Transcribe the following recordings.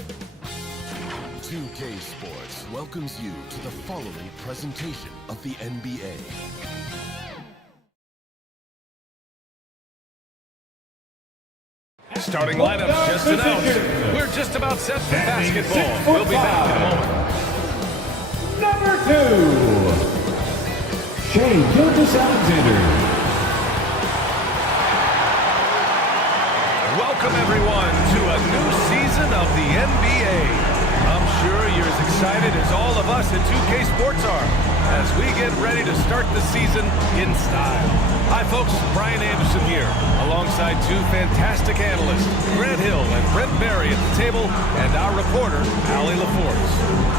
2K Sports welcomes you to the following presentation of the NBA. Starting lineups just announced. We're just about set for basketball. We'll be back in a moment. Number 2, Shea Gilgeous-Alexander. Welcome, everyone, to a new season of the NBA. I'm sure you're as excited as all of us at 2K Sports are as we get ready to start the season in style. Hi, folks. Brian Anderson here, alongside two fantastic analysts, Grant Hill and Brent Berry at the table, and our reporter, Allie LaForce.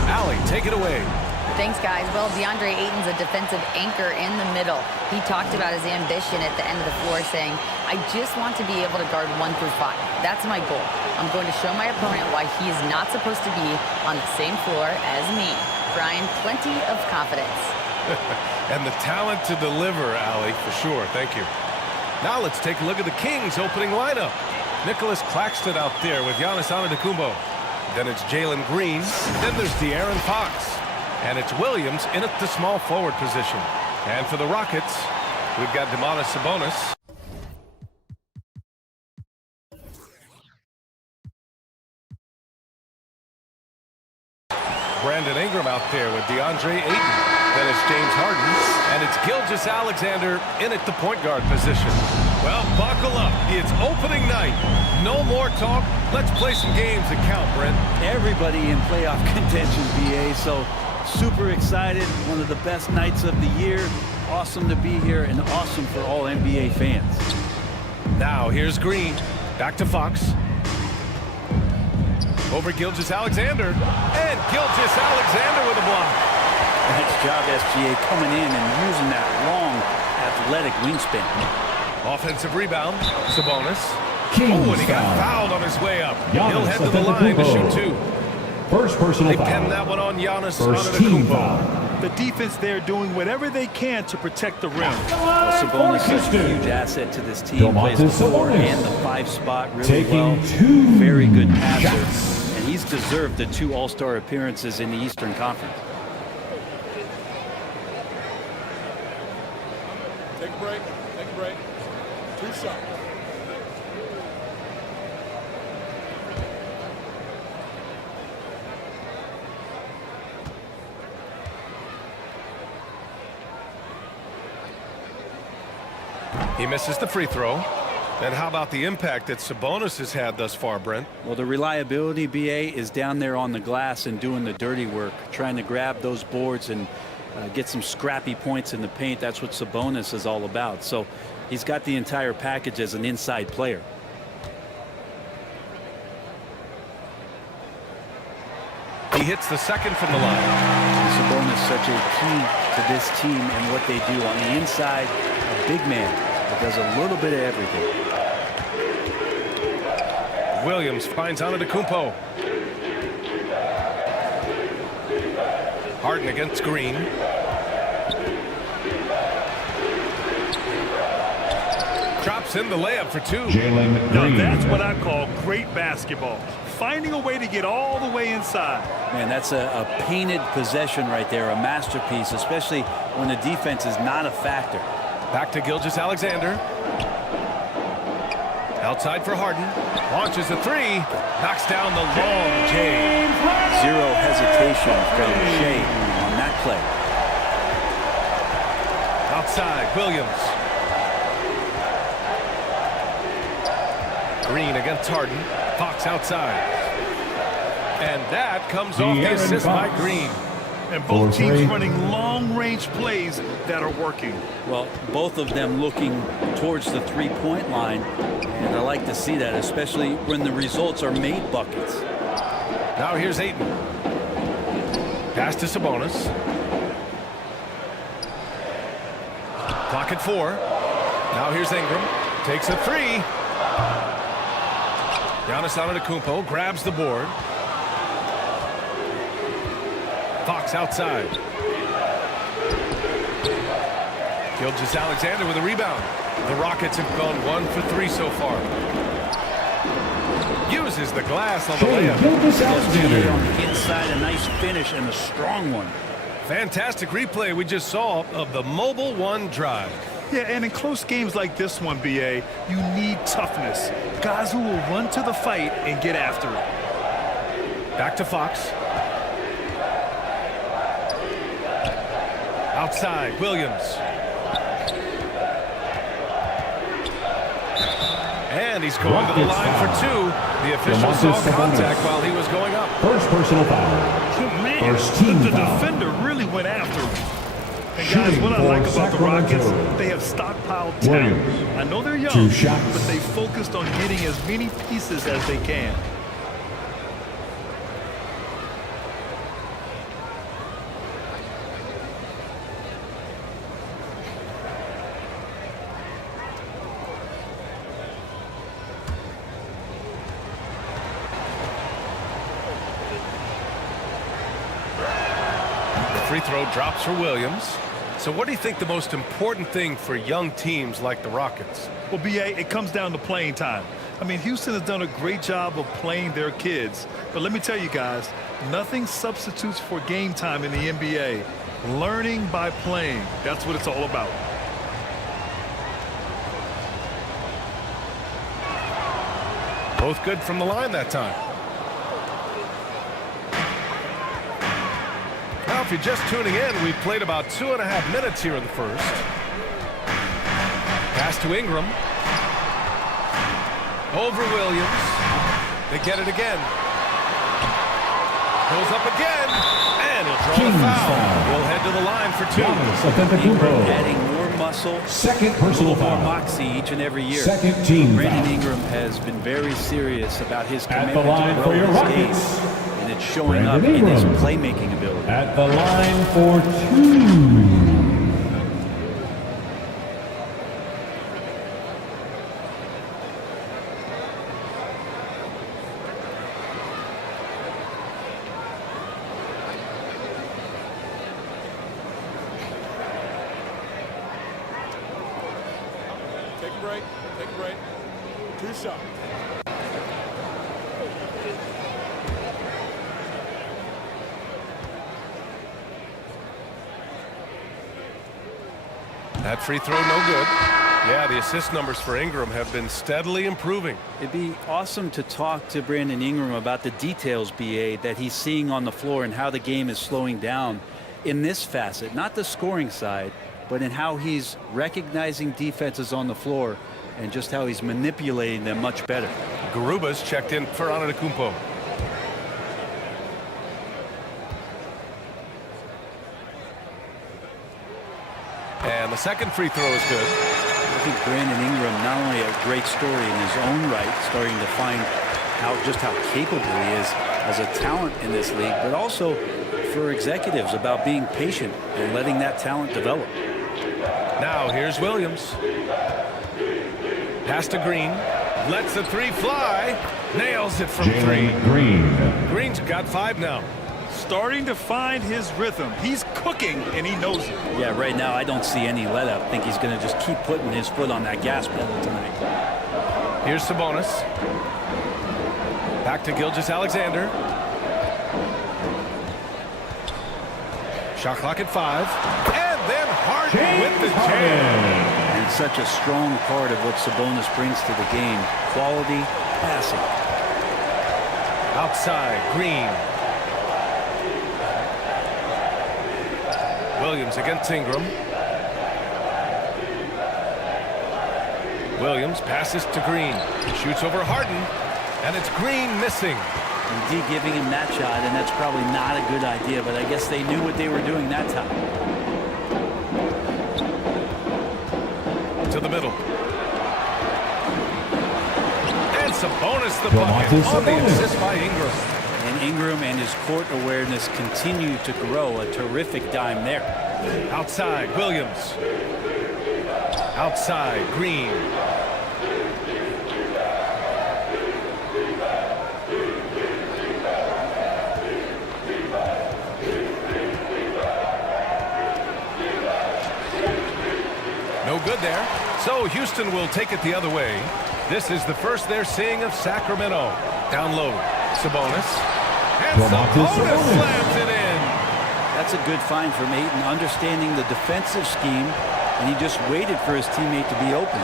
Allie, take it away. Thanks, guys. Well, DeAndre Ayton's a defensive anchor in the middle. He talked about his ambition at the end of the floor, saying, I just want to be able to guard 1 through 5. That's my goal. I'm going to show my opponent why he is not supposed to be on the same floor as me. Brian, plenty of confidence. And the talent to deliver, Allie, for sure. Thank you. Now let's take a look at the Kings' opening lineup. Nicholas Claxton out there with Giannis Antetokounmpo. Then it's Jalen Green. Then there's De'Aaron Fox. And it's Williams in at the small forward position. And for the Rockets, we've got Domantas Sabonis. Brandon Ingram out there with DeAndre Ayton. Then it's James Harden. And it's Gilgeous-Alexander in at the point guard position. Well, buckle up. It's opening night. No more talk. Let's play some games that count, Brent. Everybody in playoff contention, BA, so super excited. One of the best nights of the year. Awesome to be here and awesome for all NBA fans. Now here's Green. Back to Fox. Over Gilgeous-Alexander. And Gilgeous-Alexander with a block. Nice job, SGA, coming in and using that long, athletic wingspan. Offensive rebound. Sabonis. Kings and he got foul. fouled on his way up. Giannis He'll head to the line to shoot 2. First personal They foul. pinned that one on Giannis First team Antetokounmpo. foul. The defense there doing whatever they can to protect the rim. Well, Sabonis is a huge asset to this team. Plays the 4 and the 5 spot really Taking well. 2 Very good passer. shots. And he's deserved the 2 All-Star appearances in the Eastern Conference. Take a break. Take a break. 2 shots. He misses the free throw. And how about the impact that Sabonis has had thus far, Brent? Well, the reliability, BA, is down there on the glass and doing the dirty work, trying to grab those boards and get some scrappy points in the paint. That's what Sabonis is all about. So he's got the entire package as an inside player. He hits the second from the line. And Sabonis such a key to this team and what they do on the inside. A big man that does a little bit of everything. Williams finds Antetokounmpo. Harden against Green. Drops in the layup for 2. Jalen Now Green. that's what I call great basketball. Finding a way to get all the way inside. Man, that's a painted possession right there, a masterpiece, especially when the defense is not a factor. Back to Gilgeous-Alexander. Outside for Harden. Launches a 3. Knocks down the long J. Zero hesitation from Shea on that play. Outside, Williams. Green against Harden. Fox outside. And that comes off the De'Aaron assist by Fox. Green. And both For teams 3. running long-range plays that are working. Well, both of them looking towards the three-point line, and I like to see that, especially when the results are made buckets. Now here's Ayton. Pass to Sabonis. Clock at 4. Now here's Ingram. Takes a 3. Giannis Antetokounmpo grabs the board. Fox outside. Gilgeous-Alexander with a rebound. The Rockets have gone 1 for 3 so far. Uses the glass on the Shea layup. Gilgeous-Alexander. On the inside, a nice finish and a strong one. Fantastic replay we just saw of the Mobile One drive. Yeah, and in close games like this one, BA, you need toughness. Guys who will run to the fight and get after it. Back to Fox. Outside, Williams. And he's going to the line for two. The official saw contact while he was going up. First personal foul. Man, First team the foul. defender really went after him. And guys, Shooting what I for like about the Rockets, Sacramento. they have stockpiled talent. Williams. I know they're young, 2 shots. but they focused on getting as many pieces as they can. Free throw drops for Williams. So what do you think the most important thing for young teams like the Rockets? Well, BA, it comes down to playing time. I mean, Houston has done a great job of playing their kids. But let me tell you guys, nothing substitutes for game time in the NBA. Learning by playing. That's what it's all about. Both good from the line that time. Now, if you're just tuning in, we've played about 2.5 minutes here in the first. Pass to Ingram. Over Williams. They get it again. Goes up again. And he'll draw Kings the foul. foul. We'll head to the line for two. Giannis Ingram Antetokounmpo. adding more muscle, Second personal more foul. moxie each and every year. Second team Brandon foul. Ingram has been very serious about his At the commitment line to for grow your his game, Rockets, and it's showing up Brandon in his Ingram. playmaking ability. At the line for 2. Take a break. Take a break. 2 shots. That free throw no good. Yeah, the assist numbers for Ingram have been steadily improving. It'd be awesome to talk to Brandon Ingram about the details, BA, that he's seeing on the floor and how the game is slowing down in this facet, not the scoring side, but in how he's recognizing defenses on the floor and just how he's manipulating them much better. Garuba's checked in for Antetokounmpo. And the second free throw is good. I think Brandon Ingram, not only a great story in his own right, starting to find just how capable he is as a talent in this league, but also for executives about being patient and letting that talent develop. Now here's Williams. Pass to Green. Lets the three fly. Nails it from three. Jalen Green. Green's got 5 now. Starting to find his rhythm. He's cooking, and he knows it. Yeah, right now I don't see any let up. I think he's going to just keep putting his foot on that gas pedal tonight. Here's Sabonis. Back to Gilgeous-Alexander. Shot clock at 5. And then Harden with the jam. And such a strong part of what Sabonis brings to the game. Quality passing. Outside, Green. Williams against Ingram. Williams passes to Green. Shoots over Harden. And it's Green missing. Indeed giving him that shot, and that's probably not a good idea, but I guess they knew what they were doing that time. To the middle. And Sabonis the bucket on the assist by Ingram. And Ingram and his court awareness continue to grow. A terrific dime there. Outside, Williams. Outside, Green. No good there. So Houston will take it the other way. This is the first they're seeing of Sacramento. Down low, Sabonis. And Sabonis slams it in. That's a good find from Ayton, understanding the defensive scheme, and he just waited for his teammate to be open.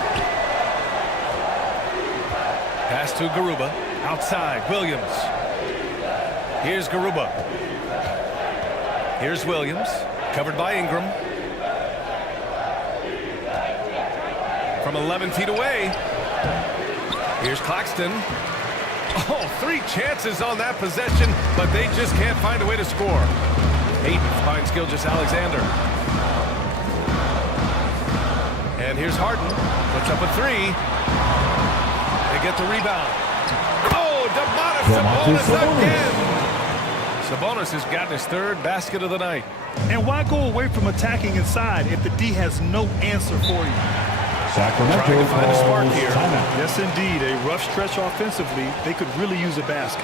Pass to Garuba. Outside, Williams. Here's Garuba. Here's Williams. Covered by Ingram. From 11 feet away. Here's Claxton. Oh, 3 chances on that possession, but they just can't find a way to score. Ayton finds Gilgeous-Alexander. And here's Harden. Puts up a 3. They get the rebound. Oh, Sabonis again. Sabonis has gotten his 3rd basket of the night. And why go away from attacking inside if the D has no answer for you? Sacramento Trying to find a spark calls here. timeout. Yes, indeed. A rough stretch offensively. They could really use a basket.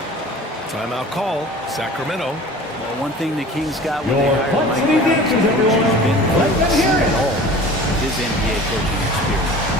Timeout call, Sacramento. Well, one thing the Kings got when they Your hired Clutch Mike City Brown Dancers, everyone. has been Let them hear it. all of his NBA coaching experience.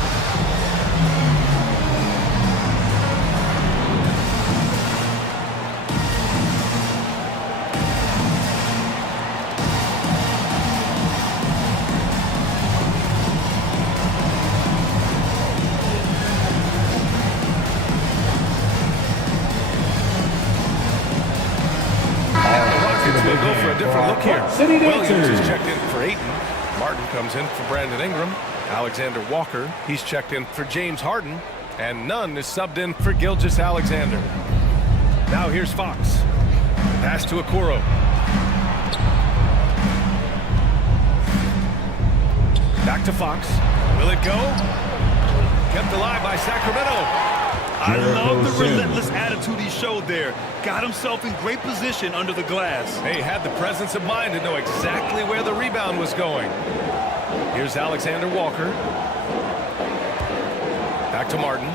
We'll go for a different look here. City Williams Dancers. is checked in for Ayton. Martin comes in for Brandon Ingram. Alexander Walker, he's checked in for James Harden. And Nunn is subbed in for Gilgeous-Alexander. Now here's Fox. Pass to Okoro. Back to Fox. Will it go? Kept alive by Sacramento. I love the Sims. relentless attitude he showed there. Got himself in great position under the glass. He had the presence of mind to know exactly where the rebound was going. Here's Alexander Walker. Back to Martin.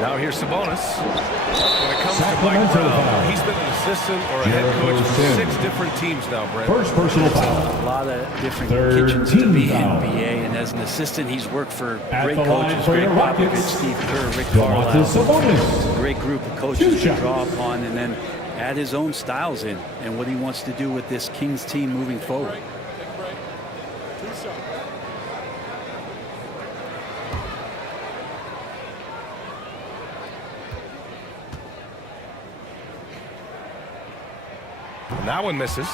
Now here's Sabonis. When it comes to Mike Sacramento Brown, foul. he's been an assistant or a head coach for 6 different teams now, Brent. First personal A foul. lot of different 13 kitchens to be in foul. NBA, and as an assistant, he's worked for At great the line coaches, for Greg your Popovich, Rockets, Steve Kerr, Rick Domantas Carlisle. Sabonis. Great group of coaches Two to shots. draw upon, and then add his own styles in and what he wants to do with this Kings team moving forward. Take a break. 2 shots. And that one misses.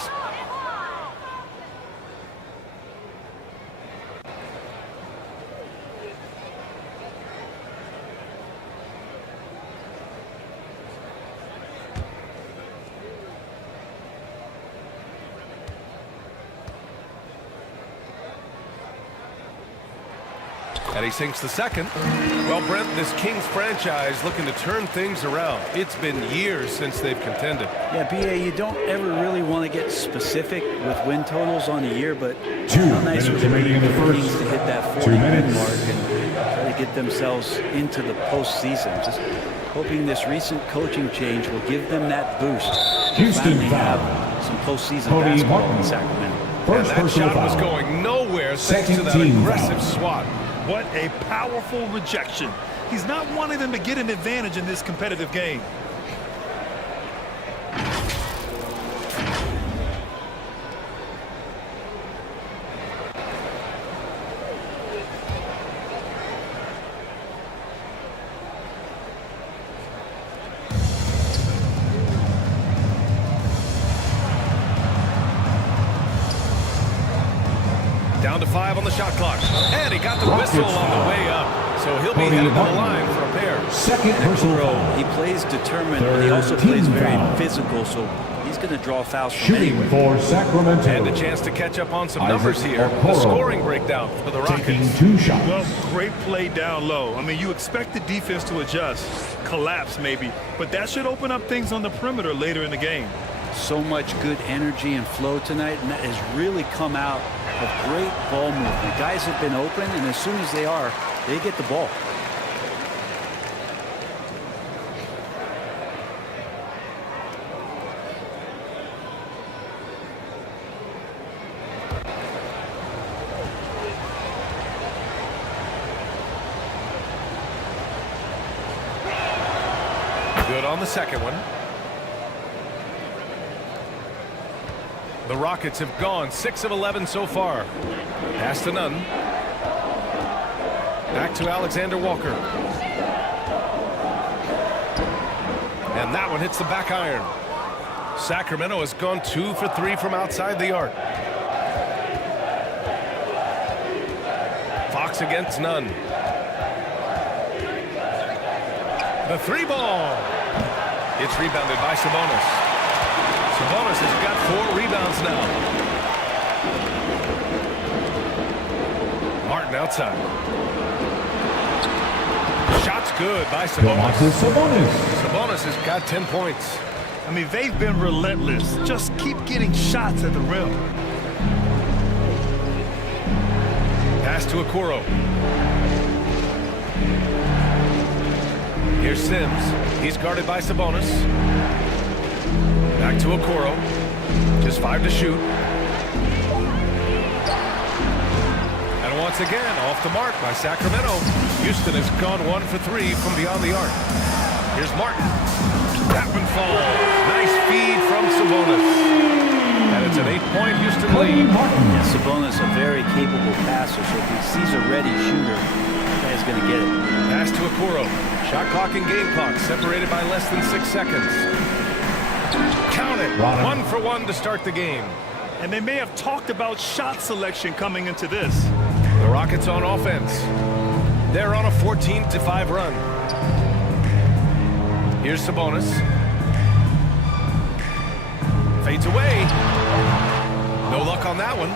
And he sinks the second. Well, Brent, this Kings franchise looking to turn things around. It's been years since they've contended. Yeah, BA, you don't ever really want to get specific with win totals on a year, but 2 how nice minutes would it be remaining in the for the first. Kings to hit that 2 40-win minutes. mark and try to get themselves into the postseason. Just hoping this recent coaching change will give them that boost. to Houston finally foul. have some postseason Cody basketball Martin. in Sacramento. And First that personal shot was foul. going nowhere thanks to Second that team aggressive foul. swat. What a powerful rejection. He's not wanting them to get an advantage in this competitive game. Down to 5 on the shot clock. And he got the Rockets whistle on foul. the way up. So he'll be Cody headed to the Martin. line for a pair. Second personal foul. He plays determined, but he also Third plays team very foul. physical, so he's going to draw fouls from Shooting anywhere. for Sacramento. And a chance to catch up on some Isaac numbers here. The Okoro. scoring breakdown for the Taking Rockets. 2 shots. Well, great play down low. I mean, you expect the defense to adjust, collapse maybe, but that should open up things on the perimeter later in the game. So much good energy and flow tonight, and that has really come out of great ball movement. Guys have been open, and as soon as they are, they get the ball. Good on the second one. The Rockets have gone 6 of 11 so far. Pass to Nunn. Back to Alexander Walker. And that one hits the back iron. Sacramento has gone 2 for 3 from outside the arc. Fox against Nunn. The 3-ball. It's rebounded by Sabonis. Sabonis has got 4 rebounds now. Martin outside. Shot's good by Sabonis. Sabonis has got 10 points. I mean, they've been relentless. Just keep getting shots at the rim. Pass to Okoro. Here's Sims. He's guarded by Sabonis. Back to Okoro. Just 5 to shoot. And once again, off the mark by Sacramento. Houston has gone 1 for 3 from beyond the arc. Here's Martin. That one falls. Nice feed from Sabonis. And it's an 8-point Houston lead. Yeah, Sabonis, a very capable passer, so if he sees a ready shooter, the guy's going to get it. Pass to Okoro. Shot clock and game clock separated by less than 6 seconds. Count it. 1 for 1 to start the game. And they may have talked about shot selection coming into this. The Rockets on offense. They're on a 14-5 run. Here's Sabonis. Fades away. No luck on that one.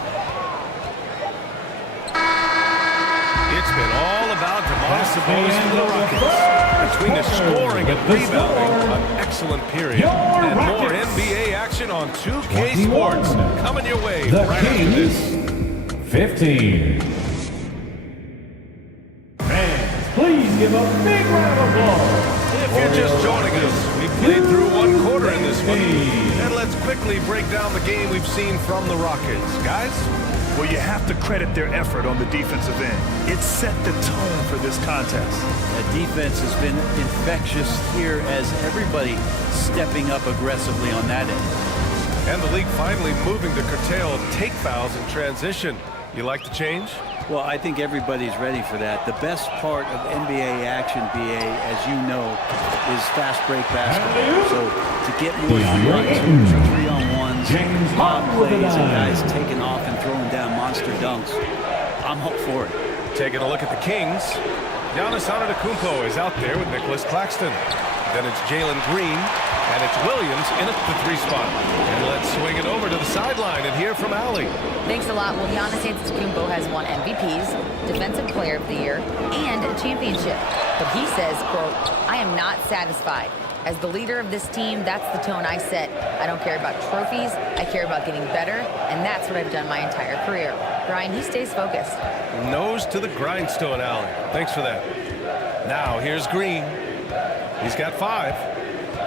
It's been all about Demonis Sabonis for the Rockets. Between the scoring and rebounding, an excellent period. And more NBA action on 2K Sports. Coming your way right after this. 15. Fans, please give a big round of applause. If you're just joining us, we played through 1 quarter in this one. And let's quickly break down the game we've seen from the Rockets. Guys? Well, you have to credit their effort on the defensive end. It set the tone for this contest. That defense has been infectious here as everybody stepping up aggressively on that end. And the league finally moving to curtail take fouls in transition. You like the change? Well, I think everybody's ready for that. The best part of NBA action, BA, as you know, is fast break basketball. So to get more 3-on-2s or 3-on-1s, mob plays, and guys taking off and throwing down monster dunks, I'm up for it. Taking a look at the Kings. Giannis Antetokounmpo is out there with Nicholas Claxton. Then it's Jalen Green, and it's Williams in at the 3 spot. And let's swing it over to the sideline and hear from Allie. Thanks a lot. Well, Giannis Antetokounmpo has won MVPs, Defensive Player of the Year, and a championship. But he says, quote, I am not satisfied. As the leader of this team, that's the tone I set. I don't care about trophies. I care about getting better, and that's what I've done my entire career. Brian, he stays focused. Nose to the grindstone, Allie. Thanks for that. Now, here's Green. He's got 5.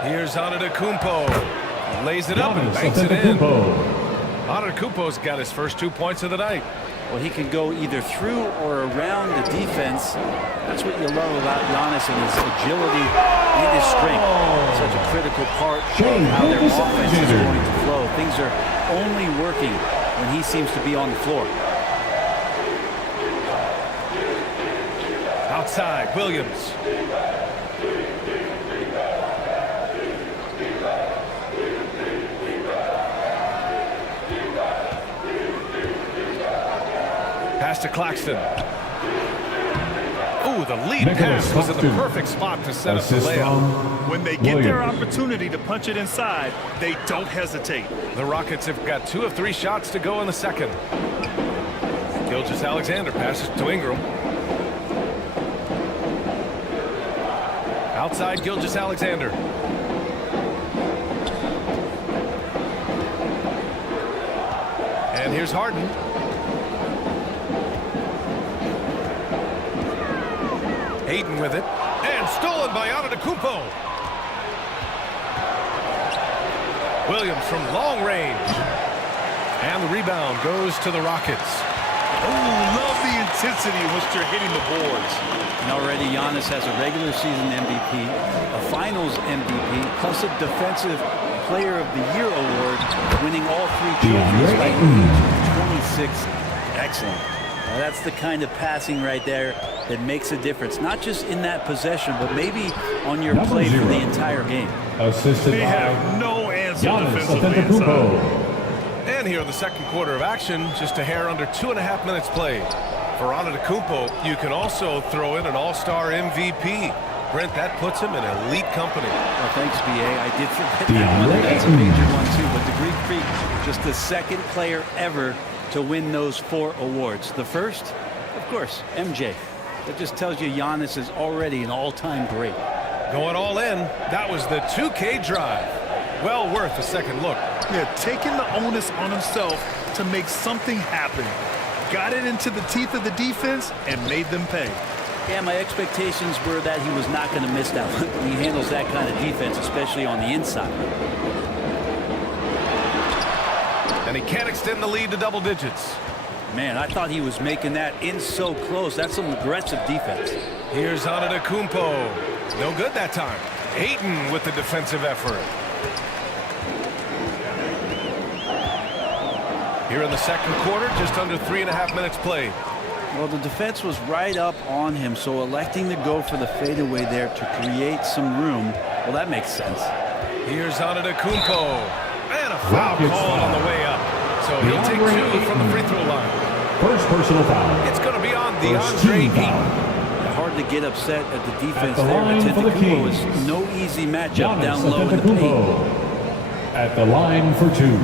Here's Antetokounmpo. Lays it up and banks it in. Antetokounmpo's got his first 2 points of the night. Well, he can go either through or around the defense. That's what you love about Giannis and his agility and his strength. Such a critical part of how their offense is going to flow. Things are only working when he seems to be on the floor. Outside, Williams. Pass to Claxton. Ooh, the lead pass was in the perfect spot to set up the layup. When they get their opportunity to punch it inside, they don't hesitate. The Rockets have got 2 of 3 shots to go in the second. Gilgeous-Alexander passes to Ingram. Outside Gilgeous-Alexander. And here's Harden. Hayden with it. And stolen by Antetokounmpo. Williams from long range. And the rebound goes to the Rockets. Oh, love the intensity in which they're hitting the boards. And already Giannis has a regular season MVP, a finals MVP, plus a defensive player of the year award, winning all 3 trophies by age 26. Excellent. Now that's the kind of passing right there that makes a difference, not just in that possession, but maybe on your play for the entire game. Assisted They by have no answer Giannis defensively inside. Antetokounmpo. And here in the second quarter of action, just a hair under 2.5 minutes played. For Antetokounmpo, you can also throw in an all-star MVP. Brent, that puts him in elite company. Well, thanks, B.A. I did forget that one, and that's a major one, too. But the Greek Freak, just the second player ever to win those 4 awards. The first, of course, MJ. That just tells you Giannis is already an all-time great. Going all in, that was the 2K drive. Well worth a second look. Yeah, taking the onus on himself to make something happen. Got it into the teeth of the defense and made them pay. Yeah, my expectations were that he was not going to miss that one. He handles that kind of defense, especially on the inside. And he can't extend the lead to double digits. Man, I thought he was making that in so close. That's some aggressive defense. Here's Antetokounmpo. No good that time. Ayton with the defensive effort. Here in the second quarter, just under 3.5 minutes played. Well, the defense was right up on him, so electing to go for the fadeaway there to create some room, well, that makes sense. Here's Antetokounmpo. And a foul Rockets called on the way up. So he'll take 2 from the free throw line. First personal foul. It's going to be on First DeAndre team Ayton. foul. Hard to get upset at the defense the there. line for the Antetokounmpo is Kings. no easy matchup Giannis down low in the paint. Antetokounmpo at the line for 2.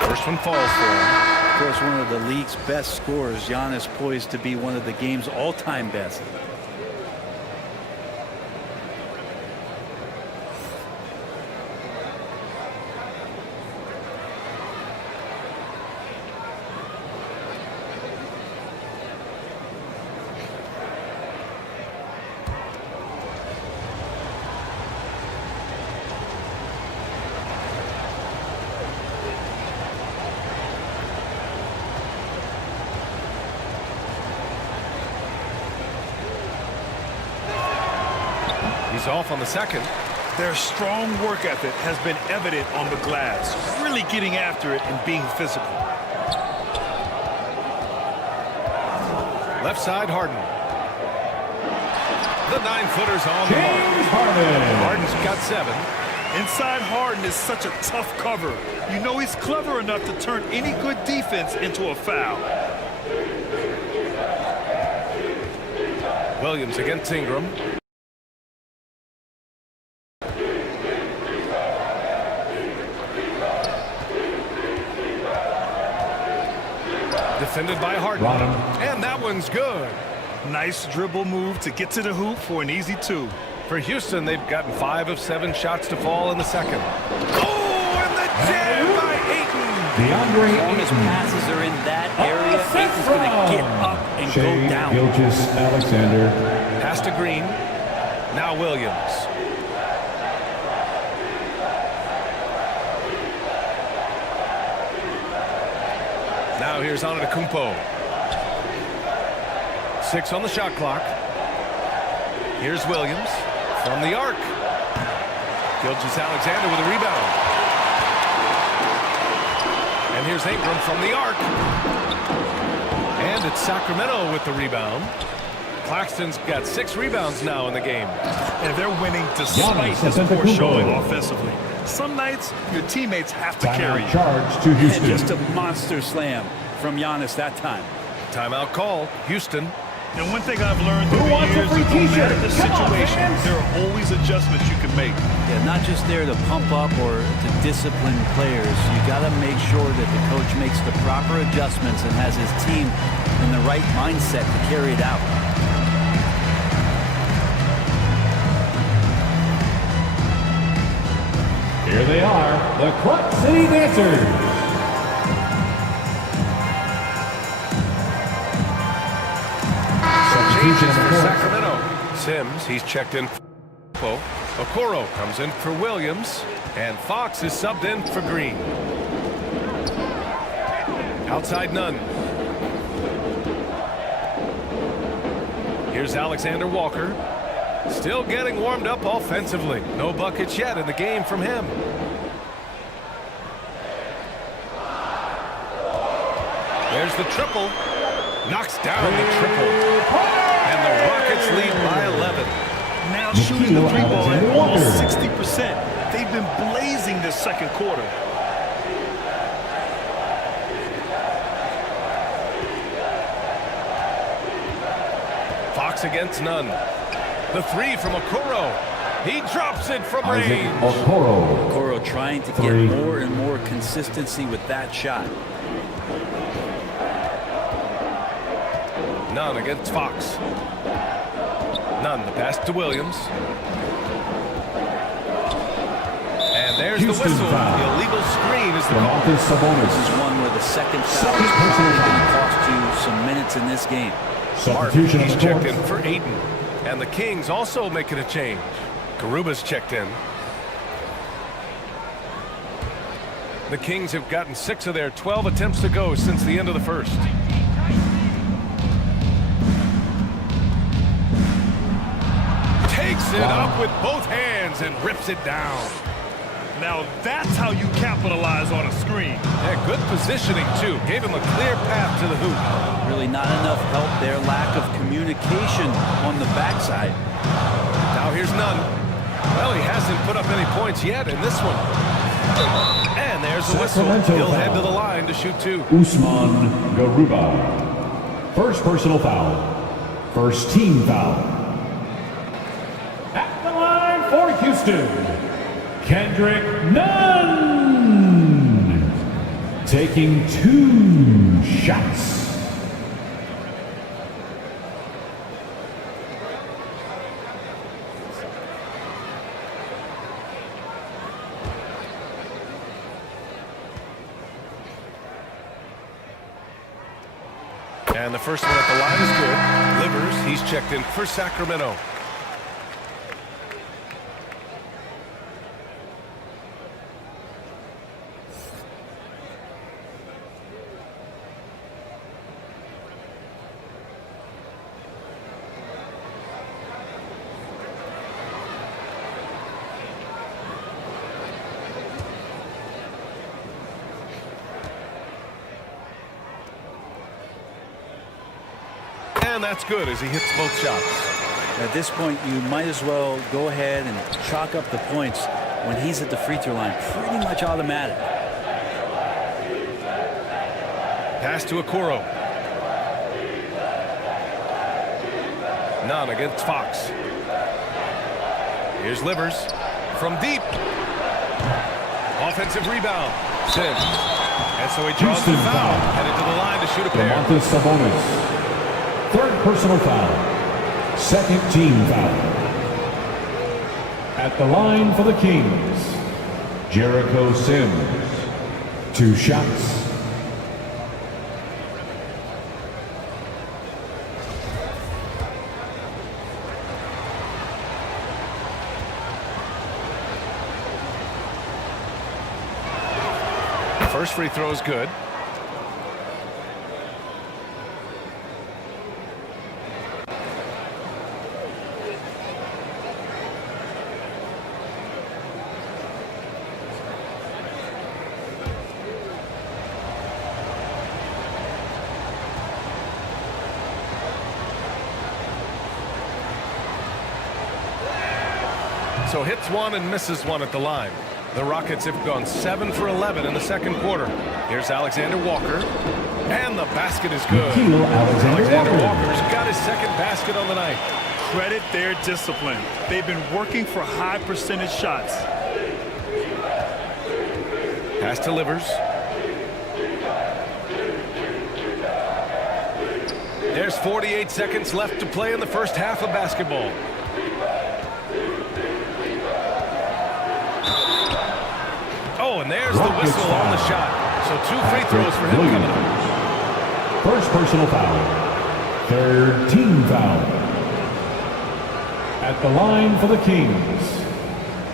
First one falls for him. Of course, one of the league's best scorers. Giannis poised to be one of the game's all-time best. He's off on the second. Their strong work ethic has been evident on the glass, really getting after it and being physical. Left side, Harden. The 9-footer's on the James mark. Harden. Harden's got 7. Inside Harden is such a tough cover. You know he's clever enough to turn any good defense into a foul. Williams against Ingram. Defended by Harden. Rodham. And that one's good. Nice dribble move to get to the hoop for an easy 2. For Houston, they've gotten 5 of 7 shots to fall in the second. Oh, and the jam by Ayton. DeAndre As long as Ayton. passes are in that area, Ayton's going to get up and Shea go down. Gilgeous-Alexander. Pass to Green. Now Williams. Now here's Antetokounmpo. 6 on the shot clock. Here's Williams from the arc. Gilgeous-Alexander with a rebound. And here's Ingram from the arc. And it's Sacramento with the rebound. Claxton's got 6 rebounds now in the game. And they're winning despite Giannis his poor Antetokounmpo. showing offensively. Some nights, your teammates have to carry Timeout you. charge to And Houston. just a monster slam from Giannis that time. Timeout call. Houston. And one thing I've learned through Who the wants a years free is no matter t-shirt? the Come on, situation, fans. there are always adjustments you can make. Yeah, not just there to pump up or to discipline players. You got to make sure that the coach makes the proper adjustments and has his team in the right mindset to carry it out. Here they are, the Clutch City Dancers. Changes for Sacramento. Sims, he's checked in for Okoro comes in for Williams. And Fox is subbed in for Green. Outside Nunn. Here's Alexander Walker. Still getting warmed up offensively. No buckets yet in the game from him. There's the triple. Knocks down the triple. And the Rockets lead by 11. Now shooting the three ball at almost 60%. They've been blazing this second quarter. Fox against Nunn. The three from Okoro. He drops it from range. Okoro trying to get more and more consistency with that shot. Nunn against Fox. Nunn, the pass to Williams. And there's the whistle. The illegal screen is the call. This is one where the second foul is probably going to cost you some minutes in this game. Martin, he's checked in for Ayton. And the Kings also making a change. Garuba's checked in. The Kings have gotten 6 of their 12 attempts to go since the end of the first. Takes it up with both hands and rips it down. Now that's how you capitalize on a screen. Yeah, good positioning, too. Gave him a clear path to the hoop. Really not enough help there. Lack of communication on the backside. Now here's Nunn. Well, he hasn't put up any points yet in this one. And there's the whistle. He'll head to the line to shoot 2. Usman Garuba. First personal foul. First team foul. At the line for Houston, Kendrick Nunn. Taking 2 shots. And the first one at the line is good. Livers, he's checked in for Sacramento. And that's good as he hits both shots. At this point, you might as well go ahead and chalk up the points when he's at the free throw line. Pretty much automatic. Pass to Okoro. Nunn against Fox. Here's Livers from deep. Offensive rebound. Sims. And so he draws the foul. Headed to the line to shoot a pair. Sabonis. Third personal foul. Second team foul. At the line for the Kings, Jericho Sims. 2 shots. First free throw is good. So hits 1 and misses 1 at the line. The Rockets have gone 7 for 11 in the second quarter. Here's Alexander Walker. And the basket is good. Alexander Walker's got his second basket on the night. Credit their discipline. They've been working for high percentage shots. Pass to Livers. There's 48 seconds left to play in the first half of basketball. Oh, and there's the whistle on the shot. So 2 free throws for him coming up. First personal foul. Third team foul. At the line for the Kings,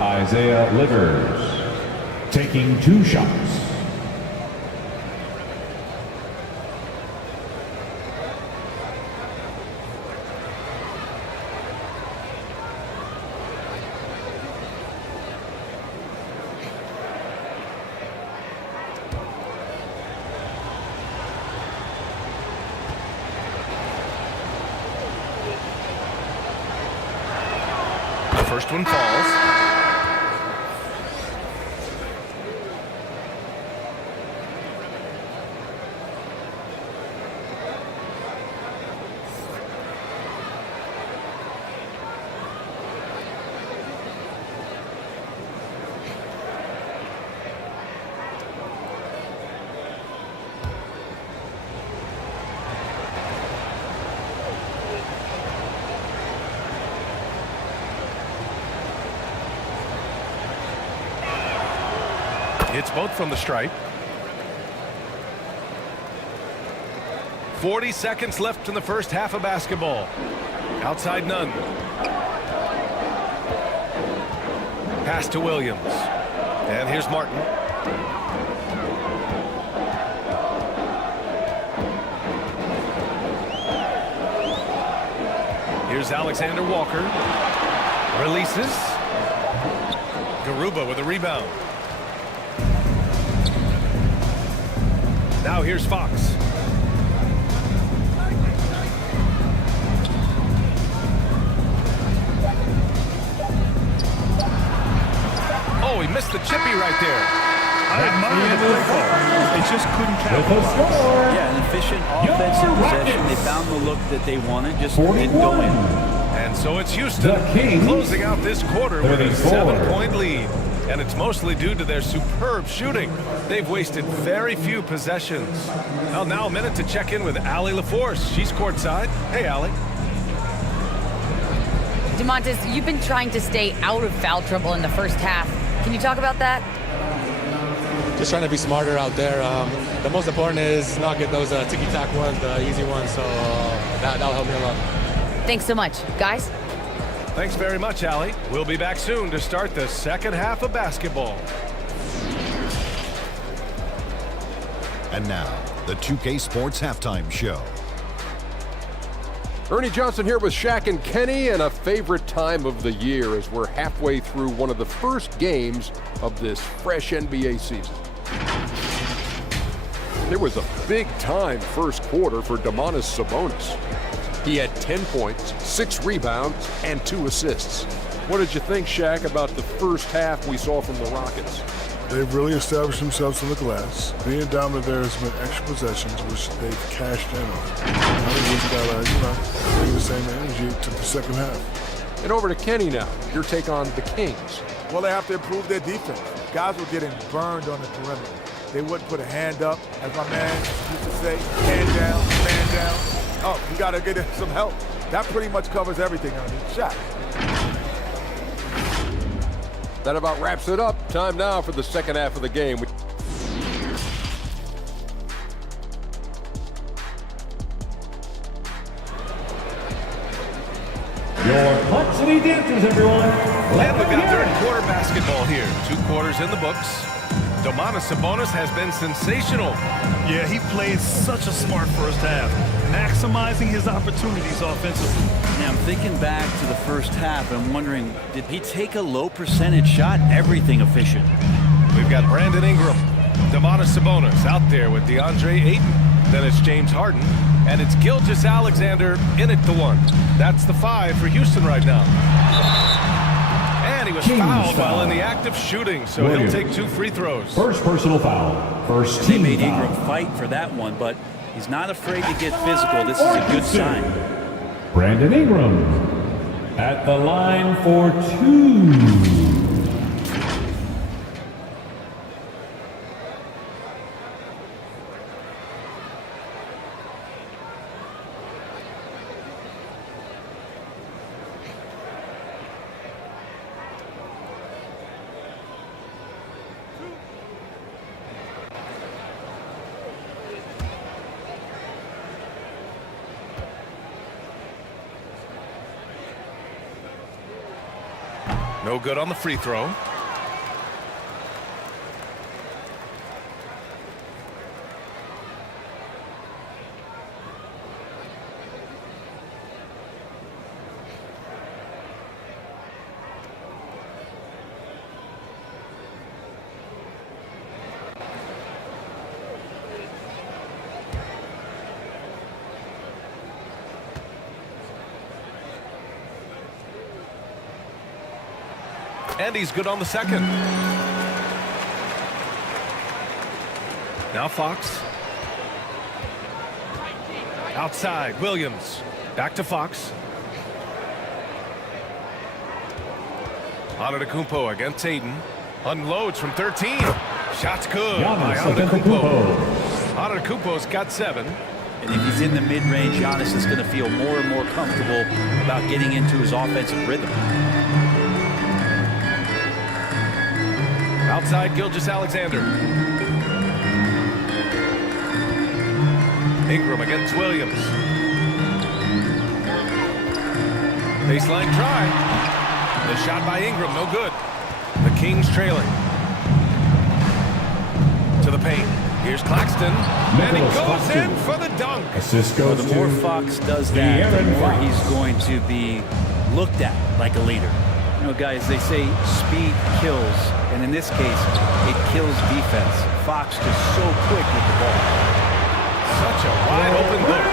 Isaiah Livers, taking 2 shots. First one falls. It's both from the stripe. 40 seconds left in the first half of basketball. Outside none. Pass to Williams. And here's Martin. Here's Alexander Walker. Releases. Garuba with a rebound. Now here's Fox. Oh, he missed the chippy right there. I admire the play call. They just couldn't capitalize. Yeah, an efficient offensive possession. They found the look that they wanted, just didn't go in. And so it's Houston closing out this quarter with a 7-point lead. And it's mostly due to their superb shooting. They've wasted very few possessions. Well, now a minute to check in with Allie LaForce. She's courtside. Hey, Allie. DeMontis, you've been trying to stay out of foul trouble in the first half. Can you talk about that? Just trying to be smarter out there. The most important is not get those ticky-tack ones, the easy ones, so that'll help me a lot. Thanks so much. Guys? Thanks very much, Allie. We'll be back soon to start the second half of basketball. And now, the 2K Sports Halftime Show. Ernie Johnson here with Shaq and Kenny, and a favorite time of the year as we're halfway through one of the first games of this fresh NBA season. It was a big-time first quarter for Domantas Sabonis. He had 10 points, 6 rebounds, and 2 assists. What did you think, Shaq, about the first half we saw from the Rockets? They've really established themselves in the glass. Being dominant there has been extra possessions, which they've cashed in on. Now they just gotta, bring the same energy to the second half. And over to Kenny now. Your take on the Kings. Well, they have to improve their defense. Guys were getting burned on the perimeter. They wouldn't put a hand up, as my man used to say, hand down, man down. Oh, you got to get some help. That pretty much covers everything on each shot. That about wraps it up. Time now for the second half of the game. Your Clutch City dancers, everyone. And we've got third quarter basketball here. 2 quarters in the books. Domantas Sabonis has been sensational. Yeah, he played such a smart first half, maximizing his opportunities offensively. Yeah, I'm thinking back to the first half. I'm wondering, did he take a low percentage shot? Everything efficient. We've got Brandon Ingram, Domantas Sabonis out there with DeAndre Ayton. Then it's James Harden, and it's Gilgeous-Alexander in at the 1. That's the 5 for Houston right now. And he was fouled while in the act of shooting, so he'll take 2 free throws. First personal foul. First They team made foul. Ingram fight for that one, but he's not afraid to get physical. This is a good sign. Brandon Ingram at the line for 2. No good on the free throw. And he's good on the second. Now Fox. Outside, Williams. Back to Fox. Antetokounmpo against Aiden. Unloads from 13. Shot's good by Antetokounmpo. Antetokounmpo's got 7. And if he's in the mid-range, Giannis is going to feel more and more comfortable about getting into his offensive rhythm. Outside, Gilgeous-Alexander. Ingram against Williams. Baseline try. The shot by Ingram, no good. The Kings trailing. To the paint. Here's Claxton. And he goes in for the dunk. Assist goes the more to Fox does that, the more he's going to be looked at like a leader. You know, guys, they say speed kills, and in this case, it kills defense. Fox just so quick with the ball. Such a wide open look.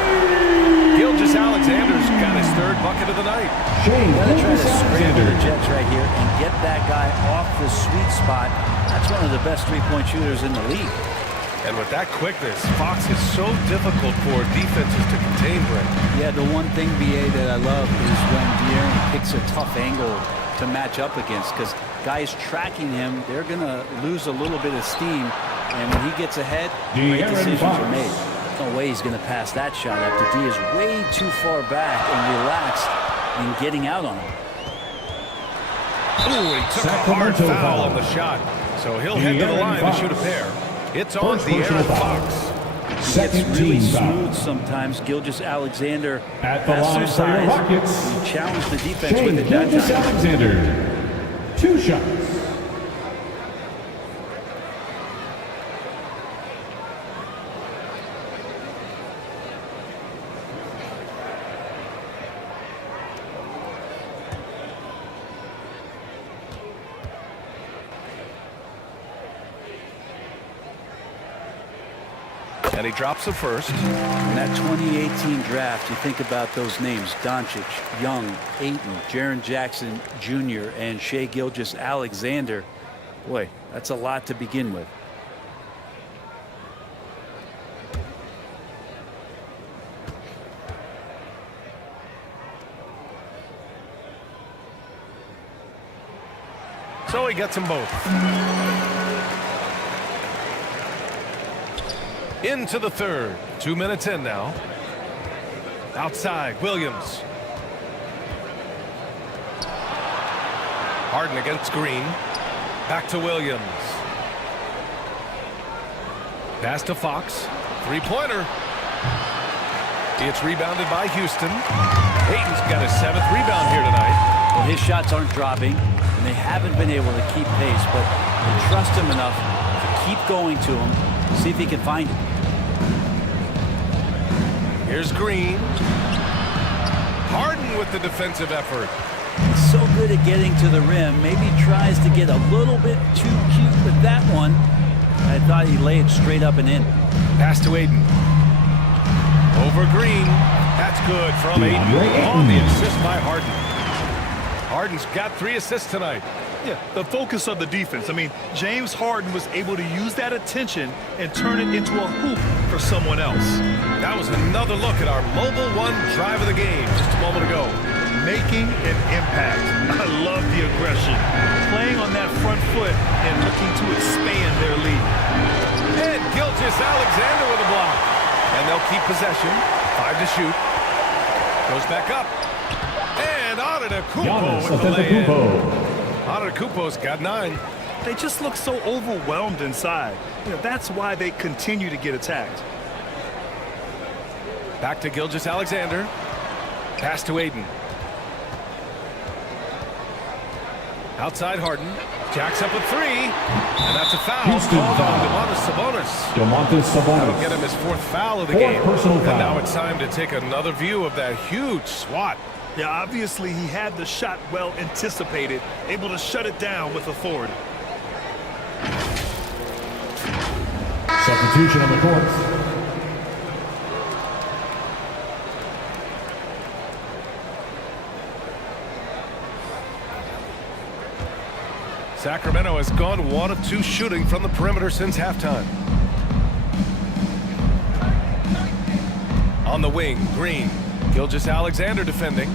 Gilgeous-Alexander's got his 3rd bucket of the night. Gotta try to scramble the Jets right here and get that guy off the sweet spot. That's one of the best three-point shooters in the league. And with that quickness, Fox is so difficult for defenses to contain, Brent. Yeah, the one thing, BA, that I love is when De'Aaron picks a tough angle to match up against, because guys tracking him, they're going to lose a little bit of steam, and when he gets ahead, great decisions are made. No way he's going to pass that shot up. The D is way too far back and relaxed in getting out on him. Ooh, he took a hard foul on the shot, so he'll head to the line to shoot a pair. It's on De'Aaron Fox. He gets really smooth sometimes. Gilgeous-Alexander at the line for your Rockets. He challenged the defense with it that time. Gilgeous-Alexander, 2 shots. And he drops the first. In that 2018 draft, you think about those names: Doncic, Young, Ayton, Jaren Jackson Jr., and Shai Gilgeous-Alexander. Boy, that's a lot to begin with. So he gets them both. Into the 3rd. 2 minutes in now. Outside, Williams. Harden against Green. Back to Williams. Pass to Fox. 3-pointer. It's rebounded by Houston. Ayton's got his 7th rebound here tonight. Well, his shots aren't dropping, and they haven't been able to keep pace, but they trust him enough to keep going to him, see if he can find it. Here's Green. Harden with the defensive effort. He's so good at getting to the rim. Maybe tries to get a little bit too cute with that one. I thought he'd lay it straight up and in. Pass to Aiden. Over Green. That's good from Aiden. On the assist by Harden. Harden's got 3 assists tonight. Yeah, the focus of the defense. I mean, James Harden was able to use that attention and turn it into a hoop for someone else. That was another look at our Mobile One drive of the game just a moment ago. Making an impact. I love the aggression. Playing on that front foot and looking to expand their lead. And Gilgeous-Alexander with a block. And they'll keep possession. 5 to shoot. Goes back up. And Antetokounmpo with the lay-in. Antetokounmpo's got 9. They just look so overwhelmed inside. You know, that's why they continue to get attacked. Back to Gilgeous-Alexander. Pass to Aiden. Outside Harden. Jacks up a three. And that's a foul. Houston Called on foul. Domantas Sabonis. Domantas That'll Sabonis. get him his fourth foul of the Fourth game. personal And foul. now it's time to take another view of that huge swat. Yeah, obviously he had the shot well anticipated, able to shut it down with authority. Substitution on the court. Sacramento has gone 1 of 2 shooting from the perimeter since halftime. On the wing, Green. Gilgeous-Alexander defending.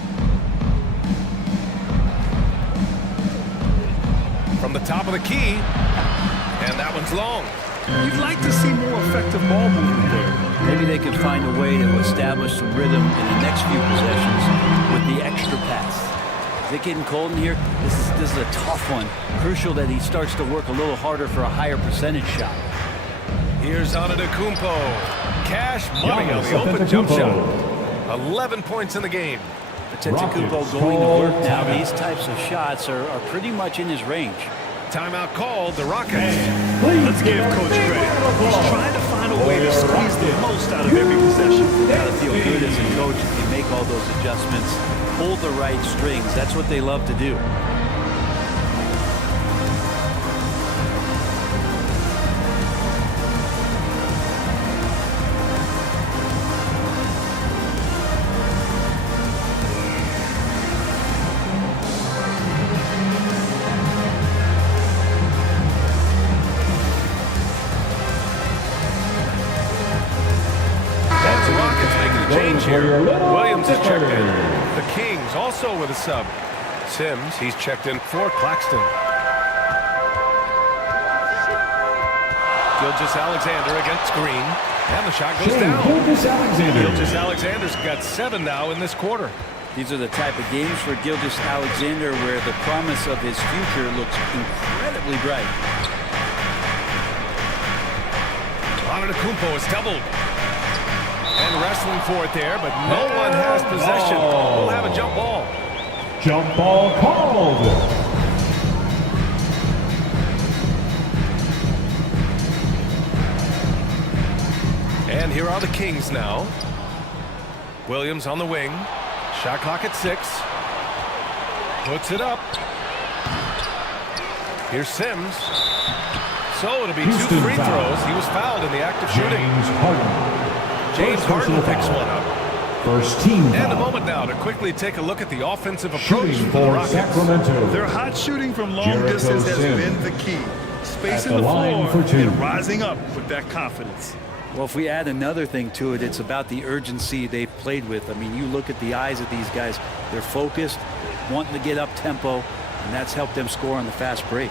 From the top of the key. And that one's long. You'd like to see more effective ball movement there. Maybe they can find a way to establish some rhythm in the next few possessions with the extra pass. Is it getting cold in here? This is a tough one. Crucial that he starts to work a little harder for a higher percentage shot. Here's Antetokounmpo. Cash money on the open jump shot. 11 points in the game. Antetokounmpo going to work now. These types of shots are pretty much in his range. Timeout called. The Rockets. Let's give Coach credit. He's trying to find a way to squeeze the most out of every possession. Gotta feel good as a coach if you make all those adjustments. Hold the right strings. That's what they love to do. And the Rockets making a change here. Williams is checked in. The Kings also with a sub. Sims, he's checked in for Claxton. Gilgeous-Alexander against Green. And the shot goes down. Gilgeous-Alexander's got 7 now in this quarter. These are the type of games for Gilgeous-Alexander where the promise of his future looks incredibly bright. Antetokounmpo is doubled. And wrestling for it there, but no one has possession. We'll have a jump ball. Jump ball called. And here are the Kings now. Williams on the wing. Shot clock at 6. Puts it up. Here's Sims. So it'll be Houston 2 free foul. throws. He was fouled in the act of shooting. James First Harden personal picks foul. one up. First team And a foul. moment now to quickly take a look at the offensive approach Shooting for the for Rockets. Sacramento. Their hot shooting from long Jericho distance has Sims. been the key. Spacing At the the line floor for 2. and rising up with that confidence. Well, if we add another thing to it, it's about the urgency they've played with. I mean, you look at the eyes of these guys. They're focused, wanting to get up tempo, and that's helped them score on the fast break.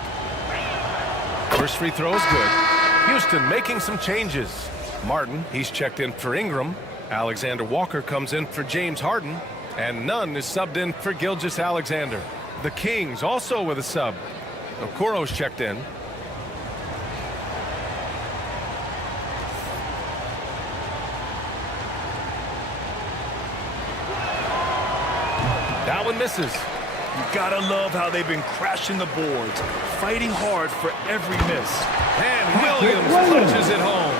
First free throw is good. Houston making some changes. Martin, he's checked in for Ingram. Alexander Walker comes in for James Harden. And Nunn is subbed in for Gilgeous-Alexander. The Kings also with a sub. Okoro's checked in. That one misses. You gotta love how they've been crashing the boards, fighting hard for every miss. And Williams punches it home.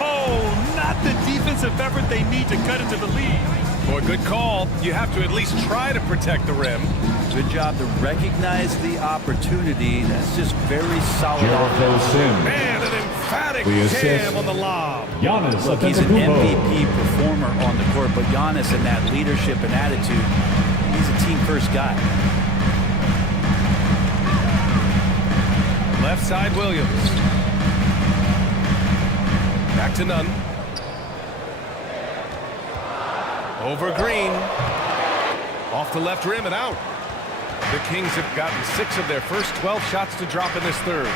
Oh, not the defensive effort they need to cut into the lead. Boy, good call. You have to at least try to protect the rim. Good job to recognize the opportunity. That's just very solid. Jericho Sims. And an emphatic The assist. jam on the lob. Giannis Look, he's an Antetokounmpo. MVP performer on the court, but Giannis in that leadership and attitude, he's a team-first guy. Left side, Williams. Back to Nunn. Over Green. Off the left rim and out. The Kings have gotten 6 of their first 12 shots to drop in this third.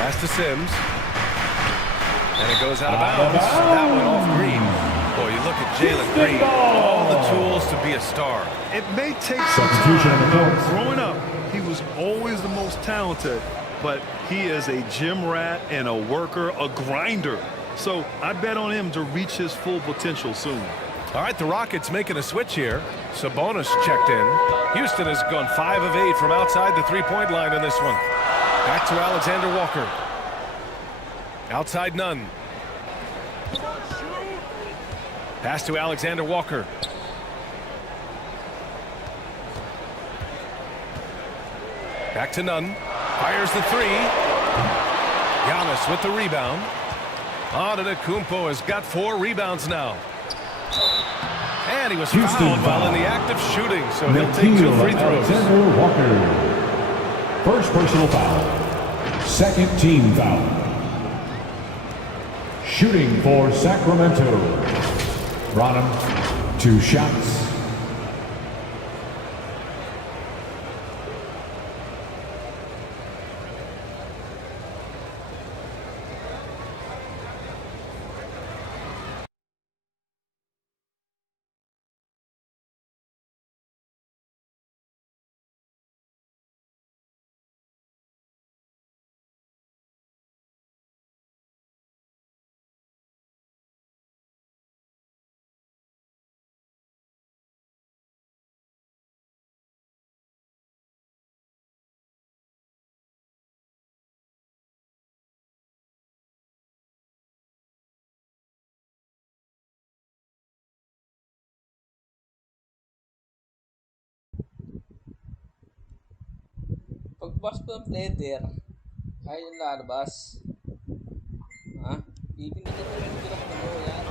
Pass to Sims. And it goes out of bounds. That one off Green. Boy, you look at Jalen Green. All the tools to be a star. It may take some Substitution on the time. court. Growing up, he was always the most talented, but he is a gym rat and a worker, a grinder. So I bet on him to reach his full potential soon. All right, the Rockets making a switch here. Sabonis checked in. Houston has gone 5 of 8 from outside the three-point line in this one. Back to Alexander Walker. Outside Nunn. Pass to Alexander Walker. Back to Nunn. Fires the three. Giannis with the rebound. Antetokounmpo has got 4 rebounds now. And he was fouled while in the act of shooting, so he'll take 2 free throws. Alexander Walker. First personal foul. Second team foul. Shooting for Sacramento. Branham, 2 shots. Pagpas ko ng leather, ay yung lalabas. Ha? Pipinigyan mo yung pinakatulo. Yan.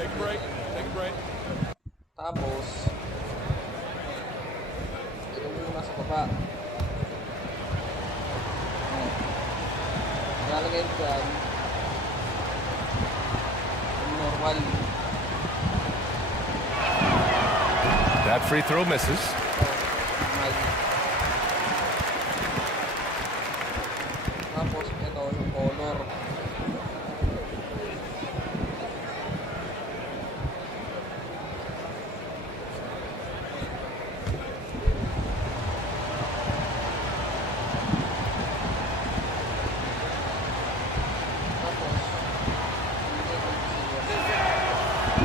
Take a break. Take a break. Tapos, ito mo nasa baba. Lalagay mo dyan. Normal. That free throw misses. Tapos ito yung color.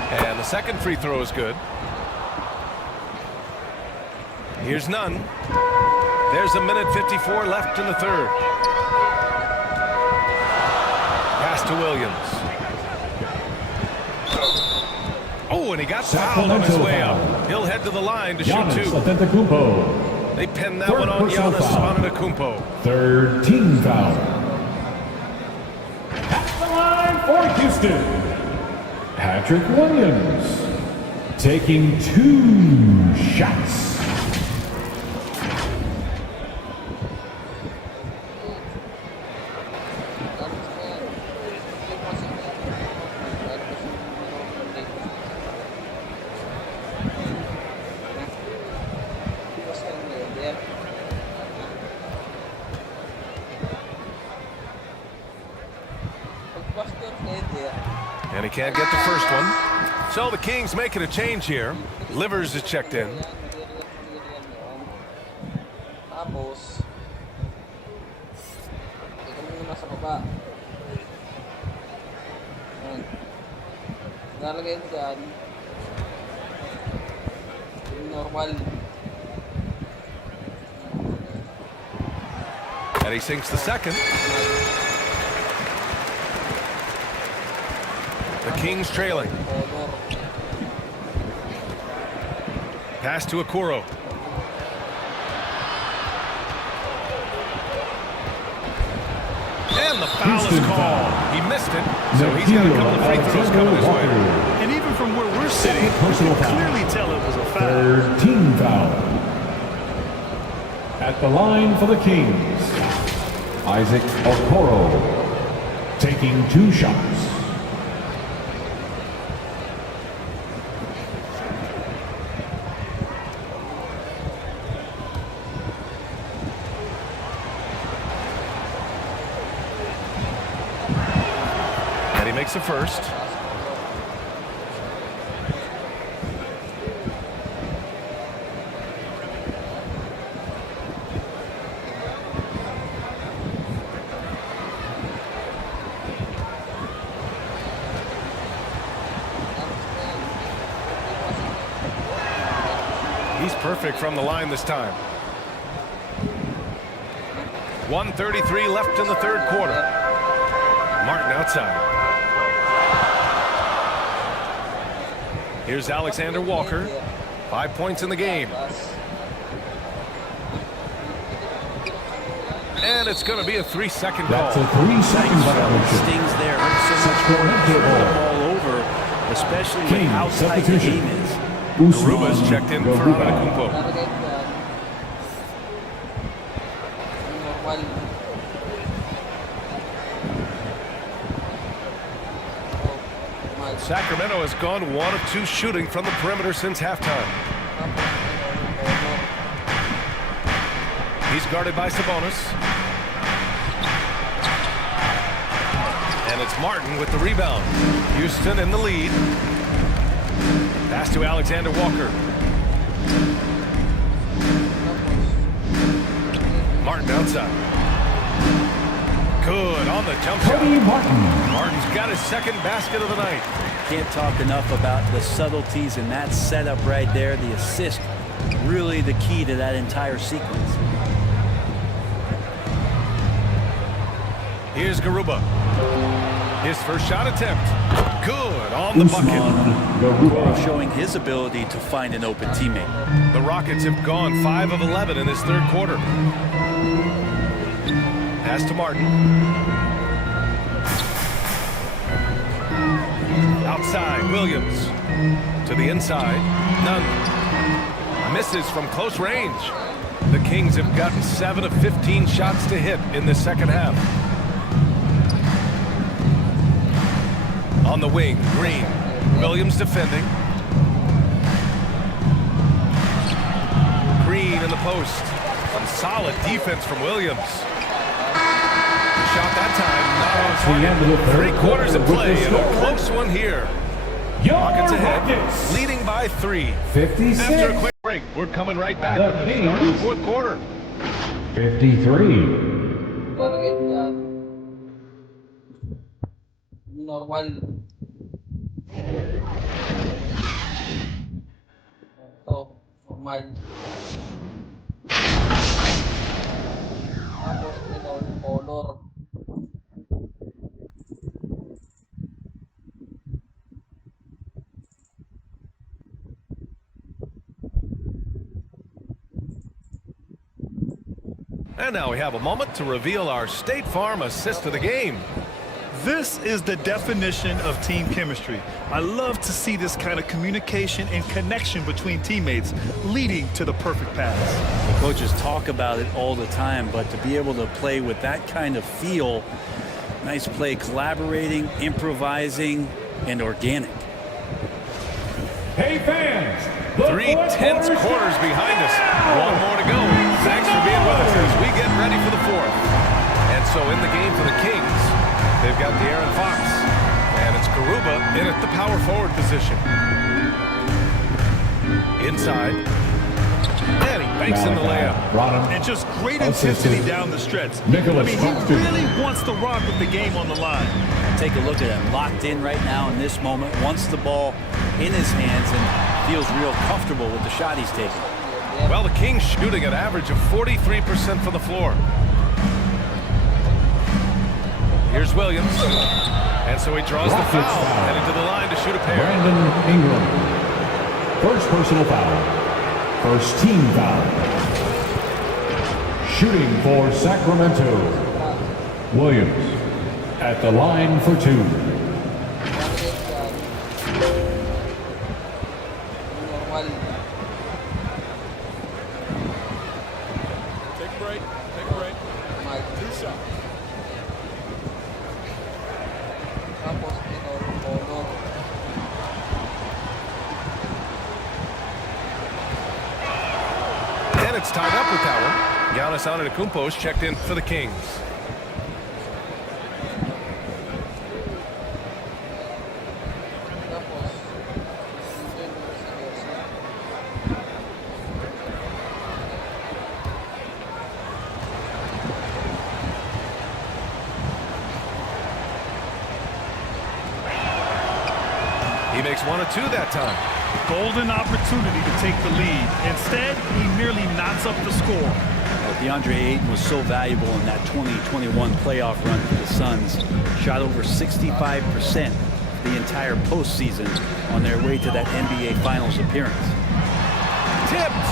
And the second free throw is good. Here's Nunn. There's a minute 54 left in the third. Pass to Williams. Oh, and he got fouled on his way out. He'll head to the line to shoot 2. They pinned that one on Giannis Antetokounmpo. Third team foul. At the line for Houston, Patrick Williams taking 2 shots. And he can't get the first one. So the Kings making a change here. Livers is checked in. Tapos, ito mo nasa baba. Yan. Lalagay mo dyan. Yung normal. And he sinks the second. The Kings trailing. Pass to Okoro. And the foul is called. He missed it, so he's got a couple of free throws coming his way. And even from where we're sitting, you can clearly tell it was a foul. Third team foul. At the line for the Kings, Isaac Okoro taking 2 shots. And he makes the first. He's perfect from the line this time. 1:33 left in the third quarter. Martin outside. Here's Alexander Walker. 5 points in the game. And it's going to be a 3-second call. That's a 3-second violation. Stings there. Hurts so much more to turn the ball over, especially with how tight the game is. Garuba's checked in for Antetokounmpo. Sacramento has gone 1 of 2 shooting from the perimeter since halftime. He's guarded by Sabonis. And it's Martin with the rebound. Houston in the lead. Pass to Alexander Walker. Martin outside. Good on the jump shot. Martin's got his second basket of the night. Can't talk enough about the subtleties in that setup right there. The assist, really the key to that entire sequence. Here's Garuba. His first shot attempt. Good on the bucket. Garuba showing his ability to find an open teammate. The Rockets have gone 5 of 11 in this third quarter. Pass to Martin. Outside, Williams. To the inside, none. Misses from close range. The Kings have gotten 7 of 15 shots to hit in the second half. On the wing, Green. Williams defending. Green in the post. Some solid defense from Williams. Shot that time, not on target. 3 quarters of play and a close one here. Rockets ahead, leading by 3. 56. After a quick break, we're coming right back with the start of the fourth quarter. 53. Normal. Oh, normal. Tapos color. And now we have a moment to reveal our State Farm assist of the game. This is the definition of team chemistry. I love to see this kind of communication and connection between teammates leading to the perfect pass. The coaches talk about it all the time, but to be able to play with that kind of feel, nice play, collaborating, improvising, and organic. Hey fans, 3 tense quarters behind us. 1 more to go. Thanks for being with us as we get ready for the fourth. And so in the game for the Kings, they've got De'Aaron Fox, and it's Garuba in at the power forward position. Inside, and he banks in the layup. And just great intensity down the stretch. I mean, he really wants to rock with the game on the line. Take a look at him, locked in right now in this moment, wants the ball in his hands and feels real comfortable with the shot he's taking. Well, the Kings shooting an average of 43% from the floor. Here's Williams. And so he draws the foul, heading to the line to shoot a pair. Brandon Ingram. First personal foul. First team foul. Shooting for Sacramento. Williams at the line for 2. Take a break. Take a break. 2 shots. Tapos color. And it's tied up with that one. Giannis Antetokounmpo is checked in for the Kings. He makes 1 of 2 that time. Golden opportunity to take the lead. Instead, he merely knots up the score. DeAndre Ayton was so valuable in that 2021 playoff run for the Suns. Shot over 65% the entire postseason on their way to that NBA Finals appearance. Tipped.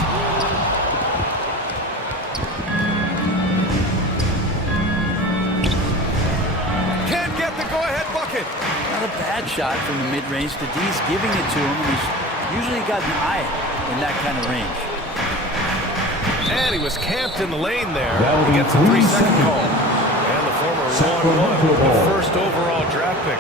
Can't get the go-ahead bucket. Not a bad shot from the mid-range. The D's giving it to him, and he's usually got an eye in that kind of range. And he was camped in the lane there. He gets a 3-second call. And the former 1-1, the first overall draft pick.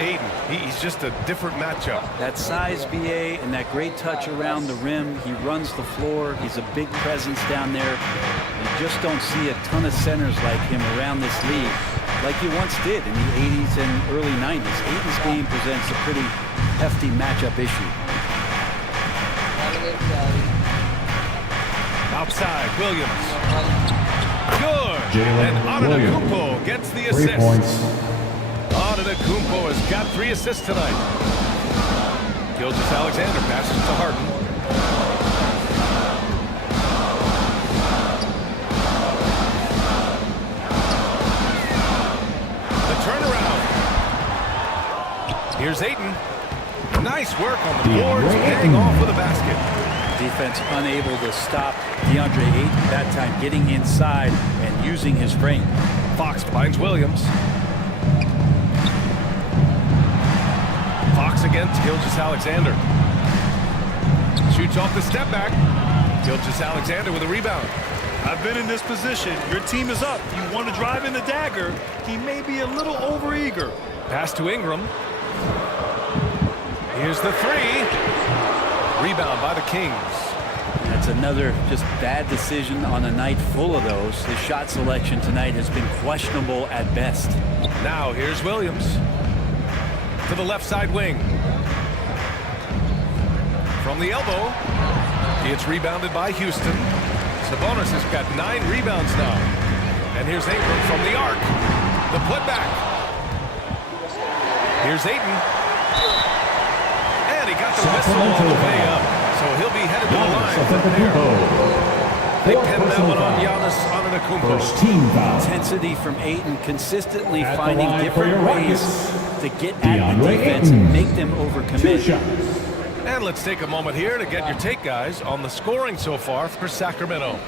Ayton, he's just a different matchup. That size, BA, and that great touch around the rim. He runs the floor. He's a big presence down there. You just don't see a ton of centers like him around this league, like you once did in the 80s and early 90s. Ayton's game presents a pretty hefty matchup issue. Outside, Williams. Good. And Antetokounmpo gets the assist. 3 points. Antetokounmpo has got 3 assists tonight. Gilgeous-Alexander passes to Harden. The turnaround. Here's Ayton. Nice work on the boards, getting off with a basket. Defense unable to stop DeAndre Ayton that time, getting inside and using his frame. Fox finds Williams. Fox against Gilgeous-Alexander. Shoots off the step back. Gilgeous-Alexander with a rebound. I've been in this position. Your team is up. You want to drive in the dagger. He may be a little overeager. Pass to Ingram. Here's the 3. Rebound by the Kings. That's another just bad decision on a night full of those. His shot selection tonight has been questionable at best. Now here's Williams to the left side wing. From the elbow, it's rebounded by Houston. Sabonis has got 9 rebounds now. And here's Ingram from the arc. The putback. Here's Ayton. And he got the whistle all the way up. So he'll be headed to the line from there. They pinned that one on Giannis Antetokounmpo. Intensity from Ayton, consistently finding different ways to get at the defense and make them overcommit. And let's take a moment here to get your take, guys, on the scoring so far for Sacramento.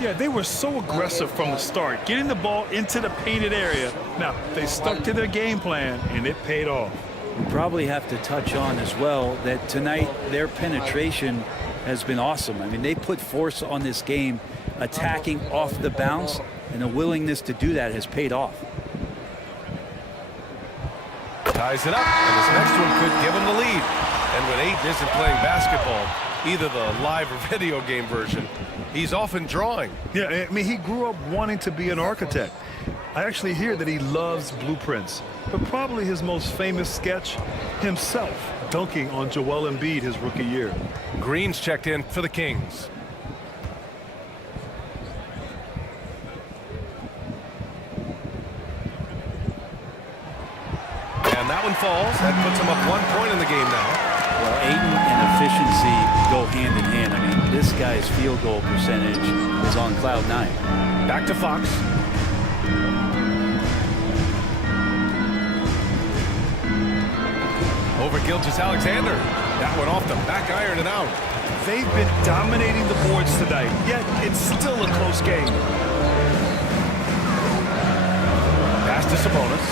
Yeah, they were so aggressive from the start, getting the ball into the painted area. Now, they stuck to their game plan, and it paid off. We probably have to touch on as well that tonight their penetration has been awesome. I mean, they put force on this game, attacking off the bounce, and the willingness to do that has paid off. Ties it up, and this next one could give him the lead. And when Ayton isn't playing basketball, either the live or video game version, he's often drawing. Yeah, I mean, he grew up wanting to be an architect. I actually hear that he loves blueprints, but probably his most famous sketch, himself dunking on Joel Embiid his rookie year. Green's checked in for the Kings. And that one falls. That puts him up 1 point in the game now. Well, Ayton and efficiency go hand in hand. I mean, this guy's field goal percentage is on cloud 9. Back to Fox. Over Gilgeous-Alexander. That one off the back iron and out. They've been dominating the boards tonight, yet it's still a close game. Pass to Sabonis.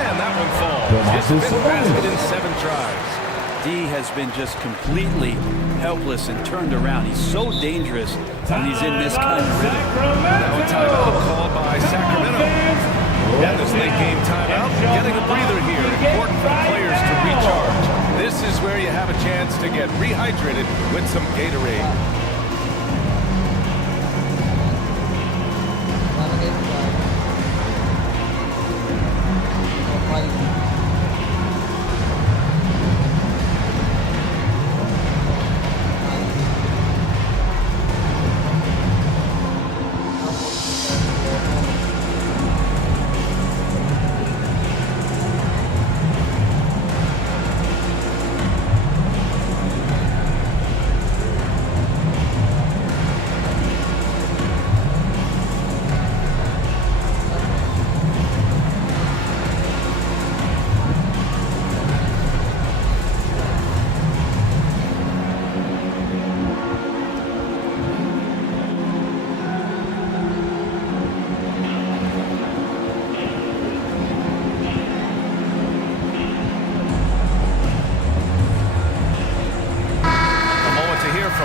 And that one falls. His 5th basket in 7 tries. D has been just completely helpless and turned around. He's so dangerous when he's in this kind of rhythm. Now a timeout called by Sacramento. And this late game timeout, getting a breather here. Important for the players to recharge. This is where you have a chance to get rehydrated with some Gatorade.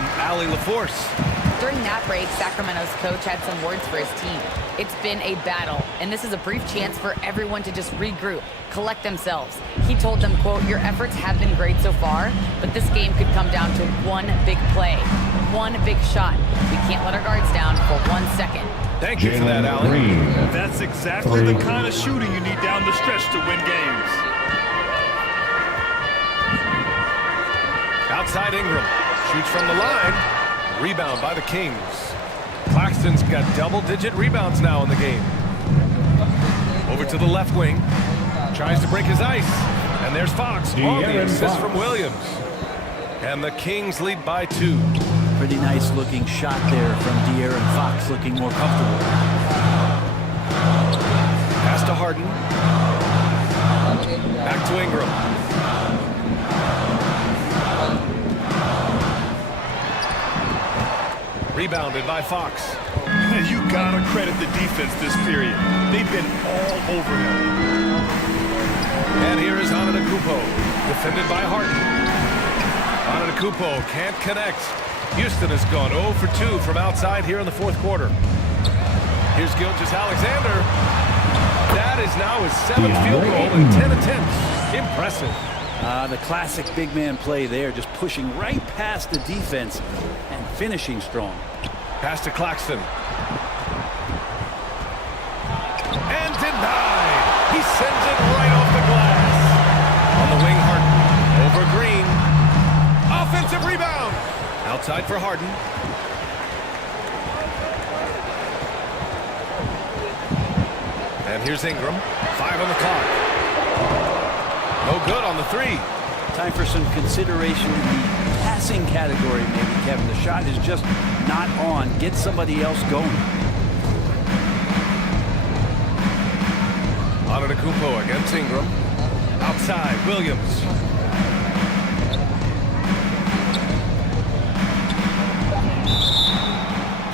from Allie LaForce. During that break, Sacramento's coach had some words for his team. It's been a battle, and this is a brief chance for everyone to just regroup, collect themselves. He told them, quote, "Your efforts have been great so far, but this game could come down to one big play, one big shot. We can't let our guards down for 1 second." Thank you for that, Allie. Green. That's exactly the kind of shooting you need down the stretch to win games. Outside Ingram. Shoots from the line. Rebound by the Kings. Claxton's got double-digit rebounds now in the game. Over to the left wing. Tries to break his ice. And there's Fox. On the assist from Williams. And the Kings lead by 2. Pretty nice looking shot there from De'Aaron Fox, looking more comfortable. Pass to Harden. Back to Ingram. Rebounded by Fox. You gotta credit the defense this period. They've been all over him. And here is Antetokounmpo, defended by Harden. Antetokounmpo can't connect. Houston has gone 0 for 2 from outside here in the fourth quarter. Here's Gilgeous-Alexander. That is now his 7th field goal in 10 attempts. Impressive. The classic big man play there, just pushing right past the defense and finishing strong. Pass to Claxton. And denied. He sends it right off the glass. On the wing, Harden. Over Green. Offensive rebound. Outside for Harden. And here's Ingram. 5 on the clock. No good on the 3. Time for some consideration in the passing category, maybe, Kevin. The shot is just not on. Get somebody else going. Antetokounmpo against Ingram. Outside, Williams.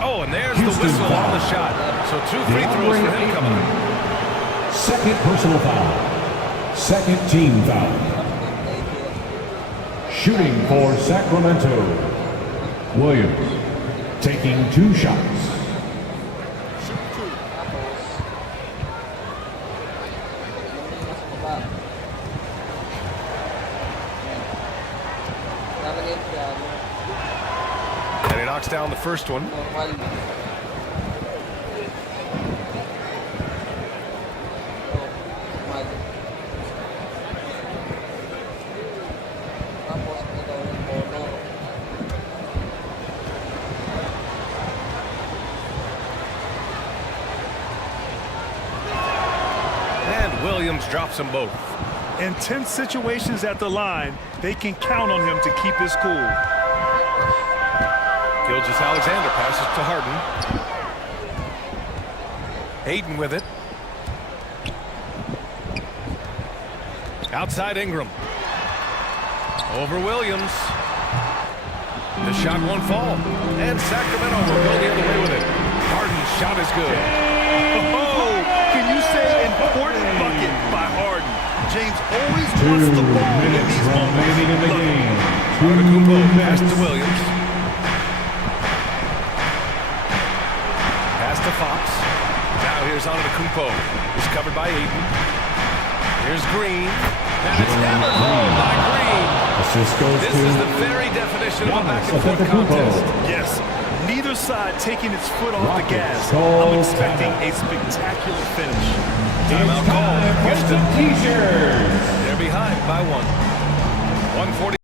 Oh, and there's the whistle on the shot. So 2 free throws for him coming up. Second personal foul. Second team foul. Shooting for Sacramento. Williams taking 2 shots. And he knocks down the first one. Williams drops them both. In tense situations at the line, they can count on him to keep his cool. Gilgeous-Alexander passes to Harden. Hayden with it. Outside Ingram. Over Williams. The shot won't fall. And Sacramento will go the other way with it. Harden's shot is good. Oh, can you say important bucket by Harden? James always wants the ball in these moments. In the game. Antetokounmpo pass to Williams. Pass to Fox. Now here's Antetokounmpo. He's covered by Ayton. Here's Green. And it's never called by Green. This is the very definition of a back-and-forth contest. Yes, neither side taking its foot off the gas. I'm expecting a spectacular finish. Timeout call. Houston. T-shirts. They're behind by 1. 140.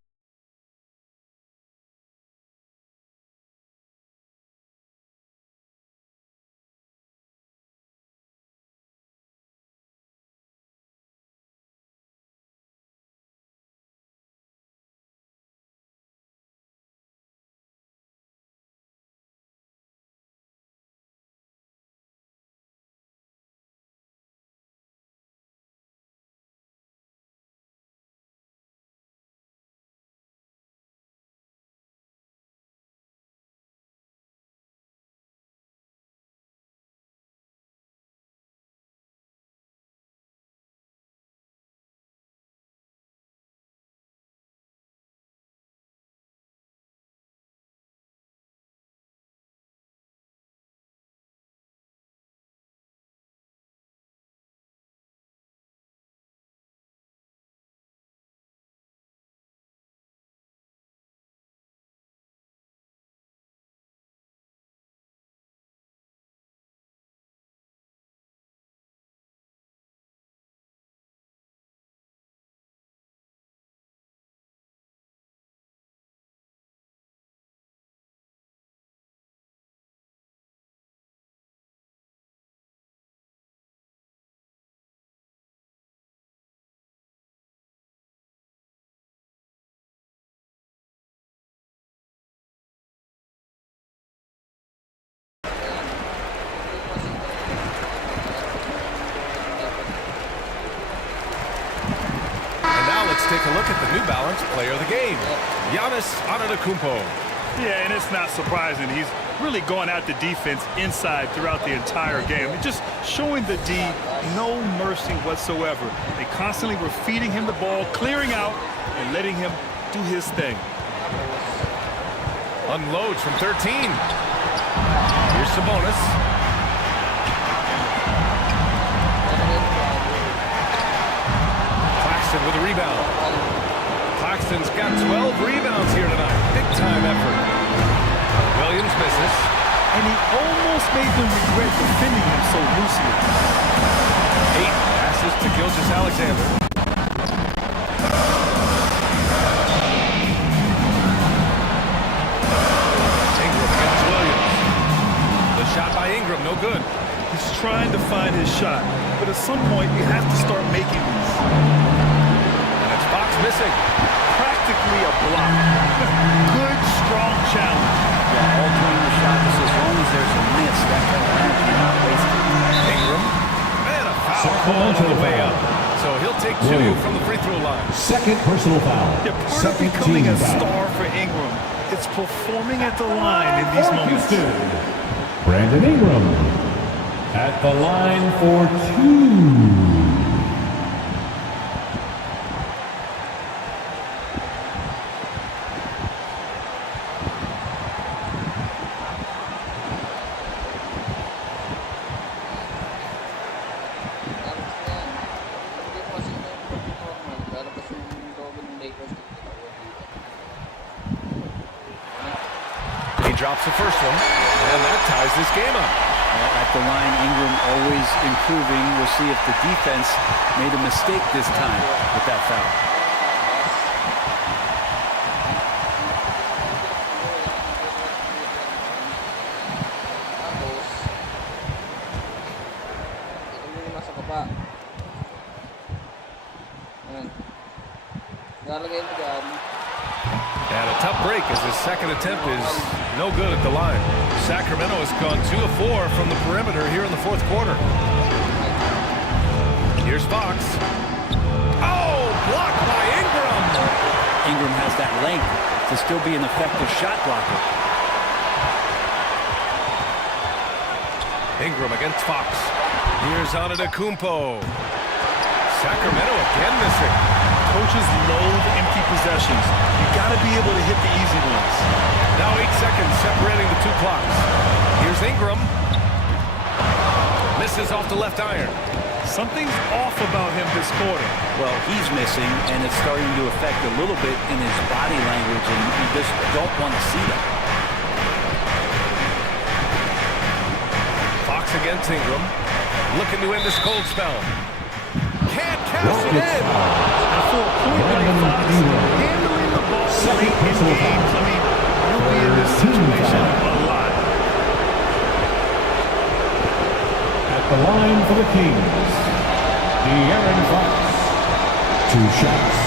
take a look at the New Balance player of the game, Giannis Antetokounmpo. Yeah, and it's not surprising. He's really going at the defense inside throughout the entire game. Just showing the D no mercy whatsoever. They constantly were feeding him the ball, clearing out, and letting him do his thing. Unloads from 13. Here's Sabonis. Claxton with a rebound. Claxton's got 12 rebounds here tonight. Big time effort. Williams misses. And he almost made them regret defending him so loosely. 8 passes to Gilgeous-Alexander. Ingram against Williams. The shot by Ingram, no good. He's trying to find his shot, but at some point you have to start making these. And it's Fox missing. Practically a block. Good, strong challenge. Yeah, altering the shot just as long as there's a miss, that kind of energy not wasted. Ingram, and a foul call on the way up. So he'll take 2 from the free throw line. Second personal foul. Yeah, part of becoming a star for Ingram, it's performing at the line in these moments. Brandon Ingram at the line for 2. Drops the first one, and that ties this game up. At the line, Ingram always improving. We'll see if the defense made a mistake this time with that foul. And a tough break as his second attempt is no good at the line. Sacramento has gone 2 of 4 from the perimeter here in the fourth quarter. Here's Fox. Oh, blocked by Ingram. Ingram has that length to still be an effective shot blocker. Ingram against Fox. Here's Antetokounmpo. Sacramento again missing. Coaches loathe empty possessions. You got to be able to hit the easy ones. Now 8 seconds separating the 2 clocks. Here's Ingram. Misses off the left iron. Something's off about him this quarter. Well, he's missing, and it's starting to affect a little bit in his body language, and you just don't want to see that. Fox against Ingram. Looking to end this cold spell. Can't cash it in. And for a point like Fox, handling the ball late in games, I mean, you'll be in this situation a lot. At the line for the Kings, De'Aaron Fox. 2 shots.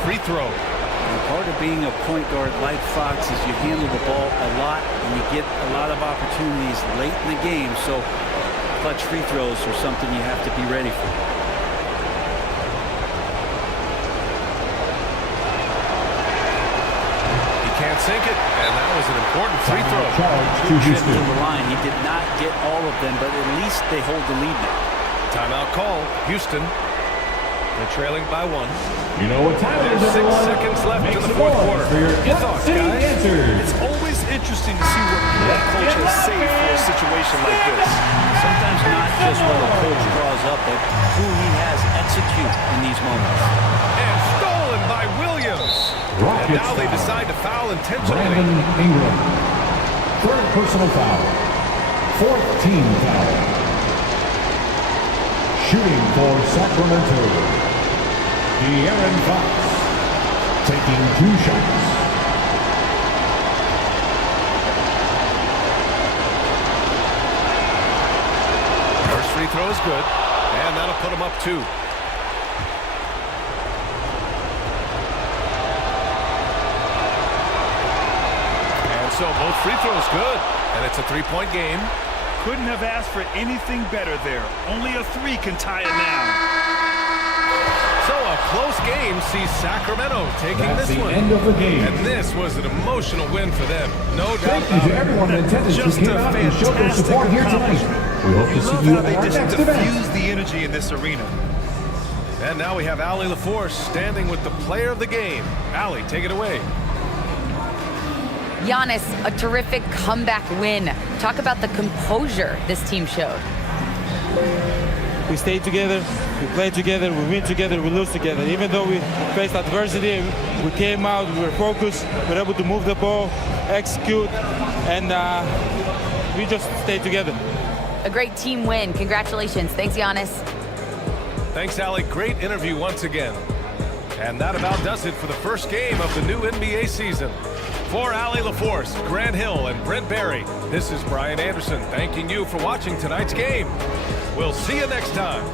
Free throw. And part of being a point guard like Fox is you handle the ball a lot and you get a lot of opportunities late in the game. So clutch free throws are something you have to be ready for. He can't sink it, and that was an important free throw. Trips to the line. He did not get all of them, but at least they hold the lead now. Timeout call. Houston. They're trailing by 1. You know what time it is, 6 seconds left in the fourth quarter. Your thoughts, guys? It's always interesting to see what one coach has saved for a situation like this. Sometimes not just what a coach draws up, but who he has execute in these moments. And stolen by Williams. And now they decide to foul intentionally. Brandon Ingram. 3rd personal foul. 4th team foul. Shooting for Sacramento, De'Aaron Fox, taking 2 shots. First free throw is good, and that'll put him up 2. so. Both free throws good. And it's a three-point game. Couldn't have asked for anything better there. Only a three can tie it now. So a close game sees Sacramento taking That's this the one. end of the game. And this was an emotional win for them. No doubt Thank you about to it. everyone in attendance who Just came a out and showed their fantastic support here tonight. accomplishment. We hope to Love see you how at they our just next event. diffuse the energy in this arena. And now we have Allie LaForce standing with the player of the game. Allie, take it away. Giannis, a terrific comeback win. Talk about the composure this team showed. We stayed together, we played together, we win together, we lose together. Even though we faced adversity, we came out, we were focused, we were able to move the ball, execute, and we just stayed together. A great team win. Congratulations. Thanks, Giannis. Thanks, Allie. Great interview once again. And that about does it for the first game of the new NBA season. For Allie LaForce, Grant Hill, and Brent Barry, this is Brian Anderson thanking you for watching tonight's game. We'll see you next time.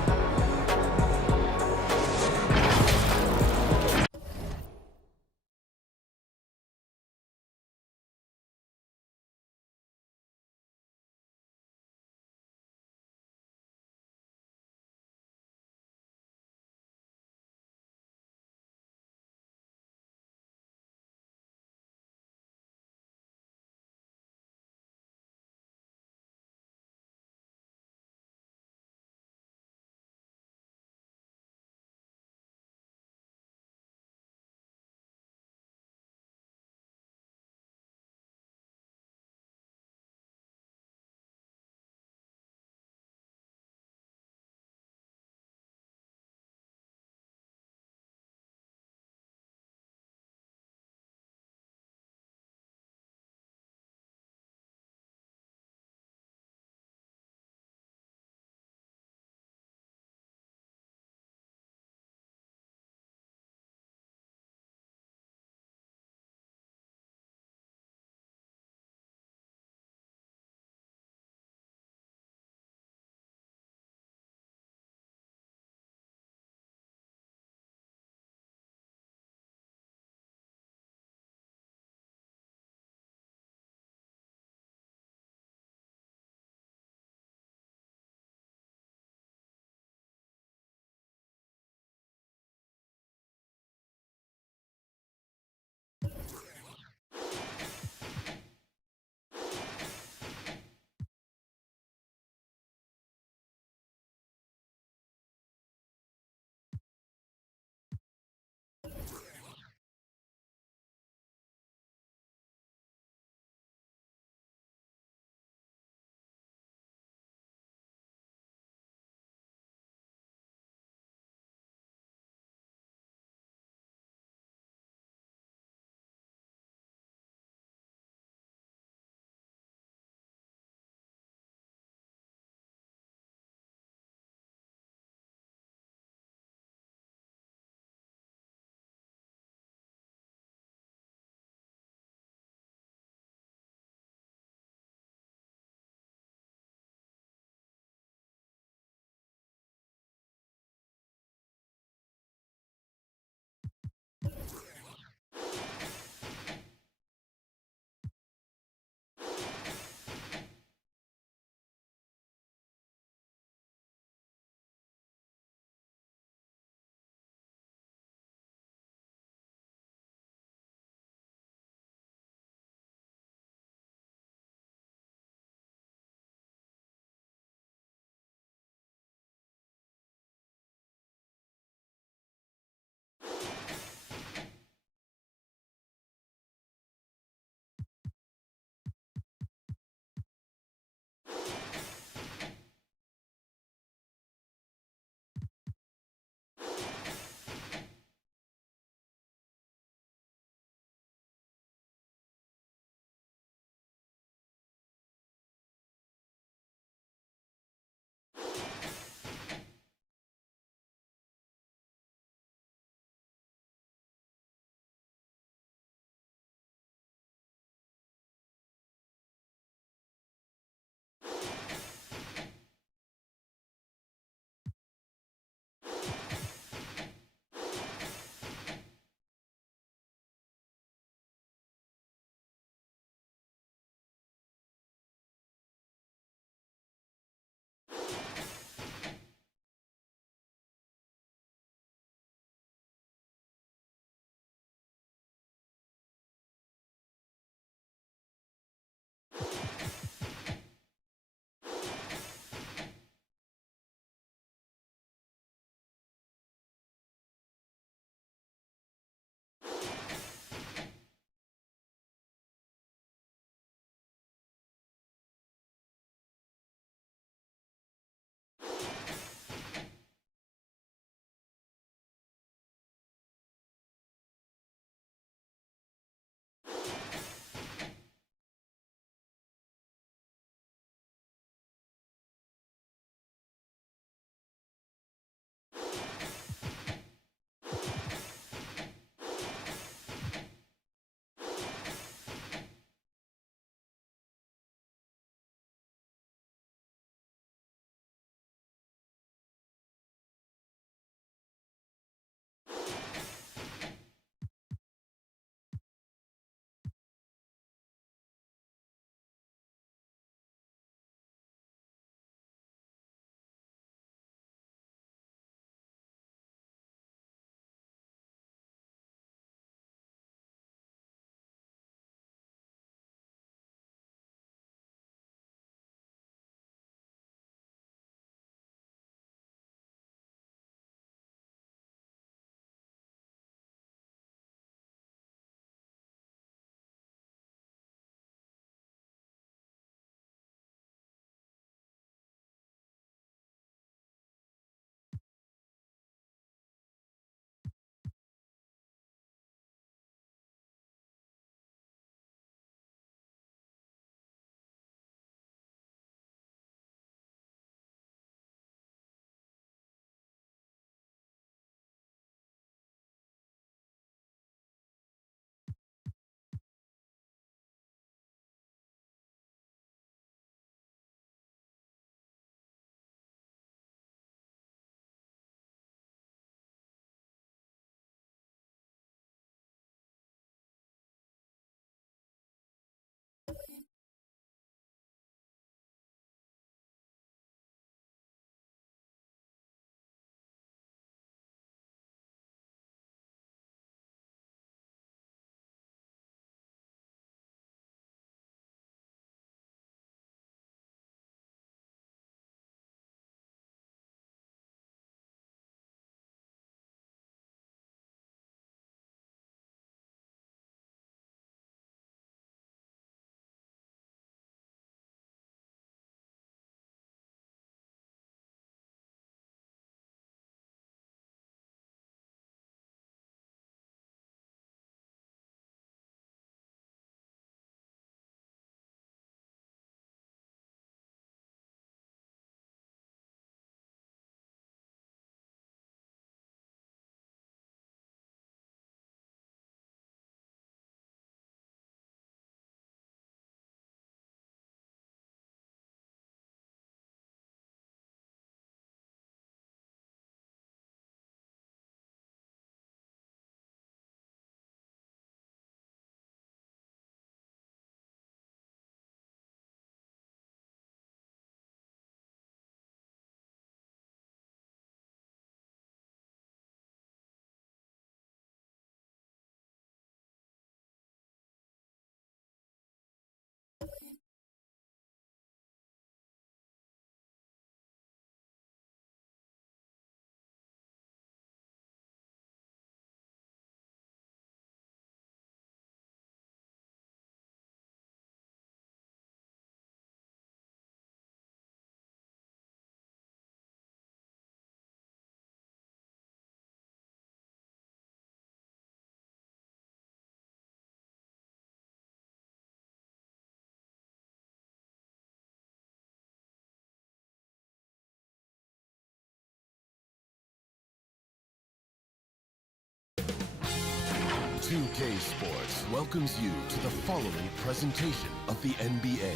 2K Sports welcomes you to the following presentation of the NBA.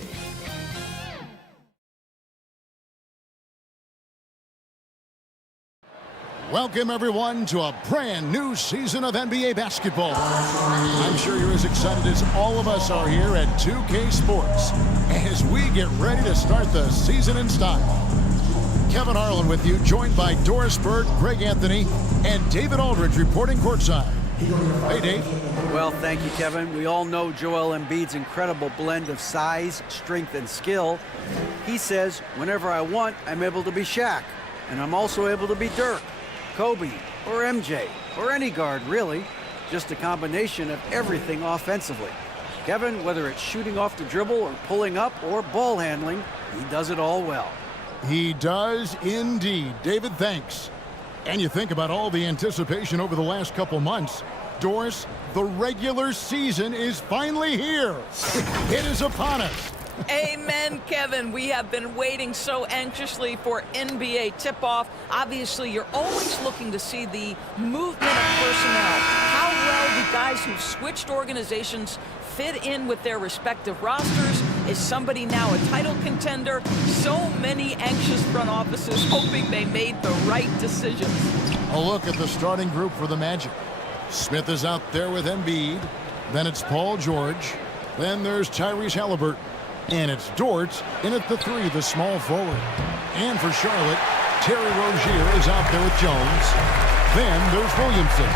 Welcome, everyone, to a brand new season of NBA basketball. I'm sure you're as excited as all of us are here at 2K Sports as we get ready to start the season in style. Kevin Harlan with you, joined by Doris Bird, Greg Anthony, and David Aldridge reporting courtside. Hey, Dave. Well, thank you, Kevin. We all know Joel Embiid's incredible blend of size, strength, and skill. He says, whenever I want, I'm able to be Shaq, and I'm also able to be Dirk, Kobe, or MJ, or any guard, really. Just a combination of everything offensively. Kevin, whether it's shooting off the dribble or pulling up or ball handling, he does it all well. He does indeed. David, thanks. And you think about all the anticipation over the last couple months. Doris, the regular season is finally here. It is upon us. Amen, Kevin. We have been waiting so anxiously for NBA tip-off. Obviously, you're always looking to see the movement of personnel. How well do guys who've switched organizations fit in with their respective rosters? Is somebody now a title contender? So many anxious front offices hoping they made the right decisions. A look at the starting group for the Magic. Smith is out there with Embiid. Then it's Paul George. Then there's Tyrese Halliburton. And it's Dort in at the 3, the small forward. And for Charlotte, Terry Rozier is out there with Jones. Then there's Williamson.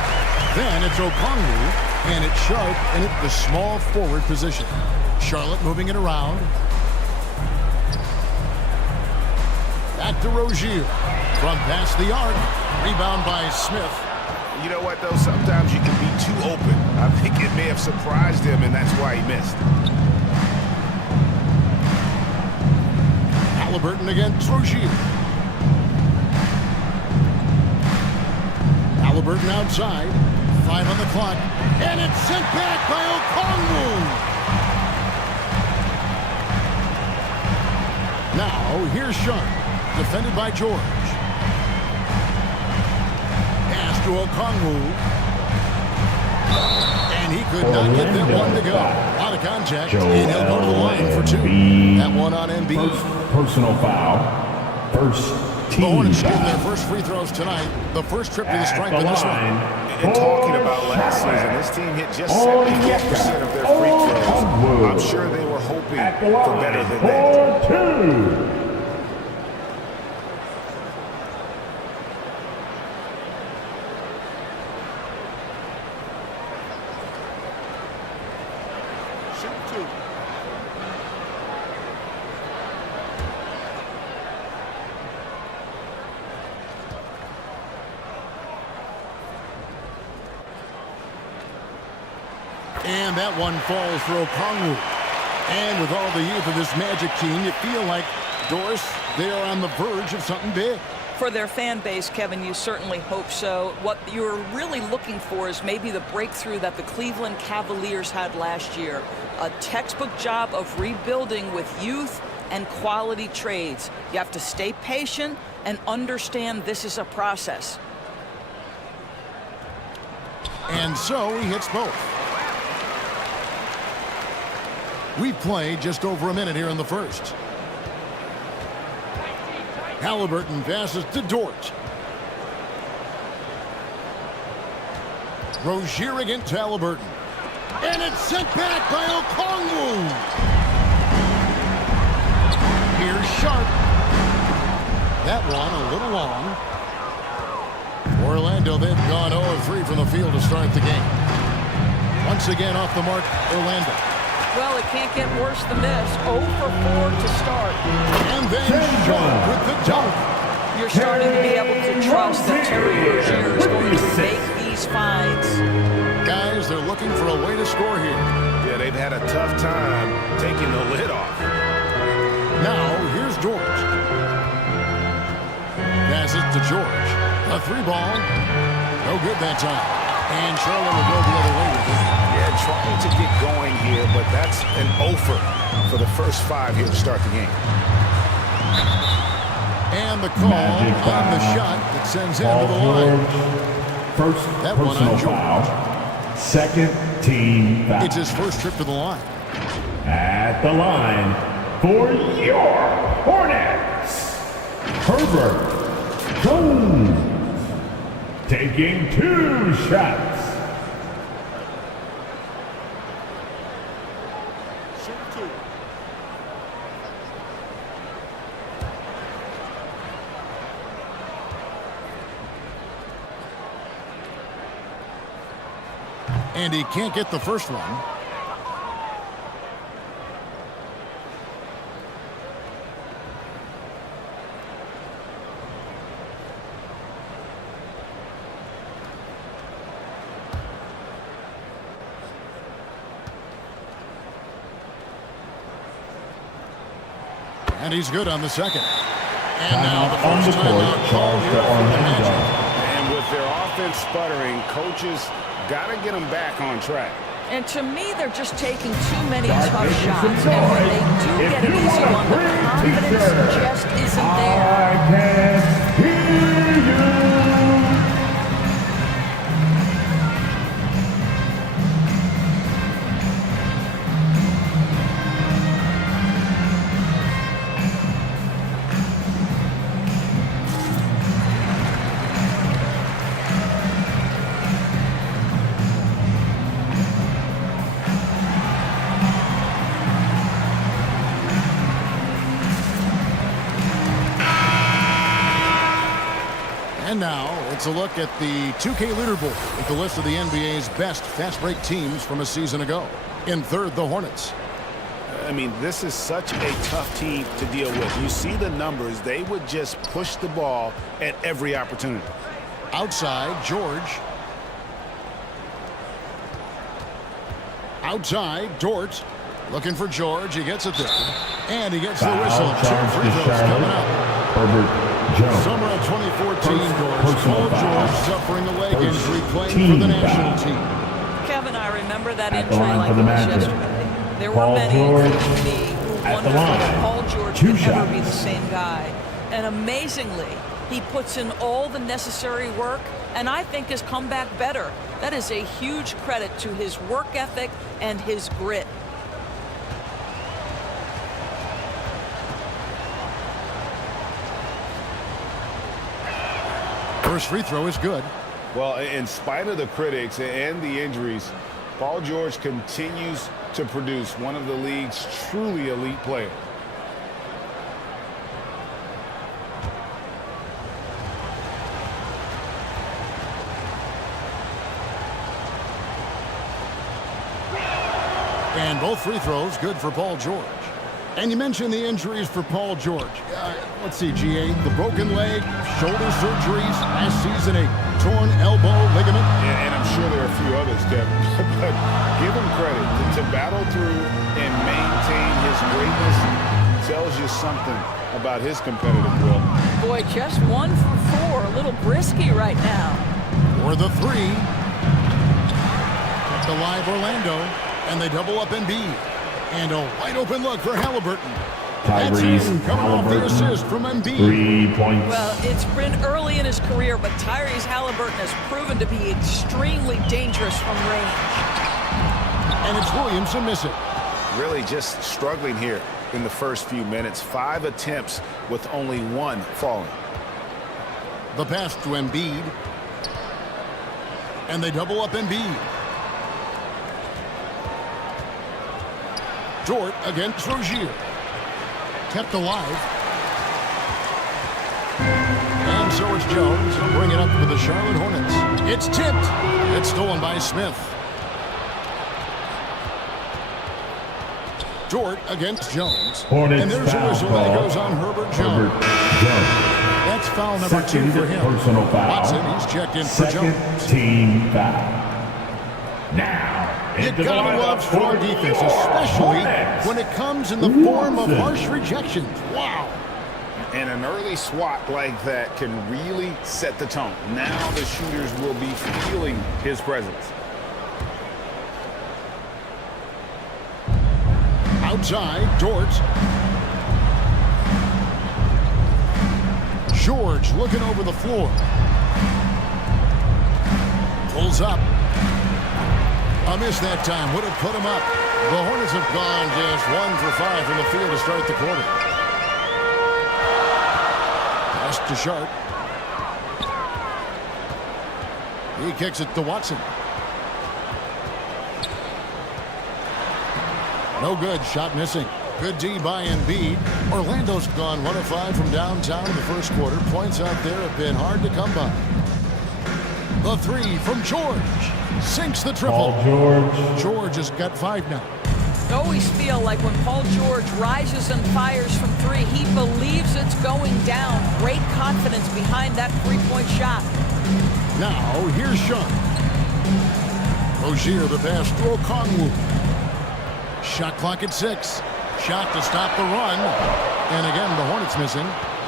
Then it's Okongwu, and it's Sharp in at the small forward position. Charlotte moving it around. Back to Rozier. From past the arc. Rebound by Smith. You know what, though? Sometimes you can be too open. I think it may have surprised him, and that's why he missed. Halliburton against Rozier. Halliburton outside. 5 on the clock. And it's sent back by Okongwu. Now, here's Sharp. Defended by George. Pass to Okongwu. And he could not get that one to go. Out of contact, and he'll go to the line for 2. That one on Embiid. Personal foul. First team. The Hornets getting their first free throws tonight. The first trip to the stripe in this one. And talking about last season, this team hit just 74% of their free throws. I'm sure they were hoping for better than that. And that one falls for Okongwu. And with all the youth of this Magic team, you feel like, Doris, they are on the verge of something big. For their fan base, Kevin, you certainly hope so. What you're really looking for is maybe the breakthrough that the Cleveland Cavaliers had last year. A textbook job of rebuilding with youth and quality trades. You have to stay patient and understand this is a process. And so he hits both. We play just over a minute here in the first. Halliburton passes to Dort. Rozier against Halliburton. And it's sent back by Okongwu. Here's Sharp. That one a little long. Orlando, they've gone 0-3 from the field to start the game. Once again off the mark, Orlando. Well, it can't get worse than this. 0 for 4 to start. And then Sharp with the dunk. You're starting to be able to trust that Terry Rozier is going to make these finds. Guys, they're looking for a way to score here. Yeah, they've had a tough time taking the lid off. Now, here's George. Passes to George. A 3-ball. No good that time. And Charlotte will go the other way with it. Yeah, trying to get going here, but that's an offer for the first 5 here to start the game. And the call on the shot that sends him to the line. First that one on George. Foul. Second team foul. It's his first trip to the line. At the line for your Hornets, Herbert Jones, taking 2 shots. And he can't get the first one. And he's good on the second. And now the first timeout called here for the Magic. And with their offense sputtering, coaches got to get them back on track. And to me, they're just taking too many tough shots. And when they do get an easy one, the confidence just isn't there. I can hear you. And now it's a look at the 2K leaderboard with the list of the NBA's best fast break teams from a season ago. In third, the Hornets. I mean, this is such a tough team to deal with. You see the numbers. They would just push the ball at every opportunity. Outside, George. Outside, Dort. Looking for George. He gets it there. And he gets the whistle. 2 free throws coming up. Herbert Jones. Summer of 2014, Paul George suffering a leg injury playing for the national team. Kevin, I remember that injury like it was yesterday. There were many, including me, who wondered whether Paul George could ever be the same guy. And amazingly, he puts in all the necessary work and I think has come back better. That is a huge credit to his work ethic and his grit. First free throw is good. Well, in spite of the critics and the injuries, Paul George continues to produce one of the league's truly elite players. And both free throws good for Paul George. And you mentioned the injuries for Paul George. Let's see, GA, the broken leg, shoulder surgeries, last season a torn elbow ligament. And I'm sure there are a few others, Kevin. But give him credit to battle through and maintain his greatness tells you something about his competitive will. Boy, just 1 for 4, a little brisky right now. For the 3. Kept alive Orlando, and they double up Embiid. And a wide open look for Halliburton. That's in, coming off the assist from Embiid. 3 points. Well, it's been early in his career, but Tyrese Halliburton has proven to be extremely dangerous from range. And it's Williamson missing. Really just struggling here in the first few minutes. 5 attempts with only 1 falling. The pass to Embiid. And they double up Embiid. Dort against Rozier. Kept alive. And so it's Jones. Bring it up for the Charlotte Hornets. It's tipped. It's stolen by Smith. Dort against Jones. Hornets and there's a whistle that goes on Herbert Jones. That's foul number 2 for him. Personal foul. Watson, he's checked in for Jones. Second team foul. Now, you gotta love strong defense, especially when it comes in the form of harsh rejections. Wow. And an early swat like that can really set the tone. Now the shooters will be feeling his presence. Outside, Dort. George looking over the floor. Pulls up. A miss that time would have put him up. The Hornets have gone just 1 for 5 from the field to start the quarter. Pass to Sharp. He kicks it to Watson. No good. Shot missing. Good D by Embiid. Orlando's gone 1 of 5 from downtown in the first quarter. Points out there have been hard to come by. The three from George. Sinks the triple. Paul George. George has got 5 now. I always feel like when Paul George rises and fires from 3, he believes it's going down. Great confidence behind that three-point shot. Now, here's Sean. Rozier the pass to Okongwu. Shot clock at 6. Shot to stop the run. And again, the Hornets missing.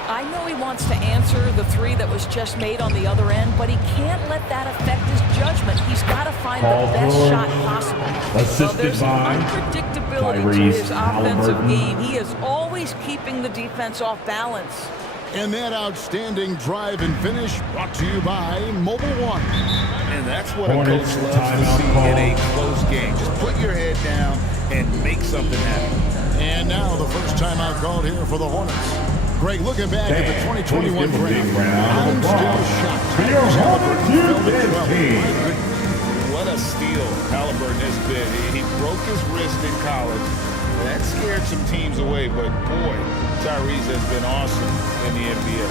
I know he wants to answer the 3 that was just made on the other end, but he can't let that affect his judgment. He's got to find the best shot possible. So there's an unpredictability to his offensive game. He is always keeping the defense off balance. And that outstanding drive and finish brought to you by Mobile One. And that's what a coach loves to see in a close game. Just put your head down and make something happen. And now the first timeout called here for the Hornets. Greg, looking back at the 2021 draft, I'm still shocked. What a steal Halliburton has been. He broke his wrist in college. That scared some teams away, but boy, Tyrese has been awesome in the NBA.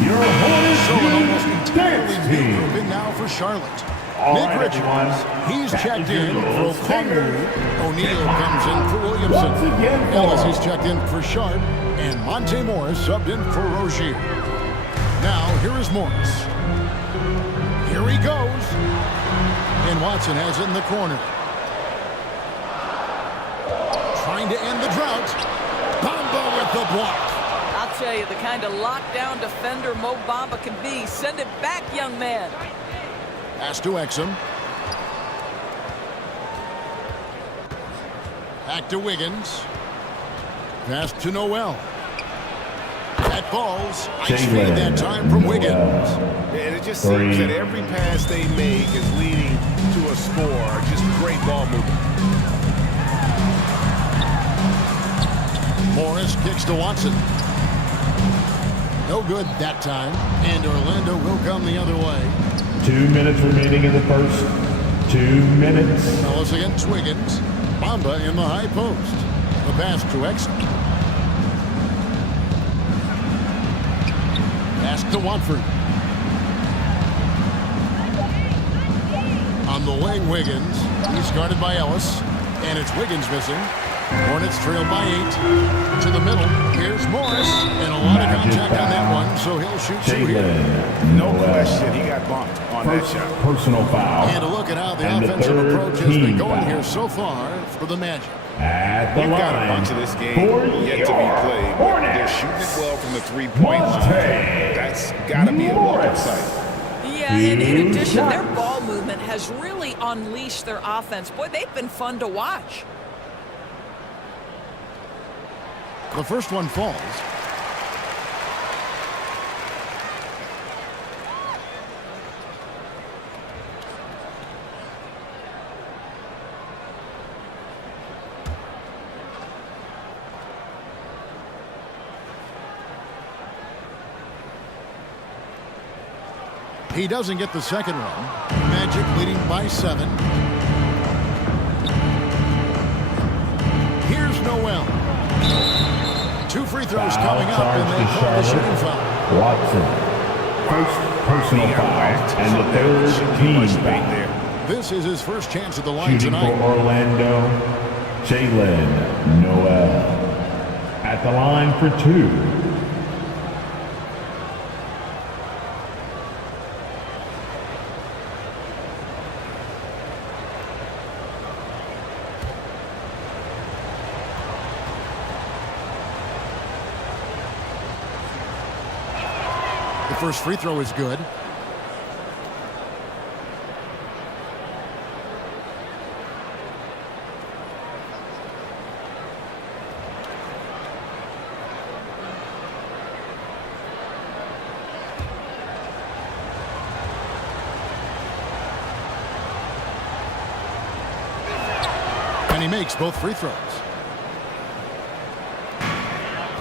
Your Hornets so an almost entirely new group in now for Charlotte. Nick Richards, he's checked in for Okongwu. O'Neal comes in for Williamson. Ellis is checked in for Sharp. And Monte Morris subbed in for Rozier. Now, here is Morris. Here he goes. And Watson has it in the corner. Trying to end the drought. Bamba with the block. I'll tell you, the kind of lockdown defender Mo Bamba can be. Send it back, young man. Pass to Exum. Back to Wiggins. Pass to Noel. That falls. Ice feed that time from Wiggins. And it just seems that every pass they make is leading to a score. Just great ball movement. Morris kicks to Watson. No good that time. And Orlando will come the other way. 2 minutes remaining in the first. 2 minutes. Ellis against Wiggins. Bamba in the high post. The pass to Exum. Pass to Watford. On the wing, Wiggins. He's guarded by Ellis. And it's Wiggins missing. Hornets trail by 8. To the middle. Here's Morris. And a lot of contact on that one, so he'll shoot 2 here. No question, he got bumped on that shot. Personal foul. And a look at how the offensive approach has been going here so far for the Magic. At the We've line. got a bunch of this game yet to be played, but they're shooting it well from the three-point line. That's got to be a look at sight. Yeah, and in addition, their ball movement has really unleashed their offense. Boy, they've been fun to watch. The first one falls. He doesn't get the second one. Magic leading by 7. Here's Noel. 2 free throws coming up, and they call the shooting foul. Watson. First personal foul, and the third team foul. This is his first chance at the line Shooting tonight. for Orlando, Jalen Noel. At the line for 2. The first free throw is good. And he makes both free throws.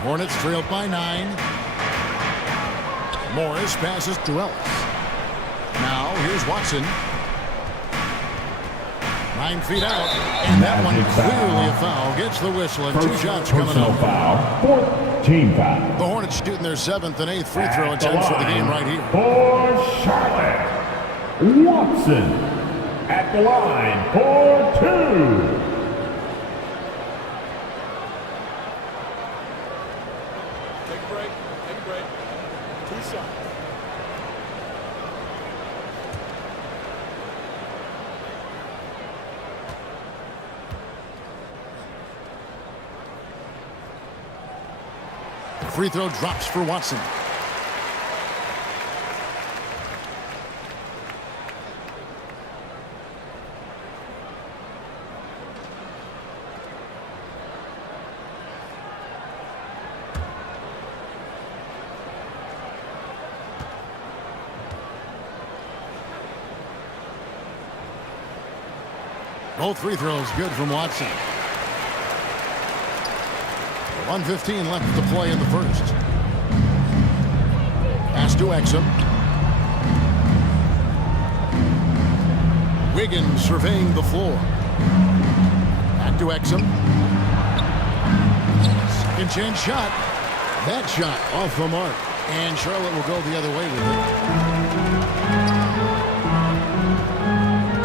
Hornets trailed by 9. Morris passes to Ellis. Now here's Watson. 9 feet out. And that one clearly a foul. Gets the whistle and 2 shots coming up. Foul. Team foul. The Hornets shooting their 7th and 8th free throw attempts for the game right here. For Charlotte, Watson. At the line for 2. Free throw drops for Watson. Both free throws good from Watson. 1:15 left to play in the first. Pass to Exum. Wiggins surveying the floor. Back to Exum. Second chance shot. That shot off the mark. And Charlotte will go the other way with it.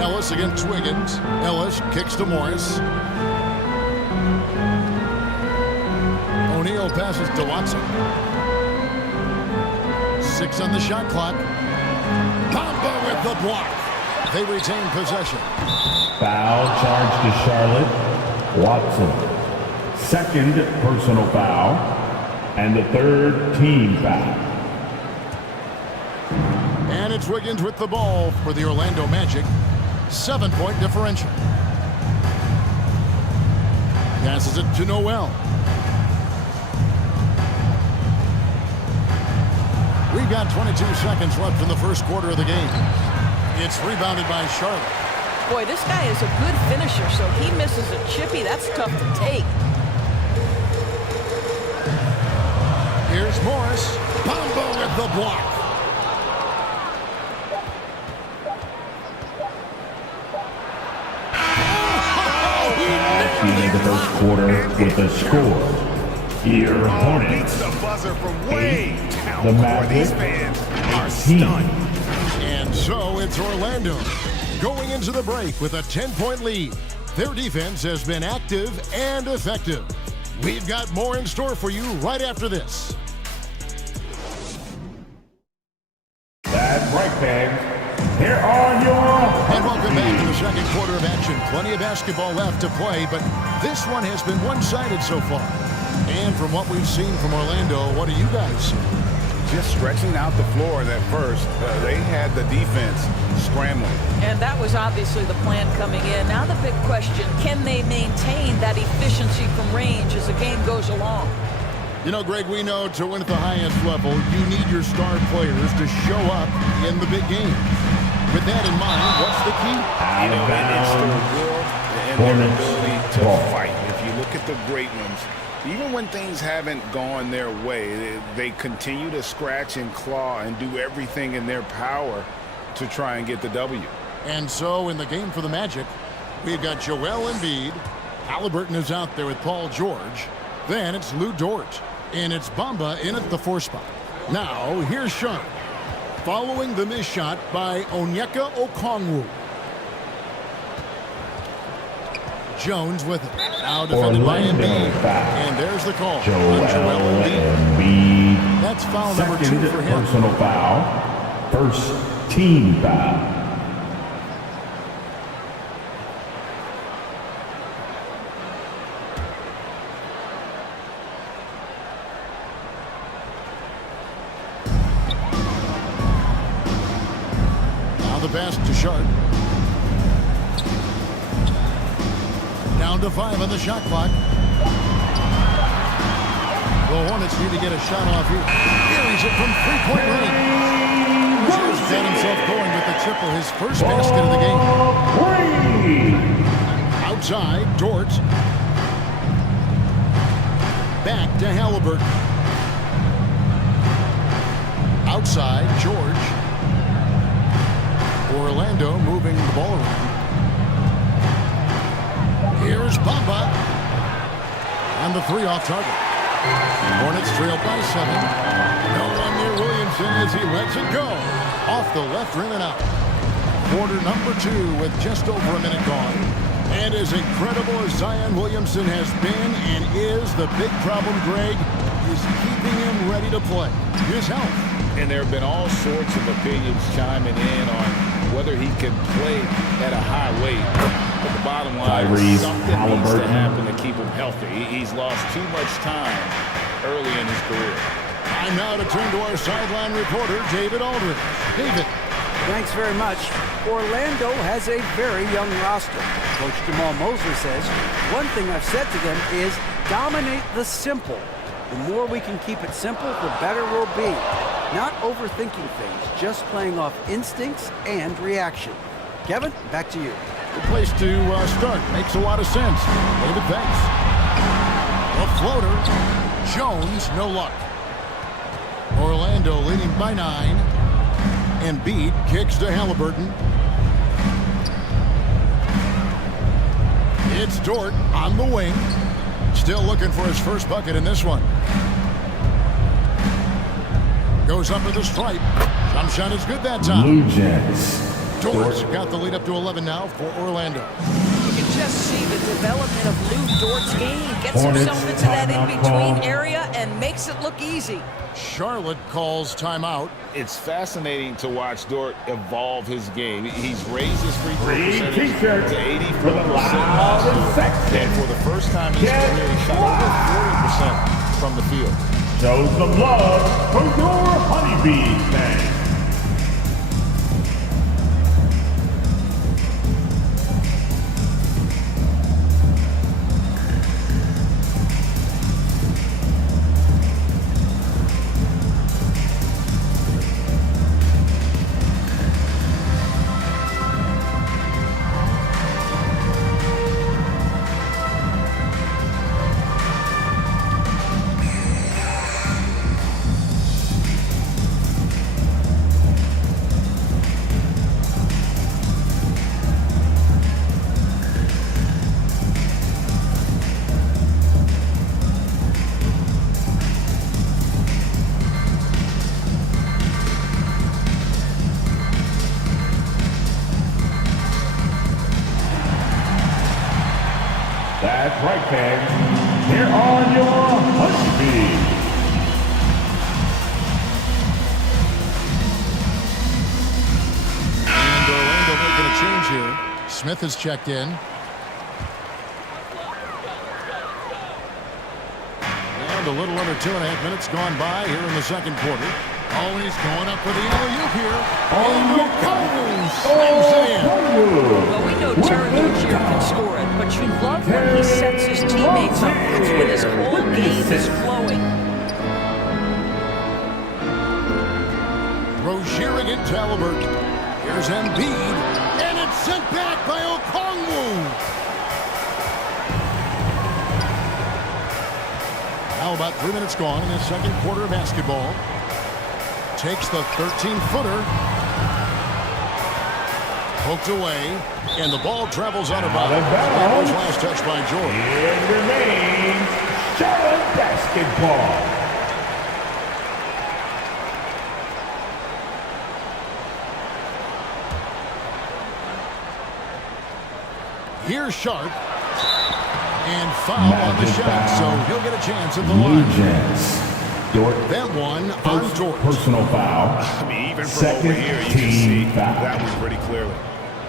Ellis against Wiggins. Ellis kicks to Morris. O'Neal passes to Watson. 6 on the shot clock. Bamba with the block. They retain possession. Foul charge to Charlotte, Watson. Second personal foul, and the 3rd team foul. And it's Wiggins with the ball for the Orlando Magic. 7-point differential. Passes it to Noel. We've got 22 seconds left in the first quarter of the game. It's rebounded by Charlotte. Boy, this guy is a good finisher, so he misses a chippy. That's tough to take. Here's Morris. Bamba with the block. End of the first quarter with a score. Your Hornets, the buzzer from way 8, down the before Magic, these fans are 18. stunned. And so it's Orlando going into the break with a 10-point lead. Their defense has been active and effective. We've got more in store for you right after this. That's right, fans. Here are your... And welcome back to the second quarter of action. Plenty of basketball left to play, but this one has been one-sided so far. And from what we've seen from Orlando, what do you guys see? Just stretching out the floor at first. They had the defense scrambling. And that was obviously the plan coming in. Now the big question, can they maintain that efficiency from range as the game goes along? You know, Greg, we know to win at the highest level, you need your star players to show up in the big games. With that in mind, what's the key? You know, it's their will and their ability to fight. If you look at the great ones, Even when things haven't gone their way, they continue to scratch and claw and do everything in their power to try and get the W. And so in the game for the Magic, we've got Joel Embiid. Halliburton is out there with Paul George. Then it's Lou Dort. And it's Bamba in at the 4 spot. Now, here's Sean. Following the missed shot by Onyeka Okongwu. Jones with it. Now defended by Embiid. And there's the call. Joel Embiid. That's foul number 2 for him. Personal foul. First team foul. Pass to Sharp. Down to 5 on the shot clock. The Hornets need to get a shot off here. Carries it from 3-point range. He's got himself going with the triple, his first basket of the game. Outside, Dort. Back to Halliburton. Outside, George. Orlando moving the ball around. Here's Bamba. And the 3 off target. Hornets trail by 7. No one near Williamson as he lets it go. Off the left rim and out. Quarter number 2 with just over a minute gone. And as incredible as Zion Williamson has been and is, the big problem, Greg, is keeping him ready to play. His health. And there have been all sorts of opinions chiming in on whether he can play at a high weight. But the bottom line is something needs to happen to keep him healthy. He's lost too much time early in his career. Time now to turn to our sideline reporter, David Aldridge. David. Thanks very much. Orlando has a very young roster. Coach Jamal Mosley says, one thing I've said to them is dominate the simple. The more we can keep it simple, the better we'll be. Not overthinking things, just playing off instincts and reaction. Kevin, back to you. Good place to start. Makes a lot of sense. David, thanks. A floater. Jones, no luck. Orlando leading by 9. Embiid kicks to Halliburton. It's Dort on the wing. Still looking for his first bucket in this one. Goes up to the stripe. Jump shot is good that time. Blue Jets. Dort's got the lead up to 11 now for Orlando. You can just see the development of Lou Dort's game. Gets himself into that in-between area and makes it look easy. Charlotte calls timeout. It's fascinating to watch Dort evolve his game. He's raised his free throw percentage to 84% last year. And for the first time in his career, he shot over 40% from the field. Show some love for your Honeybees fans. That's right, fans. Here are your Honeybees. And Orlando making a change here. Smith has checked in. And a little under 2.5 minutes gone by here in the second quarter. Oh, and he's going up for the alley-oop here. Slams it in. Well, we know Terry Rozier can score it, but you love when he sets his teammates up. It's when his whole game is flowing. Rozier against Halliburton. Here's Embiid, and it's sent back by Okongwu. about 3 minutes gone in the second quarter of basketball. Takes the 13-footer. Poked away, and the ball travels out of bounds. That was last touch by George. It remains Charlotte basketball. Here's Sharp. And foul on the shot, so he'll get a chance at the line. That one on George. Personal foul. I mean, even from Second over here, you can see foul. that was pretty clearly.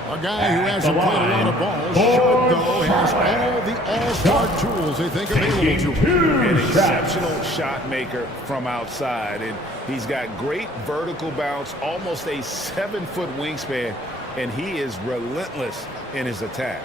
A guy who hasn't played a lot of ball. Sharp, though, has all the all-star tools they think available to him. An exceptional shot maker from outside. And he's got great vertical bounce, almost a 7-foot wingspan, and he is relentless in his attack.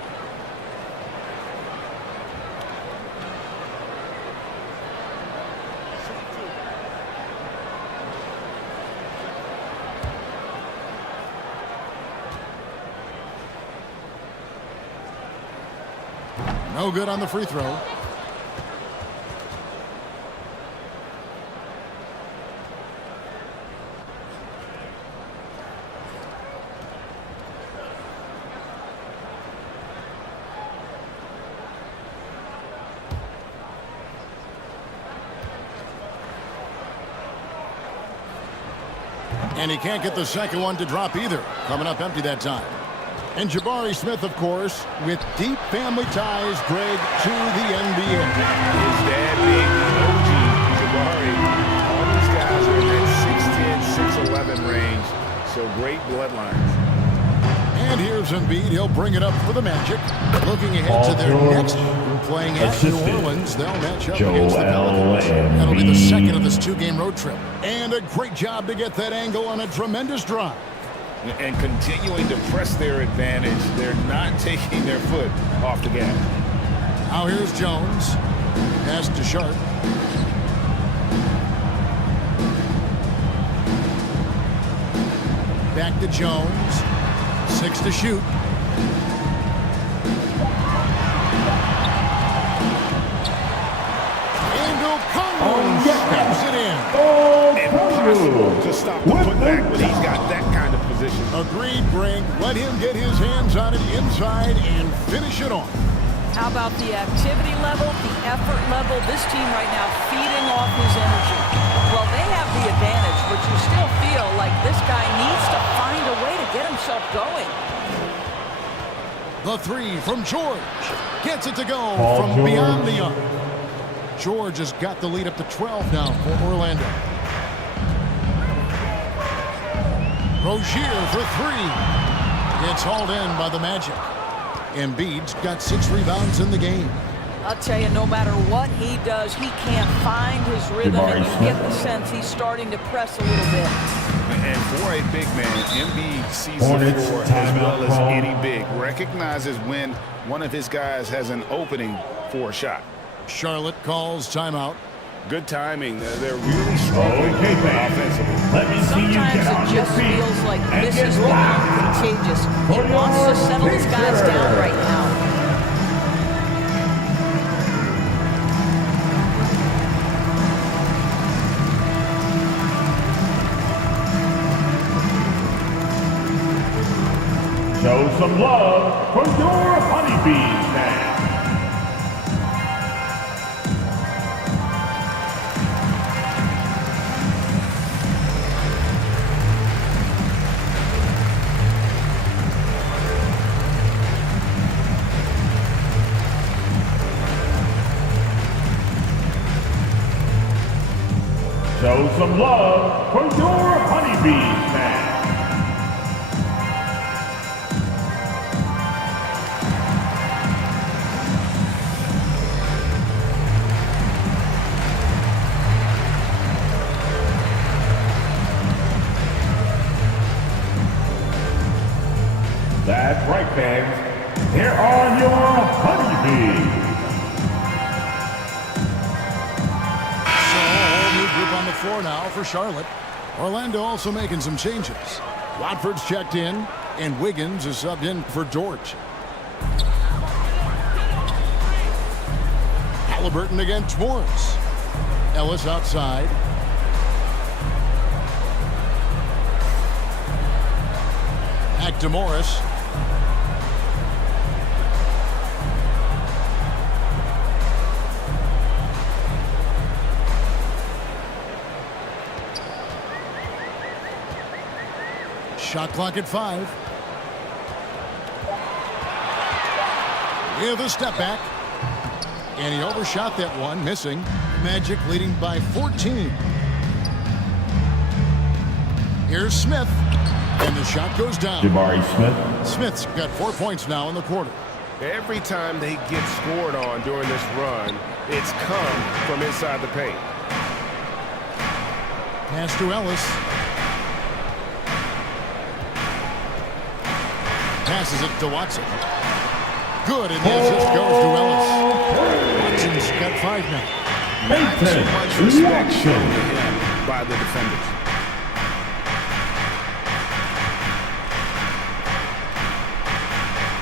No good on the free throw. And he can't get the second one to drop either. Coming up empty that time. And Jabari Smith, of course, with deep family ties, Greg, to the NBA. His dad being the OG, Jabari. All these guys are in that 6'10", 6'11" range, so great bloodlines. And here's Embiid. He'll bring it up for the Magic. Looking ahead to their next game, playing at New Orleans. They'll match up against the Pelicans. That'll be the second of this 2-game road trip. And a great job to get that angle on a tremendous drive. And continuing to press their advantage. They're not taking their foot off the gas. Now here's Jones. Pass to Sharp. Back to Jones. 6 to shoot. And O'Connell snaps it in. Impossible to stop the putback when he's got that kind of position. Agreed, Greg. Let him get his hands on it inside and finish it off. How about the activity level, the effort level? This team right now feeding off his energy. Well, they have the advantage, but you still feel like this guy needs to find a way to get himself going. The three from George. Gets it to go from beyond the arc. George has got the lead up to 12 now for Orlando. Rozier for three. It's hauled in by the Magic. Embiid's got 6 rebounds in the game. I'll tell you, no matter what he does, he can't find his rhythm, and you get the sense he's starting to press a little bit. And for a big man, Embiid sees the floor as well as any big. Recognizes when one of his guys has an opening for a shot. Charlotte calls timeout. Good timing. They're really struggling offensively. Sometimes it just feels like this is becoming contagious. He wants to settle his guys down right now. Show some love for your honeybees now. Show some love for your honeybees now. That's right, fans. Here are your honeybees. On the floor now for Charlotte. Orlando also making some changes. Watford's checked in, and Wiggins is subbed in for George. Halliburton against Morris. Ellis outside. Back to Morris. Shot clock at 5. With a step back. And he overshot that one, missing. Magic leading by 14. Here's Smith. And the shot goes down. Jabari Smith. Smith's got 4 points now in the quarter. Every time they get scored on during this run, it's come from inside the paint. Pass to Ellis. Passes it to Watson. Good, and the assist goes to Ellis. Watson's got 5 now. Not too much respect shown to him by the defenders.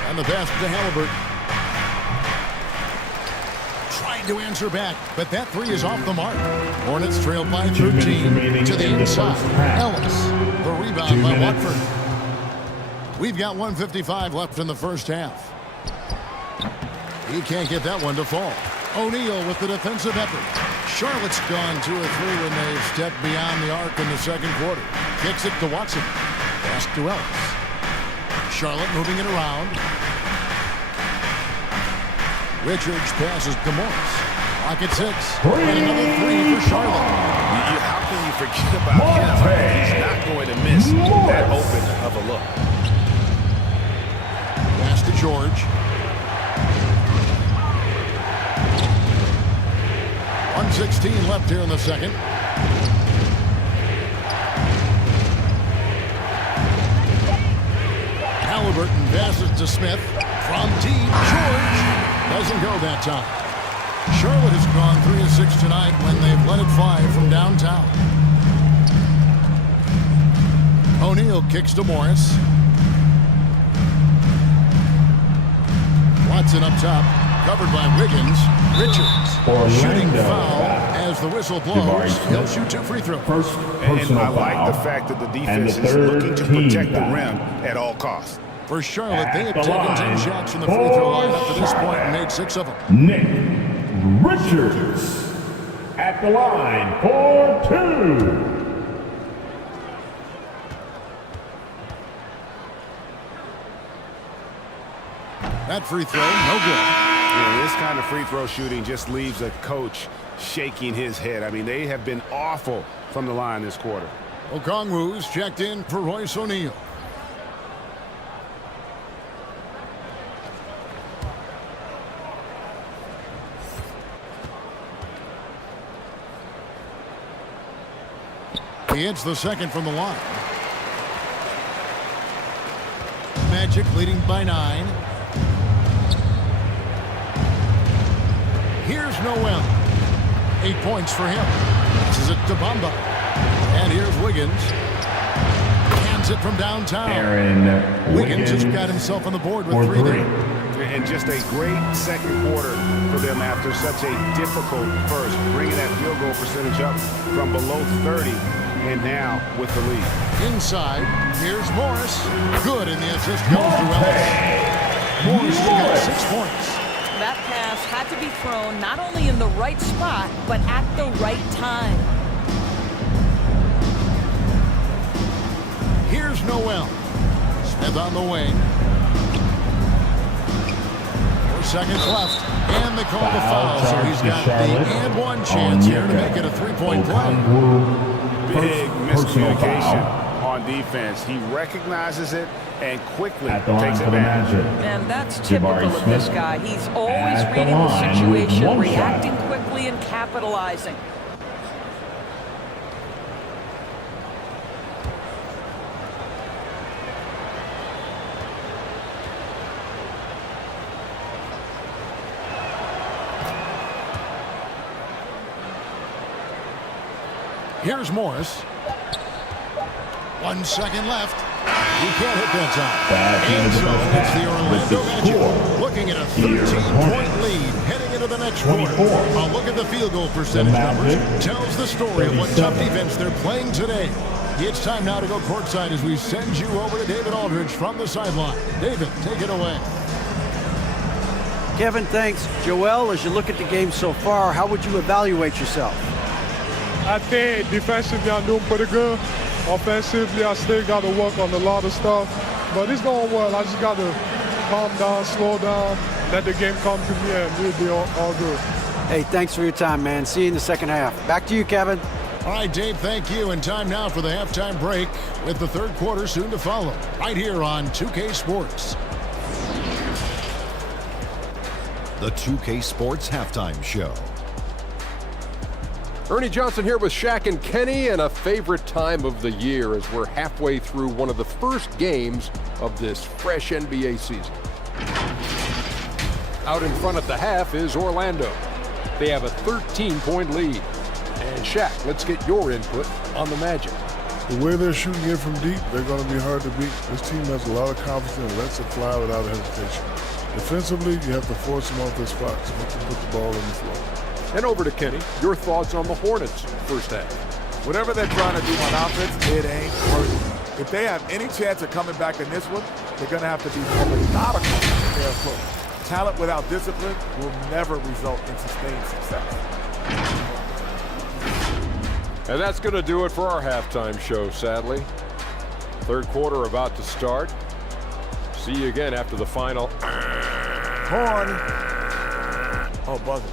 And the pass to Halliburton. Tried to answer back, but that 3 is off the mark. Hornets trail by 13 to the inside. Ellis, the rebound by Watford. We've got 1:55 left in the first half. He can't get that one to fall. O'Neal with the defensive effort. Charlotte's gone 2 or 3 when they've stepped beyond the arc in the second quarter. Kicks it to Watson. Pass to Ellis. Charlotte moving it around. Richards passes to Morris. Clock at 6. And another 3 for Charlotte. How can you forget about him? He's not going to miss that open of a look. Pass to George. 1:16 left here in the second. Halliburton passes to Smith. From deep, George doesn't go that time. Charlotte has gone 3 of 6 tonight when they've let it fly from downtown. O'Neal kicks to Morris. Watson up top, covered by Wiggins. Richards shooting foul as the whistle blows. He'll shoot 2 free throws. And I like the fact that the defense is looking to protect the rim at all costs. For Charlotte, they have taken 10 shots from the free throw line up to this point and made 6 of them. Nick Richards at the line for 2. That free throw, no good. Yeah, this kind of free throw shooting just leaves a coach shaking his head. I mean, they have been awful from the line this quarter. Okongwu's checked in for Royce O'Neal. He hits the second from the line. Magic leading by 9. Here's Noel. 8 points for him. This is it to Bamba. And here's Wiggins. Hands it from downtown. Wiggins has got himself on the board with 3 there. And just a great second quarter for them after such a difficult first. Bringing that field goal percentage up from below 30 and now with the lead. Inside, here's Morris. Good, and the assist goes to Ellis. Morris has got 6 points. That pass had to be thrown not only in the right spot, but at the right time. Here's Noel. Smith on the wing. 4 seconds left. And they call the foul, so he's got the and 1 chance here to make it a 3-point play. Big miscommunication on defense. He recognizes it and quickly takes advantage. And that's typical of this guy. He's always reading the situation, reacting quickly, and capitalizing. Here's Morris. 1 second left. You can't hit that time. Back And into the so first it's the half Orlando with the Magic score. looking at a Here, 13-point lead heading into the next 24. quarter. A look at the field goal percentage numbers tells the story of what tough defense they're playing today. It's time now to go courtside as we send you over to David Aldridge from the sideline. David, take it away. Kevin, thanks. Joel, as you look at the game so far, how would you evaluate yourself? I think defensively I'm doing pretty good. Offensively, I still got to work on a lot of stuff. But it's going well. I just got to calm down, slow down, let the game come to me, and we'll be all good. Hey, thanks for your time, man. See you in the second half. Back to you, Kevin. All right, Dave, thank you. And time now for the halftime break with the third quarter soon to follow. Right here on 2K Sports. The 2K Sports Halftime Show. Ernie Johnson here with Shaq and Kenny, and a favorite time of the year as we're halfway through one of the first games of this fresh NBA season. Out in front at the half is Orlando. They have a 13-point lead. And Shaq, let's get your input on the Magic. The way they're shooting it from deep, they're going to be hard to beat. This team has a lot of confidence and lets it fly without hesitation. Defensively, you have to force them off their spots and put the ball on the floor. And over to Kenny, your thoughts on the Hornets first half. Whatever they're trying to do on offense, it ain't working. If they have any chance of coming back in this one, they're going to have to be more methodical in their approach. Talent without discipline will never result in sustained success. And that's going to do it for our halftime show, sadly. Third quarter about to start. See you again after the final. Horn. Oh, buzzer.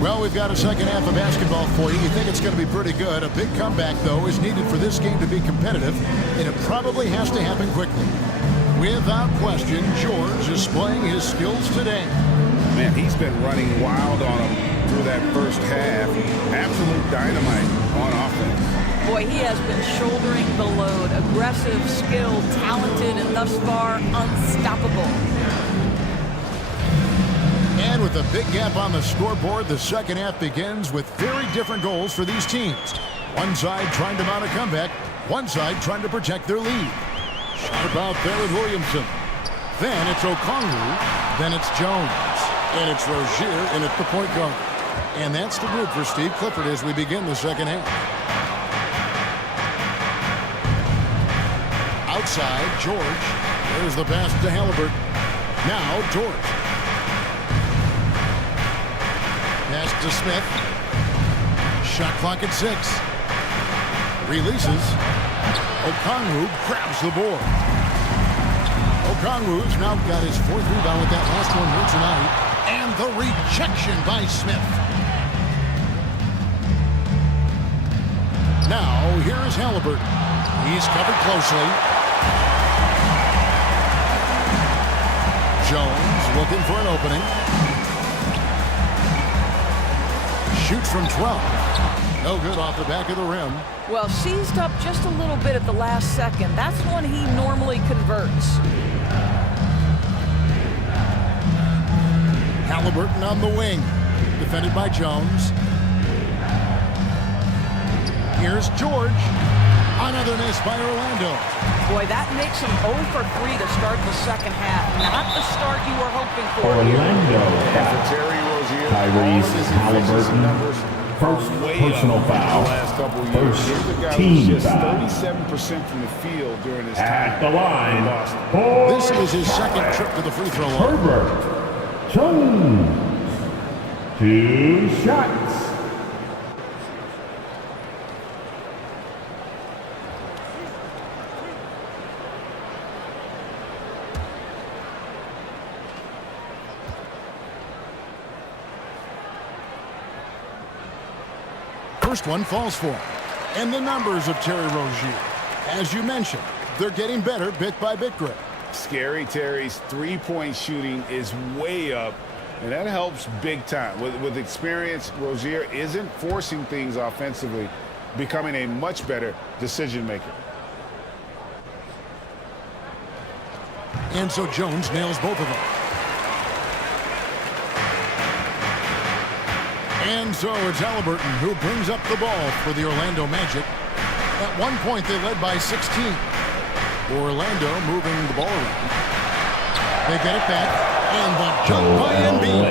Well, we've got a second half of basketball for you. You think it's going to be pretty good. A big comeback, though, is needed for this game to be competitive, and it probably has to happen quickly. Without question, George is playing his skills today. Man, he's been running wild on him through that first half. Absolute dynamite on offense. Boy, he has been shouldering the load. Aggressive, skilled, talented, and thus far, unstoppable. And with a big gap on the scoreboard, the second half begins with very different goals for these teams. One side trying to mount a comeback, one side trying to protect their lead. Sharp out there with Williamson. Then it's Okongwu, then it's Jones. And it's Rozier in at the point guard. And that's the group for Steve Clifford as we begin the second half. Outside, George. There's the pass to Halliburton. Now, George. Pass to Smith. Shot clock at 6. Releases. Okongwu grabs the board. Okongwu's now got his 4th rebound with that last one here tonight. And the rejection by Smith. Now, here is Halliburton. He's covered closely. Jones looking for an opening. Shoots from 12. No good off the back of the rim. Well, seized up just a little bit at the last second. That's when he normally converts. Halliburton on the wing. Defended by Jones. Here's George. Another miss by Orlando. Boy, that makes him 0 for 3 to start the second half. Not the start you were hoping for. Orlando. For Terry Rozier, Tyrese Halliburton. First personal foul. Last couple of years. First Here's a guy team who's just foul. 37% from the field during his time. At the line. This is his second trip to the free throw line. Herbert Jones. 2 shots. First one falls for him. And the numbers of Terry Rozier. As you mentioned, they're getting better bit by bit, Greg. Scary Terry's three-point shooting is way up, and that helps big time. With experience, Rozier isn't forcing things offensively, becoming a much better decision maker. And so Jones nails both of them. And so it's Halliburton who brings up the ball for the Orlando Magic. At one point, they led by 16. Orlando moving the ball around. They get it back. And the jump by Embiid.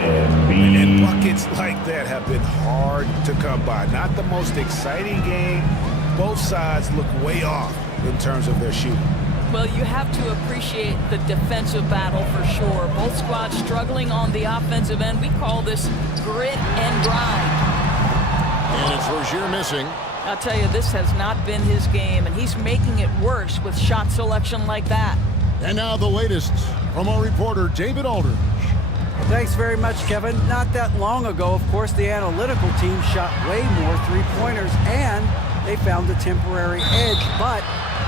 And buckets like that have been hard to come by. Not the most exciting game. Both sides look way off in terms of their shooting. Well, you have to appreciate the defensive battle for sure. Both squads struggling on the offensive end. We call this grit and grind. And it's Rozier missing. I'll tell you, this has not been his game, and he's making it worse with shot selection like that. And now the latest from our reporter, David Aldridge. Thanks very much, Kevin. Not that long ago, of course, the analytical team shot way more three-pointers, and they found a temporary edge. But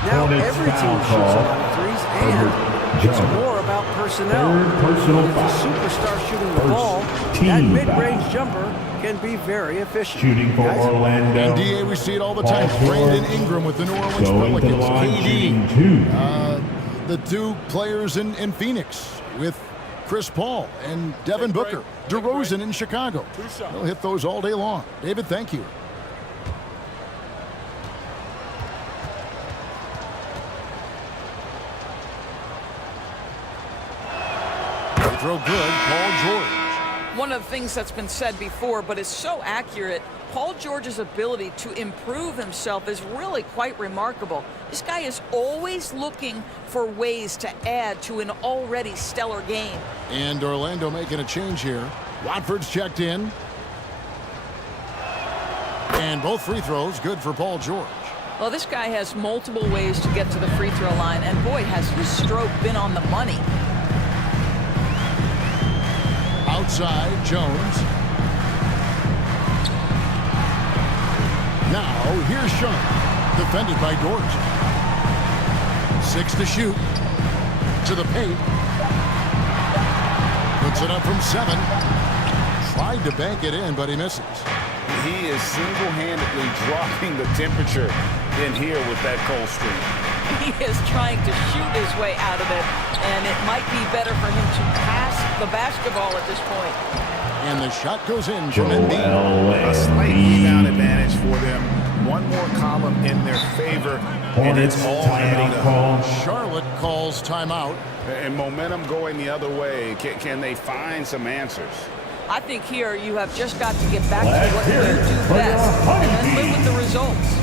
now every team shoots a lot of threes, and it's more about personnel. With a superstar shooting the ball, that mid-range jumper can be very efficient. Shooting for Orlando. And DA, we see it all the time. Brandon Ingram with the New Orleans Pelicans. KD. The two players in Phoenix with Chris Paul and Devin Booker. DeRozan in Chicago. They'll hit those all day long. David, thank you. Throw good, Paul George. One of the things that's been said before, but is so accurate, Paul George's ability to improve himself is really quite remarkable. This guy is always looking for ways to add to an already stellar game. And Orlando making a change here. Watford's checked in. And both free throws good for Paul George. Well, this guy has multiple ways to get to the free throw line, and boy, has his stroke been on the money. Outside, Jones. Now, here's Sean. Defended by Dort. 6 to shoot. To the paint. Puts it up from 7. Tried to bank it in, but he misses. He is single-handedly dropping the temperature in here with that cold streak. He is trying to shoot his way out of it, and it might be better for him to pass the basketball at this point. And the shot goes in from Embiid. A slight rebound advantage for them. One more column in their favor, and it's all adding up. Charlotte calls timeout. And momentum going the other way. Can they find some answers? I think here you have just got to get back to what you do best and then live with the results.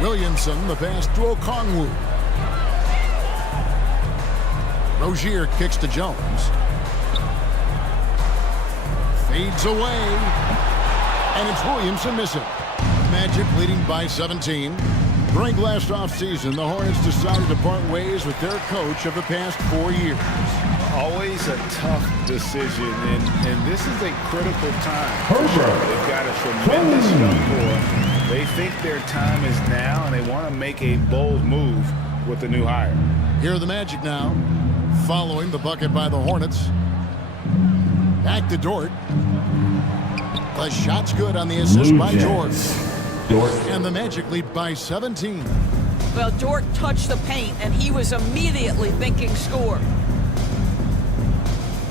Williamson, the pass to Okongwu. Rozier kicks to Jones. Fades away. And it's Williamson missing. Magic leading by 17. During last offseason, the Hornets decided to part ways with their coach of the past 4 years. Always a tough decision, and this is a critical time. They've got a tremendous young core. They think their time is now, and they want to make a bold move with the new hire. Here are the Magic now, following the bucket by the Hornets. Back to Dort. The shot's good on the assist by George. And the Magic lead by 17. Well, Dort touched the paint, and he was immediately thinking score.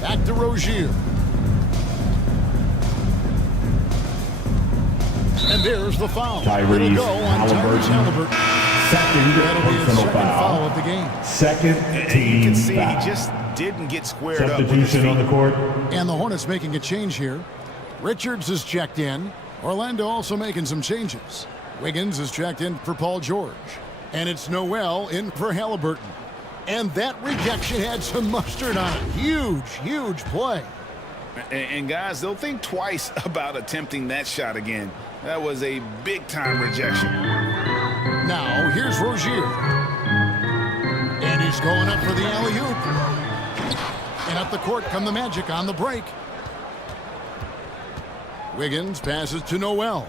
Back to Rozier. And there's the foul. It'll go on Tyrese Haliburton. That'll be his second foul of the game. Second team you can see foul. He just didn't get squared up with his feet. On the court. And the Hornets making a change here. Richards is checked in. Orlando also making some changes. Wiggins is checked in for Paul George. And it's Noel in for Haliburton. And that rejection had some mustard on it. Huge, huge play. And guys, they'll think twice about attempting that shot again. That was a big-time rejection. Now, here's Rozier. And he's going up for the alley-oop. And up the court come the Magic on the break. Wiggins passes to Noel.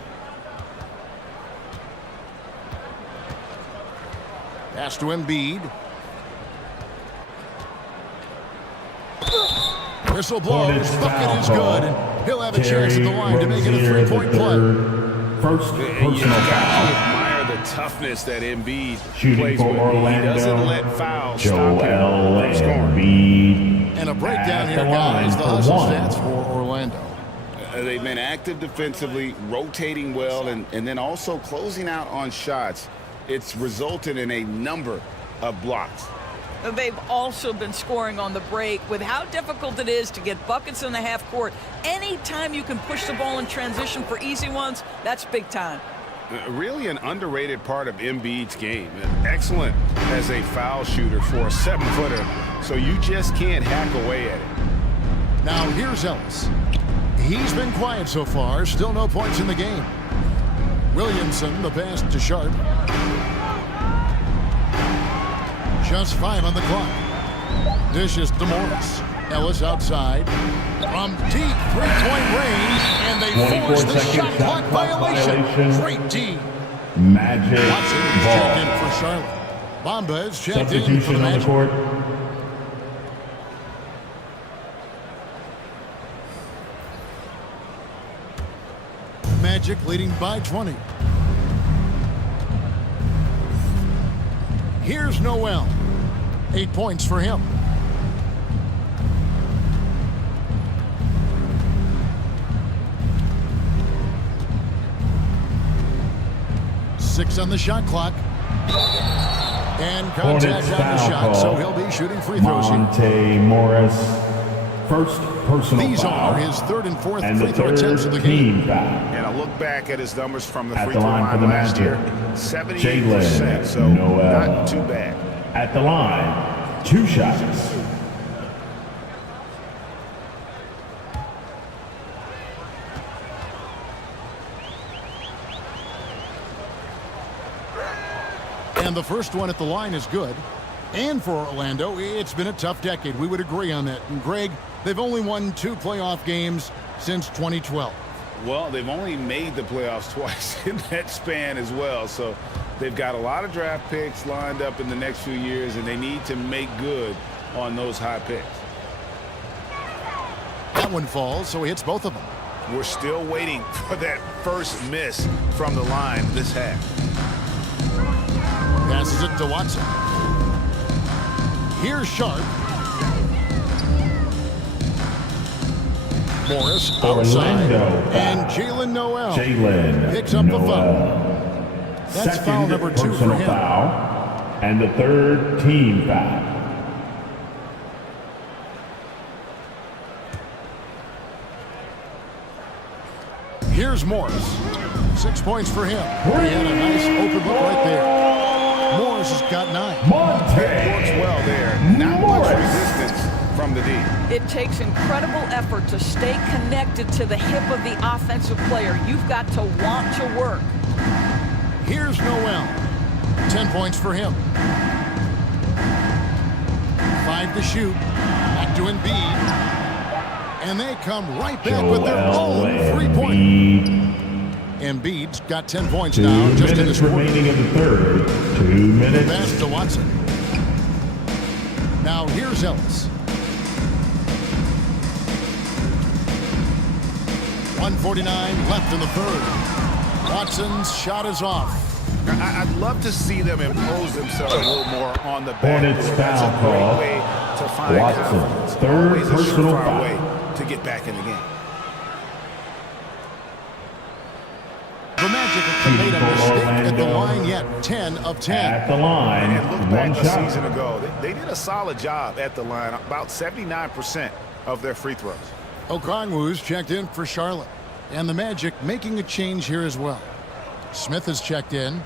Pass to Embiid. Whistle blows. Bucket is good. And he'll have a chance at the line to make it a three-point play. First personal foul. Admire the toughness that Embiid Shooting plays for with. Orlando. He doesn't let fouls Joel stop him from scoring. Embiid. And a breakdown here, guys. The hustle stats for Orlando. They've been active defensively, rotating well, and then also closing out on shots. It's resulted in a number of blocks. They've also been scoring on the break. With how difficult it is to get buckets in the half court, anytime you can push the ball in transition for easy ones, that's big time. Really an underrated part of Embiid's game. Excellent as a foul shooter for a 7-footer, so you just can't hack away at it. Now here's Ellis. He's been quiet so far. Still no points in the game. Williamson, the pass to Sharp. Just 5 on the clock. Dishes to Morris. Ellis outside. From deep three-point range. And they force the shot clock violation. Great D. Magic Watson is checked in for Charlotte. Bamba is checked in for the Magic. Court. Magic leading by 20. Here's Noel. 8 points for him. Six on the shot clock. And contact on the shot, so he'll be shooting free throws here. Monte Morris, first personal These foul. are his third and fourth and free throw attempts of the game. Foul. And I look back at his numbers from the At free the throw line for line the last year. Magic, 78%, so Noel. not too bad. At the line, 2 shots. And the first one at the line is good. And for Orlando, it's been a tough decade. We would agree on that. And Greg, they've only won 2 playoff games since 2012. Well, they've only made the playoffs twice in that span as well. So they've got a lot of draft picks lined up in the next few years, and they need to make good on those high picks. That one falls, so he hits both of them. We're still waiting for that first miss from the line this half. Passes it to Watson. Here's Sharp. Morris outside. And Jalen Noel picks up the foul. That's Second foul number 2 for personal him. foul, and the third team foul. Here's Morris. 6 points for him. He had a nice open look right there. Morris has got 9. It works well there. Not much resistance from the D. It takes incredible effort to stay connected to the hip of the offensive player. You've got to want to work Here's Noel. 10 points for him. 5 to shoot. Back to Embiid. And they come right back with their own three-pointer. Embiid's got 10 points now. Just in this remaining in the third. 2 minutes. Pass to Watson. Now here's Ellis. 1:49 left in the third. Watson's shot is off. I'd love to see them impose themselves a little more on the Hornets back. That's foul a great call. way to find Watson, confidence. third Always a personal surefire foul. way to get back in the game. The Magic have made a mistake at the line yet. 10 of 10. At the line, And look back one a shot. season ago. They did a solid job at the line. About 79% of their free throws. Okongwu's checked in for Charlotte. And the Magic making a change here as well. Smith has checked in.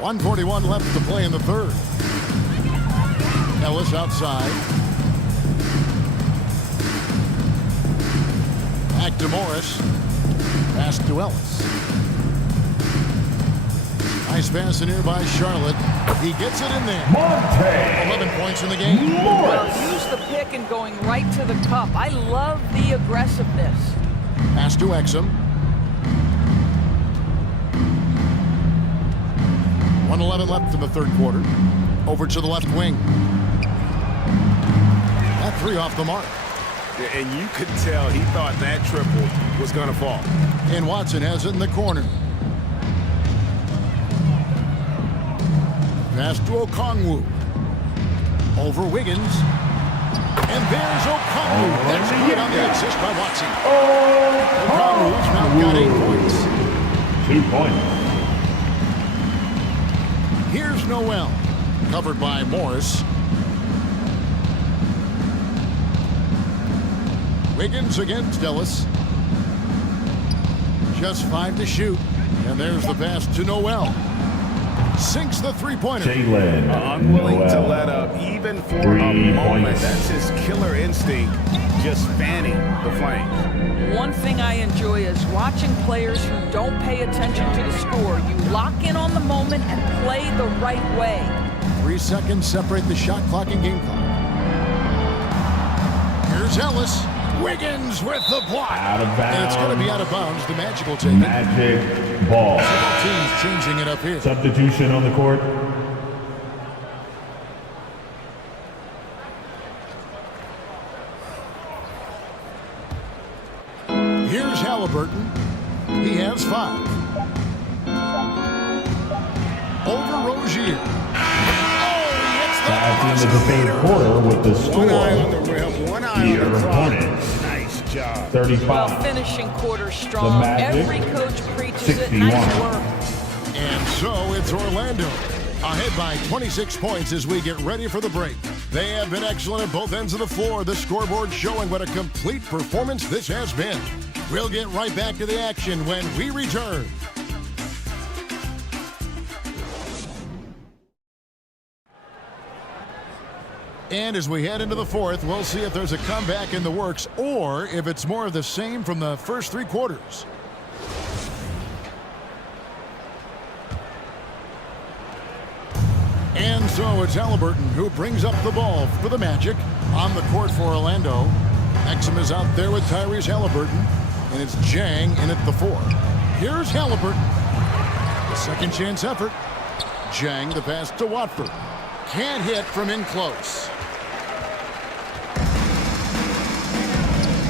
.141 left to play in the third. Ellis outside. Back to Morris. Pass to Ellis. Nice pass in here by Charlotte. He gets it in there. 11 points in the game. Well, use the pick and going right to the cup. I love the aggressiveness. Pass to Exum. 1:11 left in the third quarter. Over to the left wing. That three off the mark. And you could tell he thought that triple was going to fall. And Watson has it in the corner. Pass to Okongwu. Over Wiggins. And there's Okongwu. That's good on the assist by Watson. Okongwu's now got 8 points. 2 points. Here's Noel. Covered by Morris. Wiggins against Ellis. Just 5 to shoot. And there's the pass to Noel. Sinks the three-pointer. Unwilling to let up even for a moment. Points. That's his killer instinct, just fanning the flames. One thing I enjoy is watching players who don't pay attention to the score. You lock in on the moment and play the right way. 3 seconds separate the shot clock and game clock. Here's Ellis. Wiggins with the block. Out of bounds. And it's going to be out of bounds. The Magic will take Magic ball. Several teams changing it up here. Substitution on the court. Here's Halliburton. He has 5. Over Rozier. Back into the third quarter with the score. One eye on the rim, one eye Your on the clock. Hornets. Nice job. 35. Well, finishing quarter strong. Magic, Every coach preaches 61. it. Nice work. And so it's Orlando. Ahead by 26 points as we get ready for the break. They have been excellent at both ends of the floor. The scoreboard showing what a complete performance this has been. We'll get right back to the action when we return. And as we head into the fourth, we'll see if there's a comeback in the works or if it's more of the same from the first 3 quarters. And so it's Halliburton who brings up the ball for the Magic on the court for Orlando. Exum is out there with Tyrese Halliburton, and it's Jang in at the 4. Here's Halliburton. The second chance effort. Jang the pass to Watford. Can't hit from in close.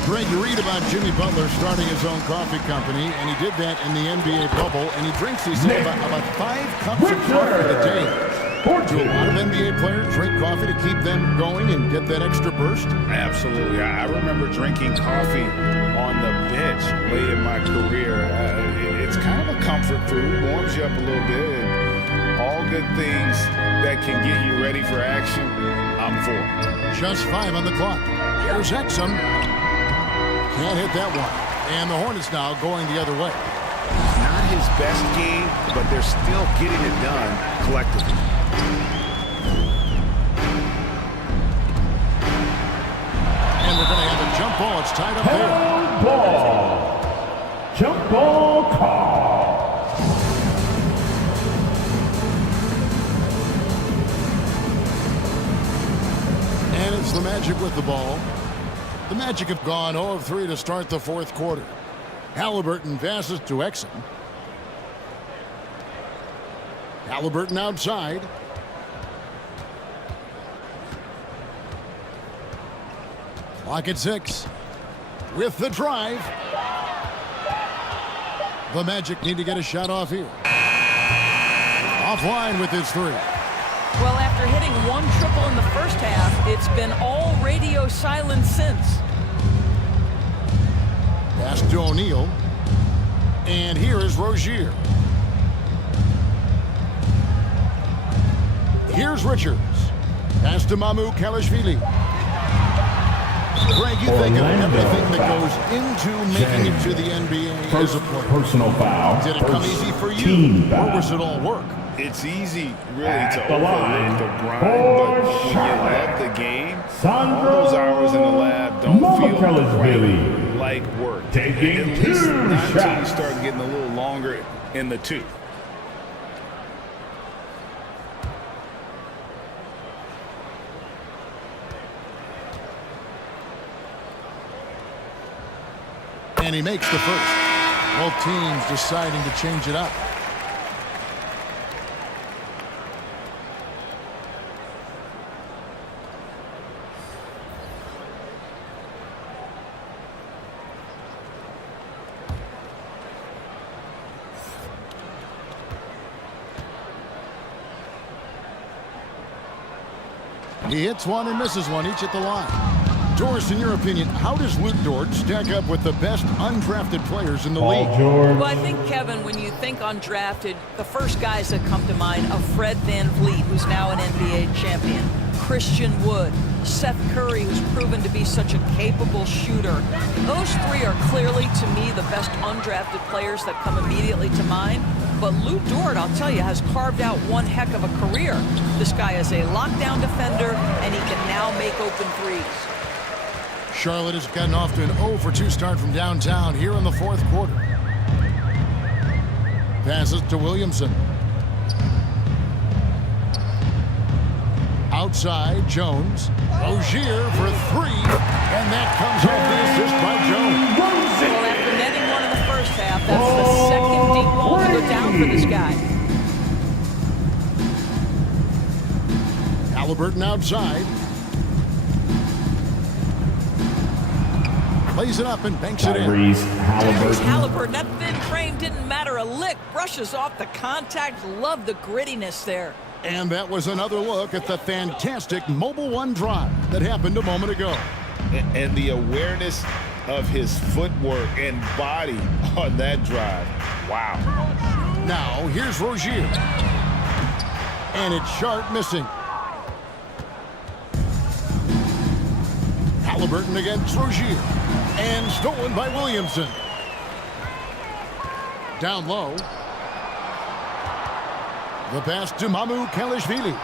Greg, you read about Jimmy Butler starting his own coffee company, and he did that in the NBA bubble, and he drinks, he said, about 5 cups of coffee a day. Do a lot of NBA players drink coffee to keep them going and get that extra burst? Absolutely. I remember drinking coffee on the bench late in my career. It's kind of a comfort food, warms you up a little bit, and all good things that can get you ready for action, I'm for. Just 5 on the clock. Here's Exum. Can't hit that one. And the Hornets now going the other way. Not his best game, but they're still getting it done collectively. And we're going to have a jump ball. It's tied up there. Ball. Jump ball call. And it's the Magic with the ball. The Magic have gone 0 of 3 to start the fourth quarter. Halliburton passes to Exum. Halliburton outside. Clock at 6. With the drive. The Magic need to get a shot off here. Offline with his 3. Well, after hitting 1 triple in the first half, it's been all radio silence since. Pass to O'Neal. And here is Rozier. Here's Richards. Pass to Mamu Kalashvili. Greg, you think of everything that goes into making it to the NBA as a player. Personal foul. Did it come easy for you, or was it all work? It's easy, really, to overlook the grind, but when you love the game, all those hours in the lab don't feel quite like work. Taking at least not until you start getting a little longer in the tooth. And he makes the first. Both teams deciding to change it up. He hits one and misses one, each at the line. Doris, in your opinion, how does Luke Dort stack up with the best undrafted players in the league? Well, I think, Kevin, when you think undrafted, the first guys that come to mind are Fred VanVleet, who's now an NBA champion, Christian Wood, Seth Curry, who's proven to be such a capable shooter. Those 3 are clearly, to me, the best undrafted players that come immediately to mind. But Luke Dort, I'll tell you, has carved out one heck of a career. This guy is a lockdown defender, and he can now make open threes. Charlotte has gotten off to an 0 for 2 start from downtown here in the fourth quarter. Passes to Williamson. Outside, Jones. Rozier for 3, and that comes off the assist by Jones. Well, after netting one in the first half, that's the second deep ball to go down for this guy. Halliburton outside. Plays it up and banks it in. Halliburton, that thin frame didn't matter a lick. Brushes off the contact. Love the grittiness there. And that was another look at the fantastic Mobile One drive that happened a moment ago. And the awareness of his footwork and body on that drive. Wow. Now, here's Rozier. And it's Sharp missing. Halliburton against Rozier. And stolen by Williamson. Down low. The pass to Mamu Kalashvili.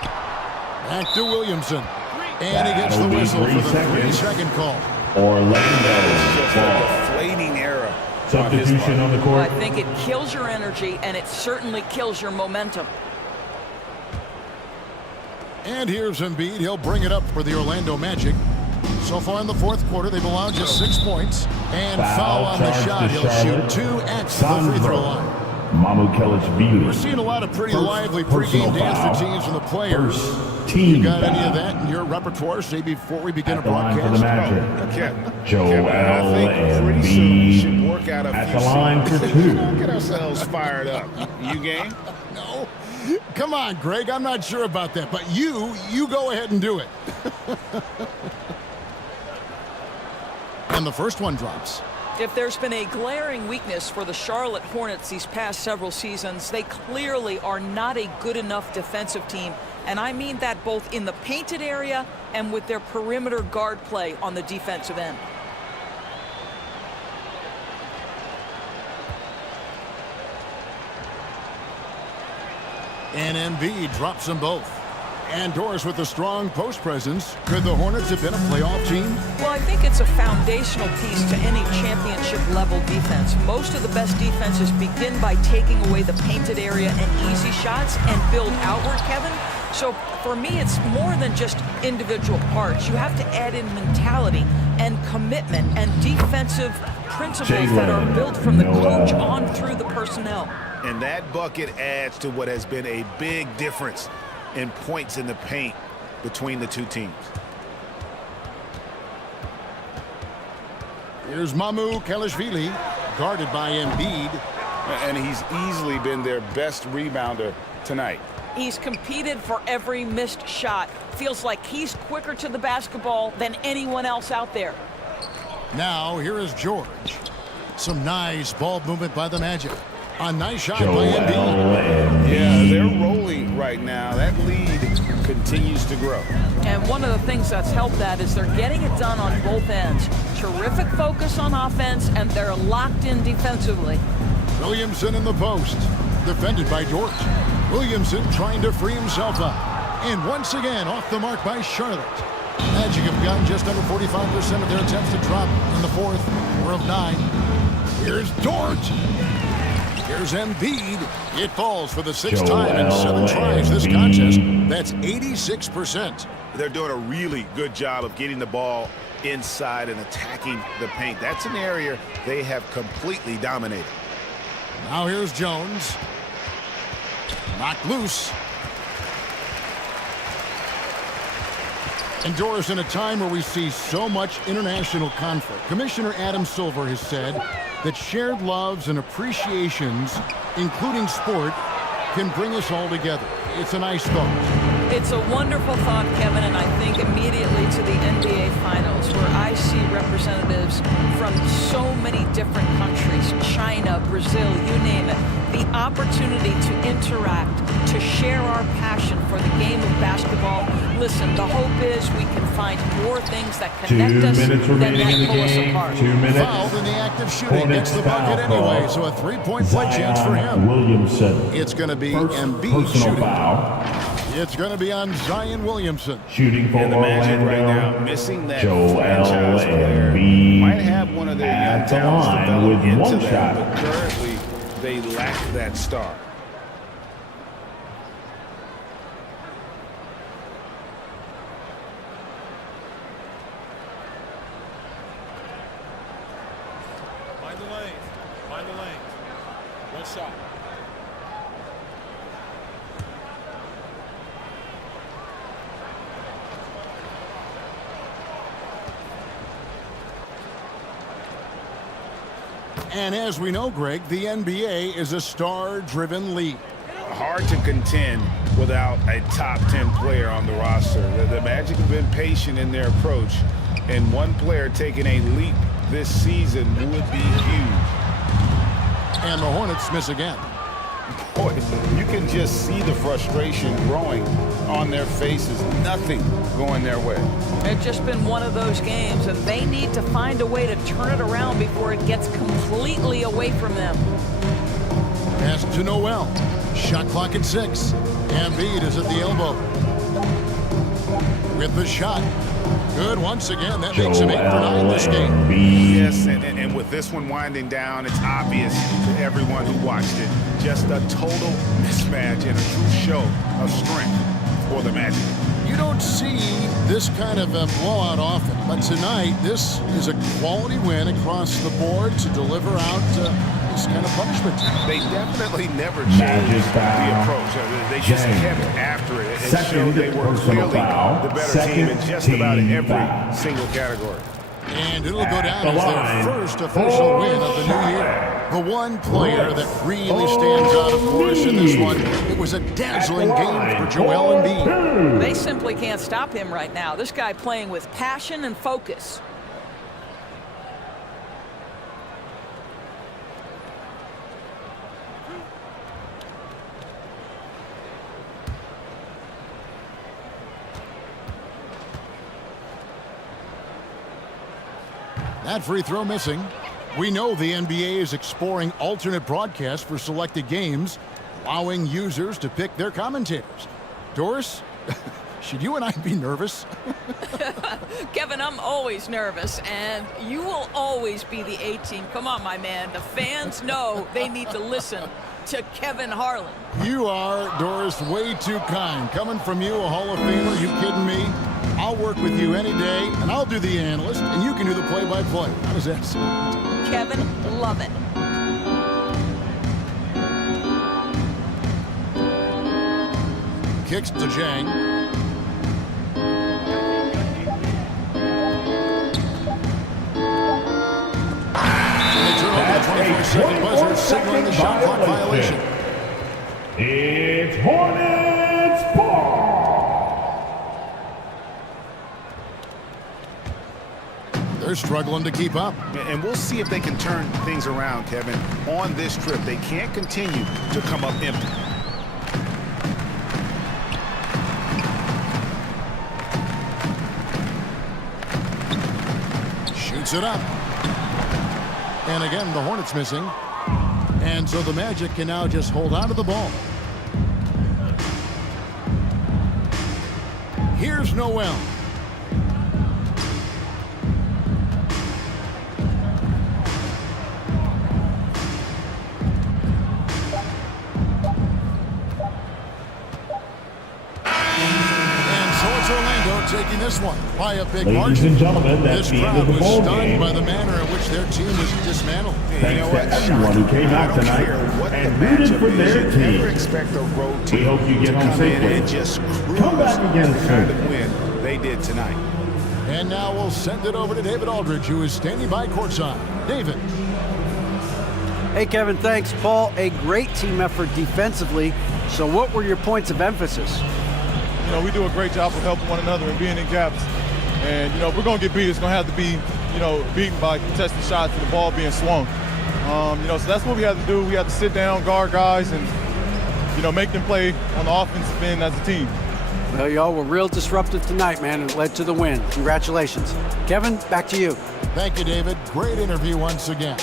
Back to Williamson. And he gets the whistle for the 3-second call. Orlando. Just a deflating era. Substitution on the court. I think it kills your energy, and it certainly kills your momentum. And here's Embiid. He'll bring it up for the Orlando Magic. So far in the fourth quarter, they've allowed just 6 points. And foul on the shot. He'll shoot 2 at the free throw line. Mamu Kalashvili. We're seeing a lot of pretty lively pregame dance routines from the players. You got any of that in your repertoire, say, before we begin a broadcast? Joel Embiid at the line for 2. Get ourselves fired up. You game? No. Come on, Greg. I'm not sure about that, but you go ahead and do it. And the first one drops. If there's been a glaring weakness for the Charlotte Hornets these past several seasons, they clearly are not a good enough defensive team. And I mean that both in the painted area and with their perimeter guard play on the defensive end. And Embiid drops them both. And Doris with a strong post presence. Could the Hornets have been a playoff team? Well, I think it's a foundational piece to any championship-level defense. Most of the best defenses begin by taking away the painted area and easy shots and build outward, Kevin. So for me, it's more than just individual parts. You have to add in mentality and commitment and defensive principles that are built from the coach on through the personnel. And that bucket adds to what has been a big difference in points in the paint between the two teams. Here's Mamu Kelishvili, guarded by Embiid. And he's easily been their best rebounder tonight. He's competed for every missed shot. Feels like he's quicker to the basketball than anyone else out there. Now, here is George. Some nice ball movement by the Magic. A nice shot by Embiid. Yeah, they're rolling right now. That lead continues to grow. And one of the things that's helped that is they're getting it done on both ends. Terrific focus on offense, and they're locked in defensively. Williamson in the post, defended by George. Williamson trying to free himself up. And once again, off the mark by Charlotte. Magic have gotten just under 45% of their attempts to drop in the fourth, 4 of 9. Here's George. Here's Embiid. It falls for the 6th time in 7 tries this contest. That's 86%. They're doing a really good job of getting the ball inside and attacking the paint. That's an area they have completely dominated. Now here's Jones. Knocked loose. And Doris, in a time where we see so much international conflict, Commissioner Adam Silver has said that shared loves and appreciations, including sport, can bring us all together. It's a nice thought. It's a wonderful thought, Kevin, and I think immediately to the NBA Finals, where I see representatives from so many different countries, China, Brazil, you name it. The opportunity to interact, to share our passion for the game of basketball. Listen, the hope is we can find more things that connect us than that pull us apart. 2 minutes. Fouled in the act of shooting, gets the bucket anyway, so a 3-point play chance for him. Williamson. It's going to be Embiid personal shooting. Foul. It's going to be on Zion Williamson. Shooting for the Magic Orlando. right now, missing that Joel franchise player. Embiid Might have one of their young at the talents line develop with into one that, shot. but currently they lack that star. Find the lane. Find the lane. One shot. And as we know, Greg, the NBA is a star-driven league. Hard to contend without a top 10 player on the roster. The Magic have been patient in their approach, and one player taking a leap this season would be huge. And the Hornets miss again. Boy, you can just see the frustration growing on their faces. Nothing going their way. It's just been one of those games, and they need to find a way to turn it around before it gets completely away from them. Pass to Noel. Shot clock at 6. Embiid is at the elbow. With the shot. Good once again. That makes him 8 for 9 this game. Yes, and with this one winding down, it's obvious to everyone who watched it. Just a total mismatch and a true show of strength for the Magic. You don't see this kind of a blowout often, but tonight this is a quality win across the board to deliver out this kind of punishment. They definitely never changed the approach. They just kept after it. It showed they were clearly the better team in just about every single category. And it'll go down as their first official win of the new year. The one player that really stands out, of course, in this one, it was a dazzling game for Joel Embiid. They simply can't stop him right now. This guy playing with passion and focus. That free throw missing. We know the NBA is exploring alternate broadcasts for selected games. allowing users to pick their commentators. Doris, should you and I be nervous? Kevin, I'm always nervous, and you will always be the A team. Come on, my man. The fans know they need to listen to Kevin Harlan. You are, Doris, way too kind. Coming from you, a Hall of Famer, you kidding me? I'll work with you any day, and I'll do the analyst, and you can do the play-by-play. How does that sound? Kevin, love it. Kicks to Jang. That's a 24-second shot clock violation. It's Hornets ball. They're struggling to keep up. And we'll see if they can turn things around, Kevin, on this trip. They can't continue to come up empty. Shoots it up. And again, the Hornets missing. And so the Magic can now just hold on to the ball. Here's Noel. Taking this one by a big margin. Ladies and gentlemen, that's this the end crowd of the was ball stunned game. by the manner in which their team was dismantled. Thanks to everyone who came out tonight and rooted for their team. Expect a road We team hope you get home safely. and just Come back again the kind soon. of win they did tonight. And now we'll send it over to David Aldridge, who is standing by courtside. David. Hey, Kevin, thanks. Paul, a great team effort defensively. So what were your points of emphasis? You know, we do a great job of helping one another and being in gaps. And, you know, if we're going to get beat, it's going to have to be, you know, beaten by contested shots and the ball being swung. You know, so that's what we have to do. We have to sit down, guard guys, and, you know, make them play on the offensive end as a team. Well, y'all were real disruptive tonight, man, and it led to the win. Congratulations. Kevin, back to you. Thank you, David. Great interview once again.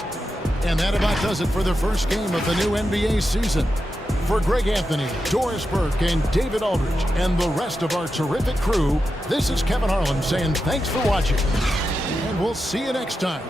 And that about does it for the first game of the new NBA season. For Greg Anthony, Doris Burke, and David Aldridge, and the rest of our terrific crew, this is Kevin Harlan saying thanks for watching. And we'll see you next time.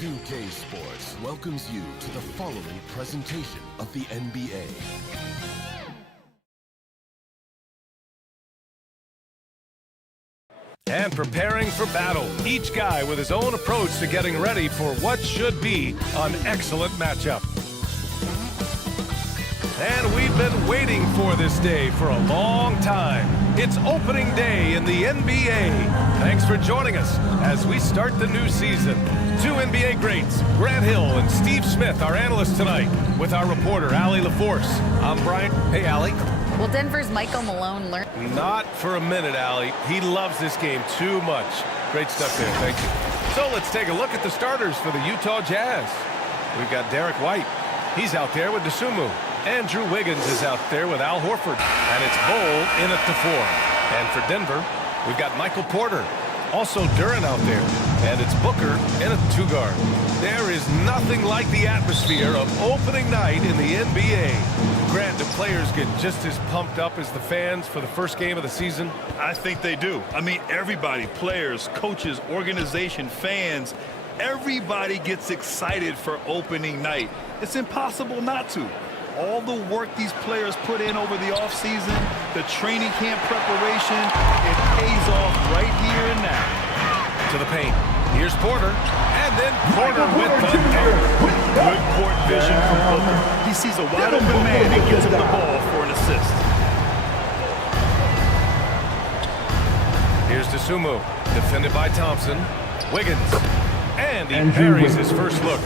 2K Sports welcomes you to the following presentation of the NBA. And preparing for battle, each guy with his own approach to getting ready for what should be an excellent matchup. And we've been waiting for this day for a long time. It's opening day in the NBA. Thanks for joining us as we start the new season. Two NBA greats, Grant Hill and Steve Smith, our analysts tonight, with our reporter, Allie LaForce. I'm Brian. Hey, Allie. Well, Denver's Michael Malone learned... Not for a minute, Allie. He loves this game too much. Great stuff there. Thank you. So let's take a look at the starters for the Utah Jazz. We've got Derek White. He's out there with Dosunmu. Andrew Wiggins is out there with Al Horford. And it's Bol in at the 4. And for Denver, we've got Michael Porter. Also Duren out there. And it's Booker in a 2 guard. There is nothing like the atmosphere of opening night in the NBA. Grant, do players get just as pumped up as the fans for the first game of the season? I think they do. I mean, everybody, players, coaches, organization, fans, everybody gets excited for opening night. It's impossible not to. All the work these players put in over the offseason, the training camp preparation, it pays off right here and now. To the paint. Here's Porter. And then Porter with the good court vision from Booker. He sees a wide open man and gives him the ball for an assist. Here's Dosunmu. Defended by Thompson. Wiggins. And he parries his first look.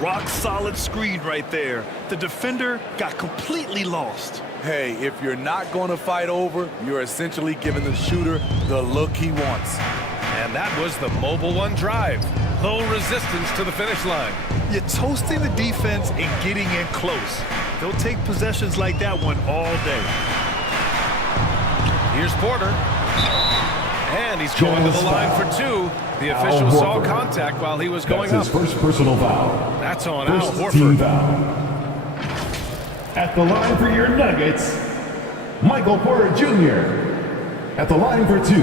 Rock solid screen right there. The defender got completely lost. Hey, if you're not going to fight over, you're essentially giving the shooter the look he wants. And that was the mobile 1 drive. Low resistance to the finish line. You're toasting the defense and getting in close. They'll take possessions like that one all day. Here's Porter. And he's going to the line for 2. The official saw contact while he was going up. That's his first personal foul. That's on Al First team Horford. foul. At the line for your Nuggets, Michael Porter Jr. At the line for 2.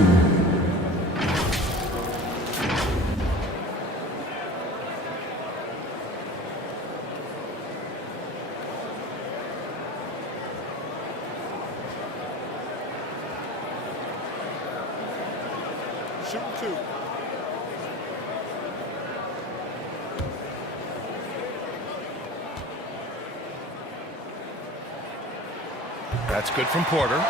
Shoot 2. That's good from Porter.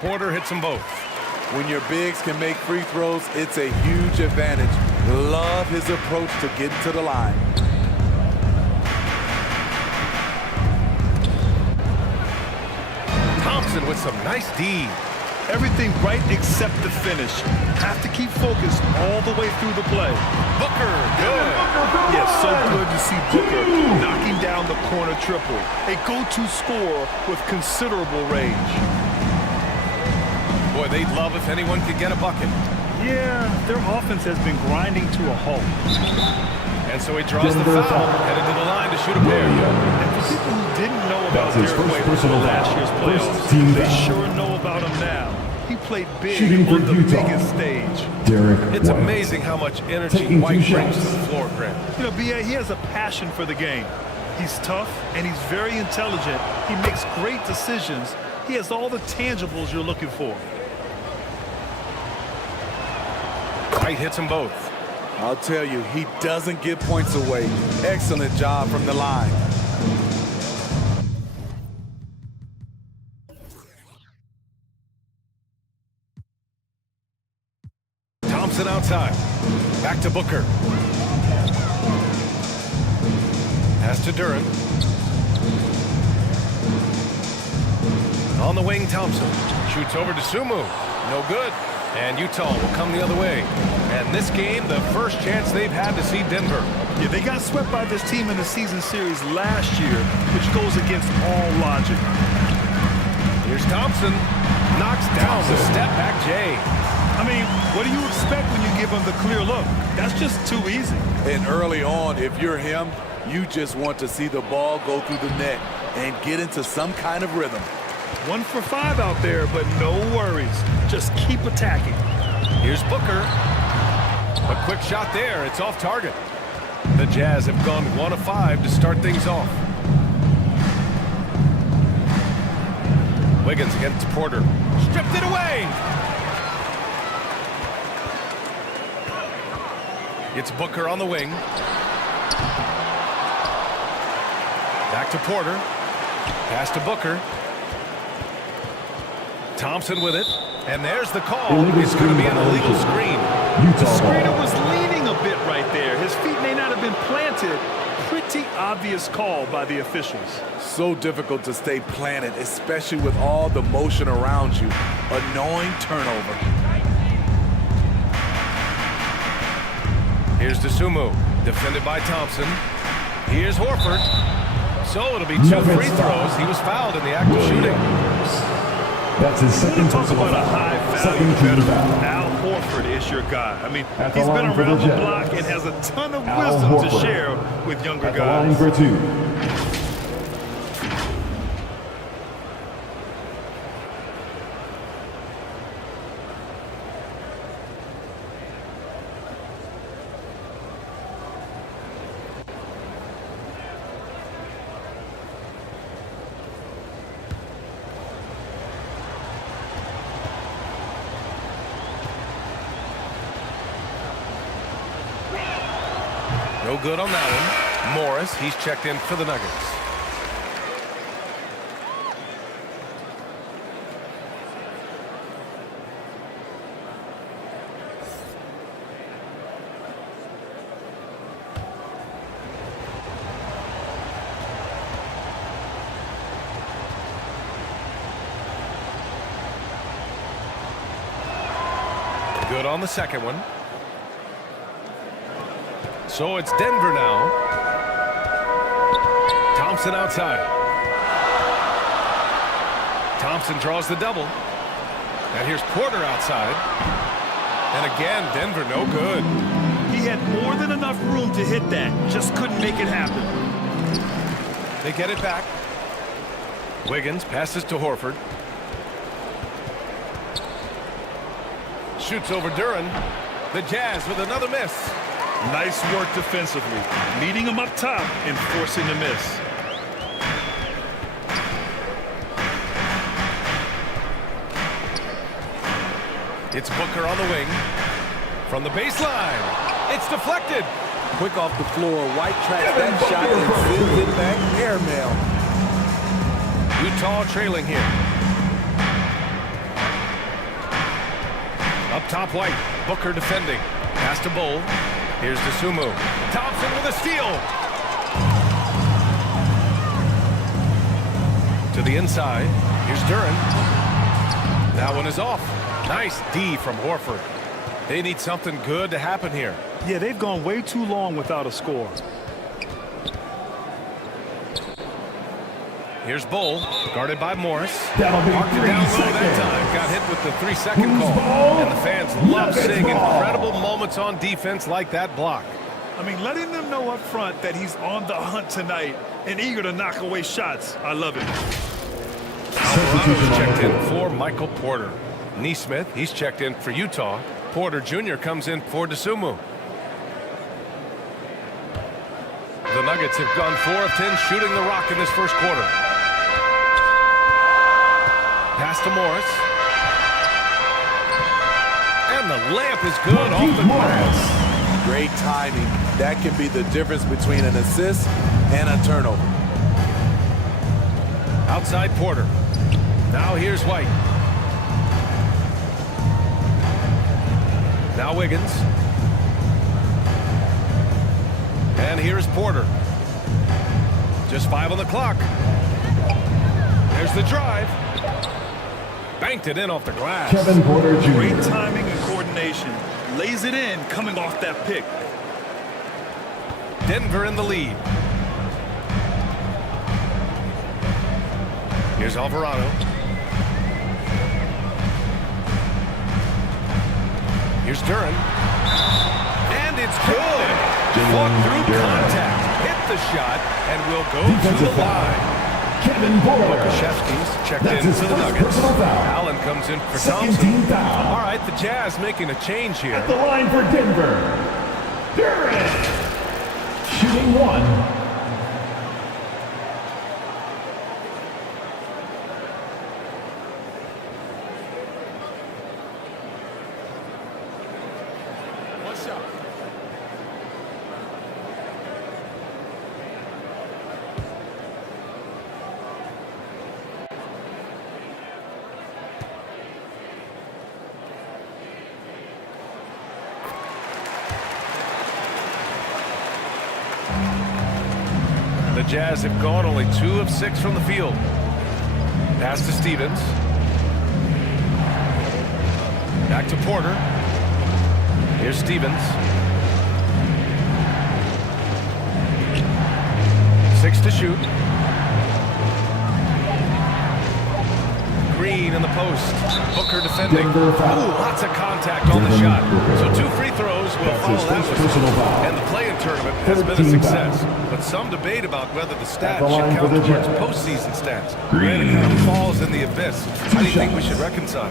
Porter hits them both. When your bigs can make free throws, it's a huge advantage. Love his approach to getting to the line. Thompson with some nice D. Everything right except the finish. Have to keep focused all the way through the play. Booker, good. Yes, so good to see Booker knocking down the corner triple. A go-to scorer with considerable range. Boy, they'd love if anyone could get a bucket. Yeah, their offense has been grinding to a halt. And so he draws the foul, headed to the line to shoot a pair. And for people who didn't know about Derek White from last year's playoffs, they sure know about him now. He played big on the biggest stage. It's amazing how much energy White brings to the floor, Grant. You know, B.A., he has a passion for the game. He's tough, and he's very intelligent. He makes great decisions. He has all the tangibles you're looking for. White hits them both. I'll tell you, he doesn't give points away. Excellent job from the line. Thompson outside. Back to Booker. Pass to Duren. On the wing, Thompson. Shoots over to Dosunmu. No good. And Utah will come the other way. And this game, the first chance they've had to see Denver. Yeah, they got swept by this team in the season series last year, which goes against all logic. Here's Thompson. Knocks down the step-back J. I mean, what do you expect when you give him the clear look? That's just too easy. And early on, if you're him, you just want to see the ball go through the net and get into some kind of rhythm. 1 for 5 out there, but no worries. Just keep attacking. Here's Booker. A quick shot there. It's off target. The Jazz have gone 1 of 5 to start things off. Wiggins against Porter. Stripped it away. It's Booker on the wing. Back to Porter. Pass to Booker. Thompson with it. And there's the call. It's going to be an illegal screen. The screener was leaning a bit right there. His feet may not have been planted. Pretty obvious call by the officials. So difficult to stay planted, especially with all the motion around you. Annoying turnover. Here's Dosunmu, defended by Thompson. Here's Horford. So it'll be 2 free throws. He was fouled in the act of shooting. That's his second personal foul. Second team foul. Al Horford is your guy. I mean, he's been around the block and has a ton of wisdom to share with younger guys. Line for 2. No good on that one. Morris, he's checked in for the Nuggets. Good on the second one. So it's Denver now. Thompson outside. Thompson draws the double. And here's Porter outside. And again, Denver no good. He had more than enough room to hit that. Just couldn't make it happen. They get it back. Wiggins passes to Horford. Shoots over Duran. The Jazz with another miss. Nice work defensively, meeting him up top and forcing a miss. It's Booker on the wing. From the baseline, it's deflected. Quick off the floor, White tracks that shot and sends it back airmail. Utah trailing here. Up top, White. Booker defending. Pass to Bull. Here's Dosunmu. Thompson with a steal. To the inside. Here's Duran. That one is off. Nice D from Horford. They need something good to happen here. Yeah, they've gone way too long without a score. Here's Bull, guarded by Morris. That'll be Marked it 3 down low seconds. that time. Got hit with the 3-second call. And the fans love seeing incredible moments on defense like that block. I mean, letting them know up front that he's on the hunt tonight and eager to knock away shots. I love it. Alvarado's checked in for Michael Porter. Neesmith, he's checked in for Utah. Porter Jr. comes in for Dosunmu. The Nuggets have gone 4 of 10 shooting the rock in this first quarter. Pass to Morris. And the layup is good off the glass. Great timing. That can be the difference between an assist and a turnover. Outside Porter. Now here's White. Now Wiggins. And here's Porter. Just 5 on the clock. There's the drive. Banked it in off the glass. Kevin Porter Jr. Great timing and coordination. Lays it in coming off that pick. Denver in the lead. Here's Alvarado. Here's Duran. And it's good. Fought through contact. Hit the shot and will go to the line. Kevin Porter. Lukashevsky's checked in for the Nuggets. Allen comes in for Thompson. All right, the Jazz making a change here. At the line for Denver, Duran. Shooting 1. The Jazz have gone only 2 of 6 from the field. Pass to Stevens. Back to Porter. Here's Stevens. 6 to shoot. Green in the post. Booker defending. Ooh, lots of contact on the shot. So 2 free throws will follow that one. And the play-in tournament has been a success. But some debate about whether the stats should count towards postseason stats. When it kind of falls in the abyss. How do you think we should reconcile?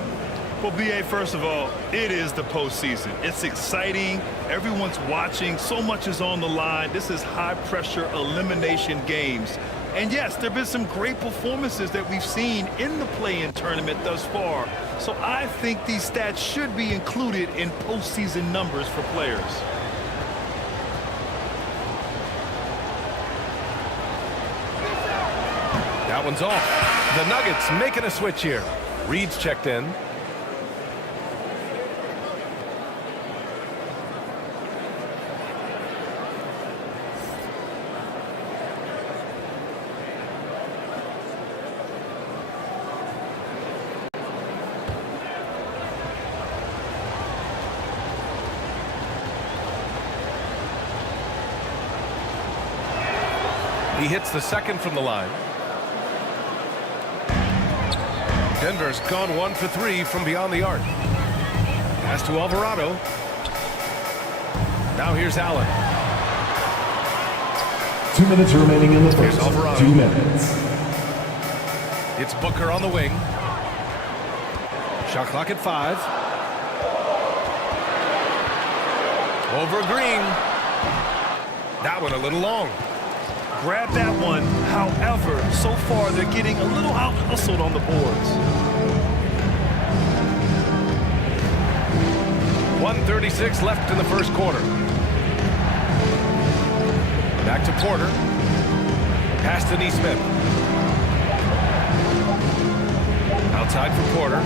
Well, B.A., first of all, it is the postseason. It's exciting. Everyone's watching. So much is on the line. This is high-pressure elimination games. And yes, there have been some great performances that we've seen in the play-in tournament thus far. So I think these stats should be included in postseason numbers for players. That one's off. The Nuggets making a switch here. Reed's checked in. He hits the second from the line. Denver's gone 1 for 3 from beyond the arc. Pass to Alvarado. Now here's Allen. 2 minutes remaining in the first. 2 minutes. It's Booker on the wing. Shot clock at 5. Over Green. That one a little long. Grab that one. However, so far they're getting a little out-hustled on the boards. 1:36 left in the first quarter. Back to Porter. Pass to Neesmith. Outside for Porter.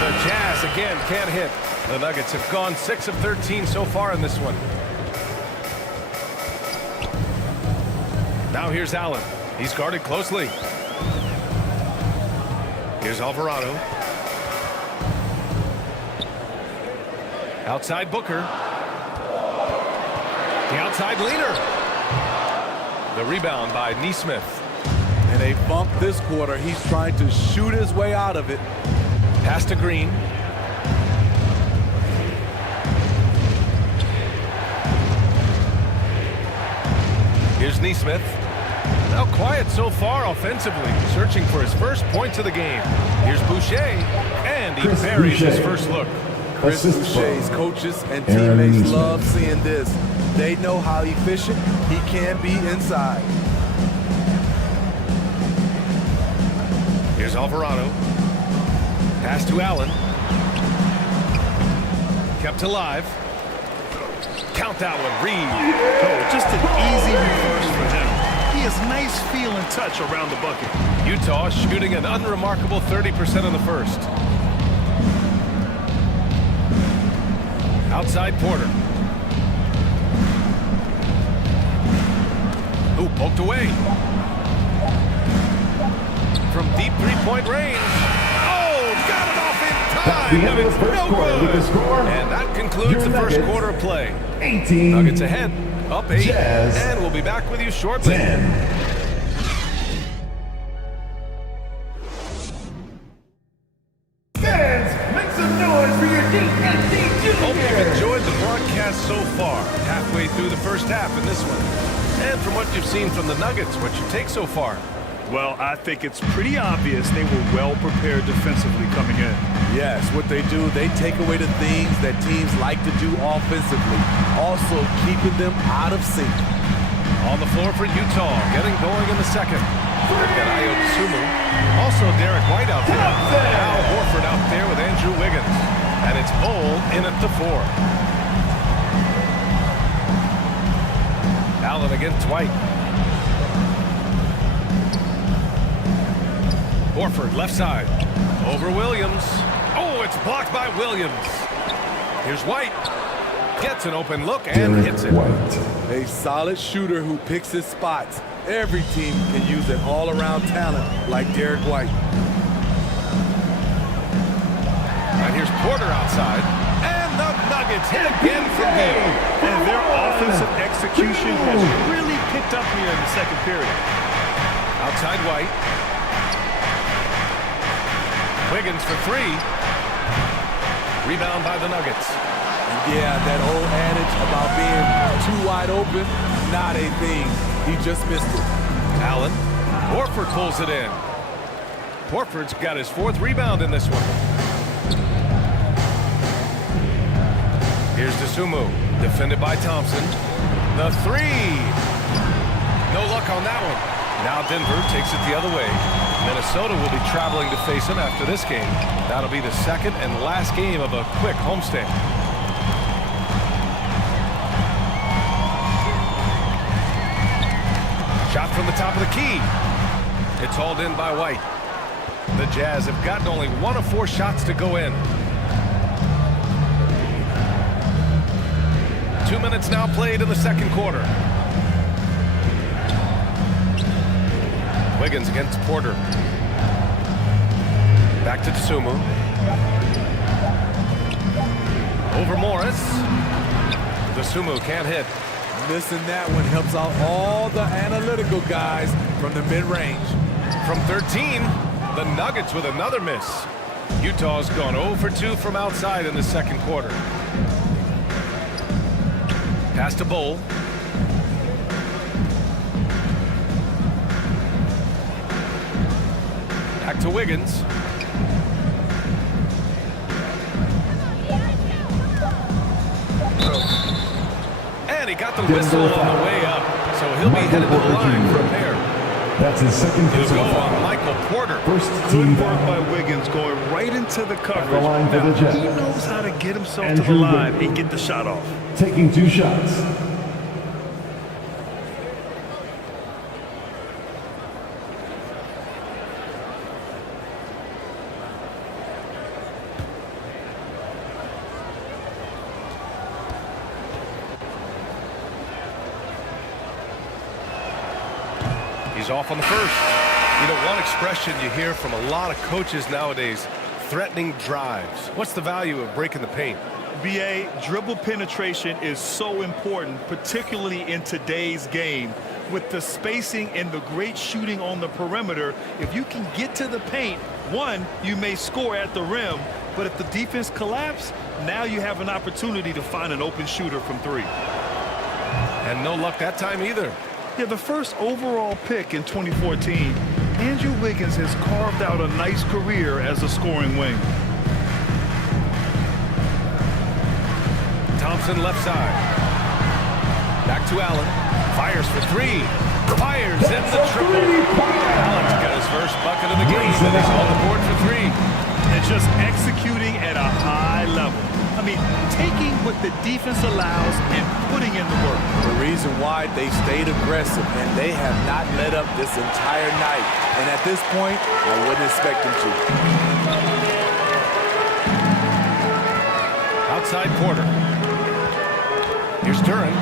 The Jazz again can't hit. The Nuggets have gone 6 of 13 so far in this one. Now here's Allen. He's guarded closely. Here's Alvarado. Outside Booker. The outside leaner. The rebound by Neesmith. And a bump this quarter. He's trying to shoot his way out of it. Pass to Green. Here's Neesmith. Now quiet so far offensively, searching for his first points of the game. Here's Boucher, and he buries his first look. Chris Boucher's coaches and teammates love seeing this. They know how efficient he can be inside. Here's Alvarado. Pass to Allen. Kept alive. Count that one, Reed. Oh, just an easy reverse for him. He has nice feel and touch around the bucket. Utah shooting an unremarkable 30% in the first. Outside Porter. Ooh, poked away. From deep 3-point three-point range. Oh, got it off in time, but it's no good. And that concludes the first quarter of play. 18. Nuggets ahead, up 8, Jazz, and we'll be back with you shortly. 10. Hope you've enjoyed the broadcast so far. Halfway through the first half in this one. And from what you've seen from the Nuggets, what's your take so far? Well, I think it's pretty obvious they were well prepared defensively coming in. Yes, what they do, they take away the things that teams like to do offensively, also keeping them out of sync. On the floor for Utah, getting going in the second. They've got Ayo Dosunmu. Also Derek White out there. Al Horford out there with Andrew Wiggins. And it's Bol in at the 4. Allen against White. Horford left side. Over Williams. Oh, it's blocked by Williams. Here's White. Gets an open look and hits it. A solid shooter who picks his spots. Every team can use an all-around talent like Derek White. And here's Porter outside. And the Nuggets hit again from deep. And their offensive execution has really picked up here in the second period. Outside White. Wiggins for 3. Rebound by the Nuggets. And yeah, that old adage about being too wide open, not a thing. He just missed it. Allen. Horford pulls it in. Horford's got his 4th rebound in this one. Here's Dosunmu. Defended by Thompson. The 3. No luck on that one. Now Denver takes it the other way. Minnesota will be traveling to face him after this game. That'll be the second and last game of a quick homestand. Shot from the top of the key. It's hauled in by White. The Jazz have gotten only 1 of 4 shots to go in. 2 minutes now played in the second quarter. Wiggins against Porter. Back to Dosunmu. Over Morris. Dosunmu can't hit. Missing that one helps out all the analytical guys from the mid-range. From 13, the Nuggets with another miss. Utah's gone 0 for 2 from outside in the second quarter. Pass to Bol. Back to Wiggins. And he got the whistle on the way up, so he'll be headed to the line from there. That's his second He'll go on Michael Porter. First Good team work by Wiggins going right into the coverage. the line for the Jazz. He knows how to get himself to the Andrew line Wiggins. and get the shot off. Taking 2 shots. He's off on the first. You know, one expression you hear from a lot of coaches nowadays, threatening drives. What's the value of breaking the paint? BA, dribble penetration is so important, particularly in today's game. With the spacing and the great shooting on the perimeter, if you can get to the paint, one, you may score at the rim, but if the defense collapses, now you have an opportunity to find an open shooter from 3. And no luck that time either. Yeah, the first overall pick in 2014, Andrew Wiggins has carved out a nice career as a scoring wing. Thompson left side. Back to Allen. Fires for 3. Fires in the triple. Allen's got his first bucket of the game, and he's on the board for 3. And just executing at a high level. I mean, taking what the defense allows and putting in the work. The reason why they stayed aggressive, and they have not let up this entire night. And at this point, I wouldn't expect them to. Outside Porter. Here's Turin.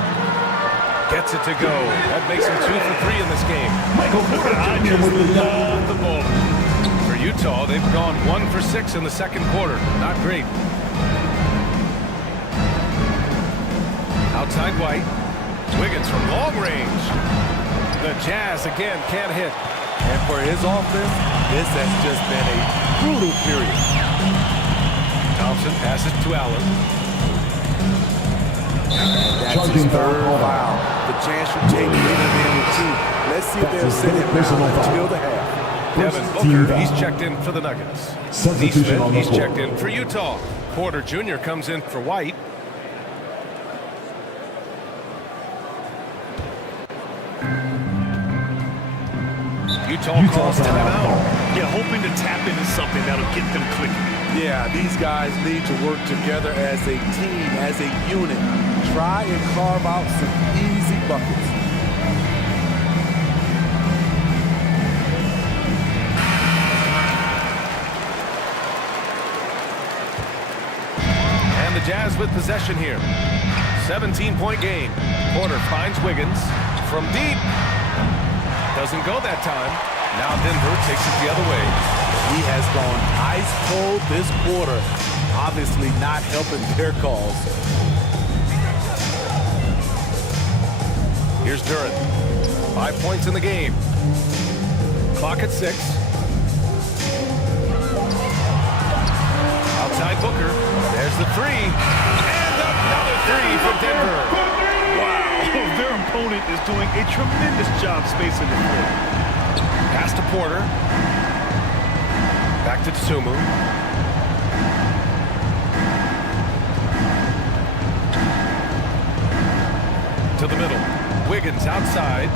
Gets it to go. That makes him 2 for 3 in this game. Michael Porter Jr. with the love the ball. For Utah, Utah, they've gone 1 for 6 in the second quarter. Not great. Outside White. Wiggins from long range. The Jazz again can't hit. And for his offense, this has just been a brutal period. Thompson passes to Allen. And that's his third foul. The chance you take leading in with 2. Let's see if they'll sit him down until the half. Devin Booker, he's checked in for the Nuggets. Neesmith, he's checked in for Utah. Porter Jr. comes in for White. Utah calls timeout. Yeah, hoping to tap into something that'll get them clicking. Yeah, these guys need to work together as a team, as a unit. Try and carve out some easy buckets. And the Jazz with possession here. 17-point game. Porter finds Wiggins from deep. Doesn't go that time. Now Denver takes it the other way. He has gone ice cold this quarter. Obviously not helping their cause. Here's Duran. 5 points in the game. Clock at 6. Outside Booker. There's the 3. And another 3 from Denver. Wow, their opponent is doing a tremendous job spacing the floor. Pass to Porter. Back to Tsumu. To the middle. Wiggins outside.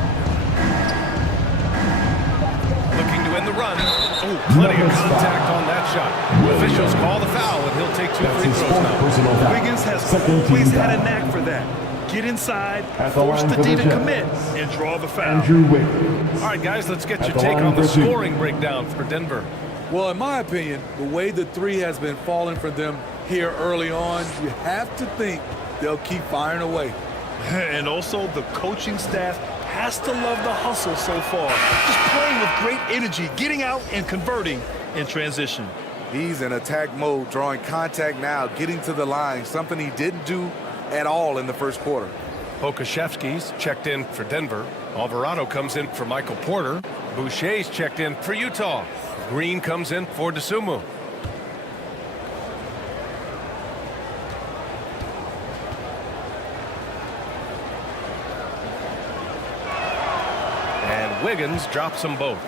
Looking to end the run. Oh, plenty of contact on that shot. Officials call the foul, and he'll take 2 free throws now. Wiggins has always had a knack for that. Get inside, force the D to commit, and draw the foul. All right, guys, let's get your take on the scoring breakdown for Denver. Well, in my opinion, the way the 3 has been falling for them here early on, you have to think they'll keep firing away. And also, the coaching staff has to love the hustle so far. Just playing with great energy, getting out and converting in transition. He's in attack mode, drawing contact now, getting to the line, something he didn't do at all in the first quarter. Pokashevsky's checked in for Denver. Alvarado comes in for Michael Porter. Boucher's checked in for Utah. Green comes in for Dosunmu. And Wiggins drops them both.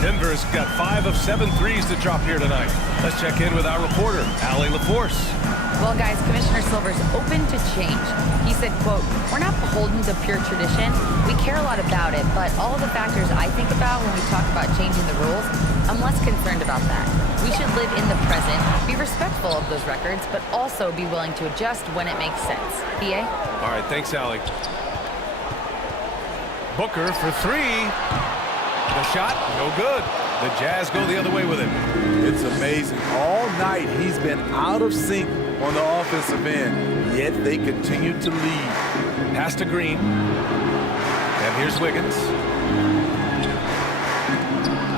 Denver's got 5 of 7 threes to drop here tonight. Let's check in with our reporter, Allie LaForce. Well, guys, Commissioner Silver's open to change. He said, quote, "We're not beholden to pure tradition. We care a lot about it, but all of the factors I think about when we talk about changing the rules, I'm less concerned about that. We should live in the present, be respectful of those records, but also be willing to adjust when it makes sense." PA? All right, thanks, Allie. Booker for 3. The shot, no good. The Jazz go the other way with it. It's amazing. All night he's been out of sync on the offensive end, yet they continue to lead. Pass to Green. And here's Wiggins.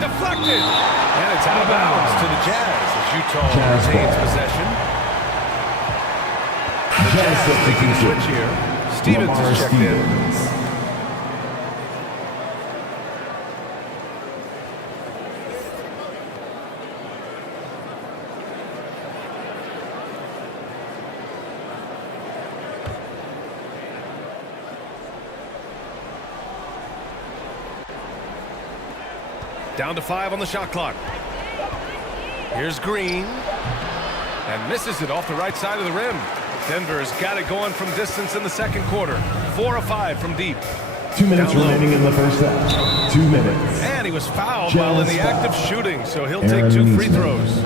Deflected. And it's out of bounds to the Jazz as Utah retains possession. The Jazz making a switch here. Stevens is checked in. Down to 5 on the shot clock. Here's Green. And misses it off the right side of the rim. Denver's got it going from distance in the second quarter. 4 of 5 from deep. 2 minutes remaining in the first half. 2 minutes. And he was fouled while in the act of shooting, so he'll take 2 free throws.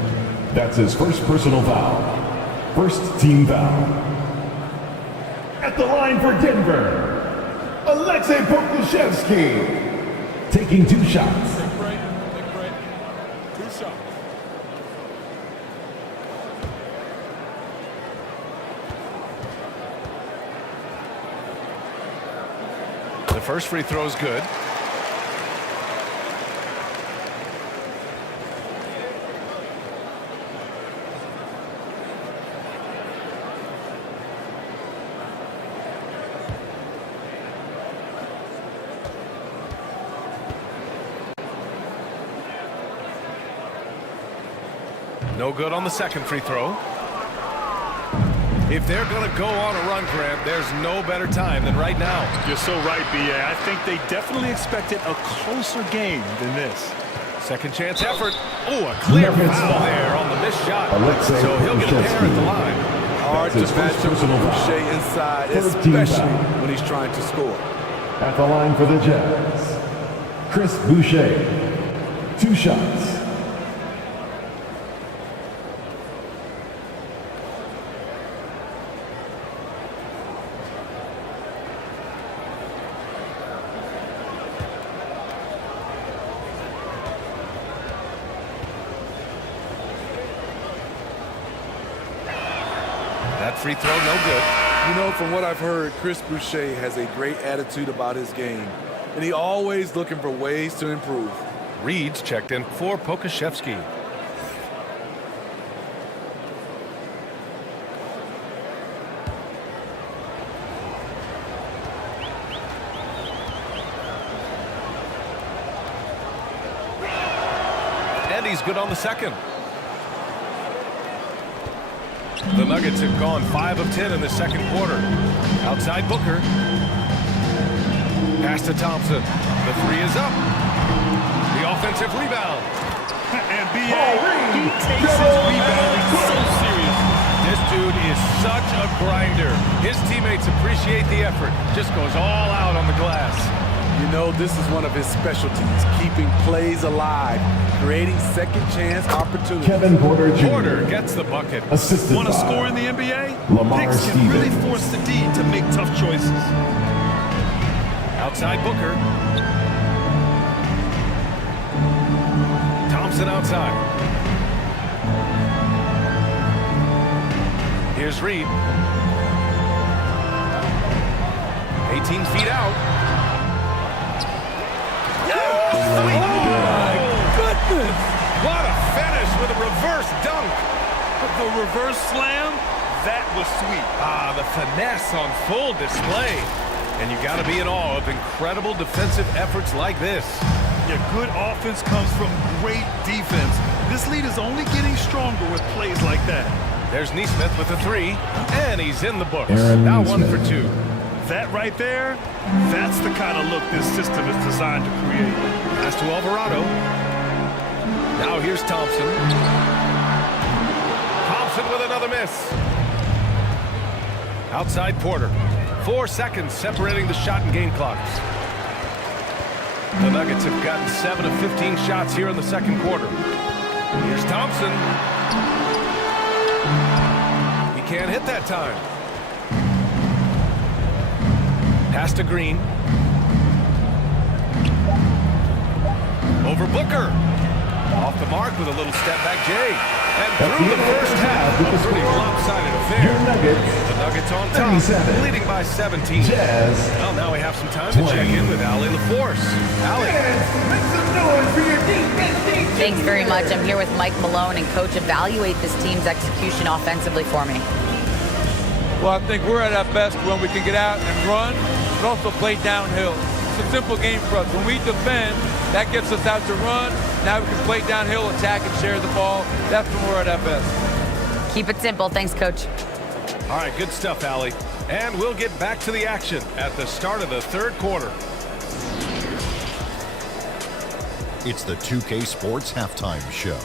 That's his first personal foul. First team foul. At the line for Denver, Alexei Pokashevsky, taking 2 shots. The first free throw is good. No good on the second free throw. If they're going to go on a run, Grant, there's no better time than right now. You're so right, B.A. I think they definitely expected a closer game than this. Second chance effort. Oh, a clear foul there on the missed shot. So he'll get a pair at the line. Hard to match up with Boucher inside, especially when he's trying to score. At the line for the Jazz, Chris Boucher. 2 shots. That free throw, no good. You know, from what I've heard, Chris Boucher has a great attitude about his game, and he's always looking for ways to improve. Reed's checked in for Pokashevsky. And he's good on the second. The Nuggets have gone 5 of 10 in the second quarter. Outside Booker. Pass to Thompson. The 3 is up. The offensive rebound. And B.A., he takes his rebounding so serious. This dude is such a grinder. His teammates appreciate the effort. Just goes all out on the glass. You know, this is one of his specialties, keeping plays alive, creating second chance opportunities. Kevin Porter Jr. Porter gets the bucket. Assisted Want to by score in the NBA? Lamar Knicks can really Stevens. force the D to make tough choices. Outside Booker. Thompson outside. Here's Reed. 18 feet out. Oh, my goodness! What a finish with a reverse dunk. The reverse slam, that was sweet. Ah, the finesse on full display. And you got to be in awe of incredible defensive efforts like this. Yeah, good offense comes from great defense. This lead is only getting stronger with plays like that. There's Neesmith with a 3, and he's in the books. Aaron Now Neesmith. 1 for 2. That right there, that's the kind of look this system is designed to create. Pass to Alvarado. Now here's Thompson. Thompson with another miss. Outside Porter. 4 seconds separating the shot and game clocks. The Nuggets have gotten 7 of 15 shots here in the second quarter. Here's Thompson. He can't hit that time. Pass to Green. Over Booker. Off the mark with a little step back Jay. And through the first half, a pretty lopsided affair. The Nuggets on top, leading by 17. Jazz. Well, now we have some time to check in with Allie LaForce. Allie. Thanks very much. I'm here with Mike Malone, and Coach, evaluate this team's execution offensively for me. Well, I think we're at our best when we can get out and run, but also play downhill. It's a simple game for us. When we defend, that gets us out to run. Now we can play downhill, attack, and share the ball. That's when we're at our best. Keep it simple. Thanks, Coach. All right, good stuff, Allie. And we'll get back to the action at the start of the third quarter. It's the 2K Sports Halftime Show.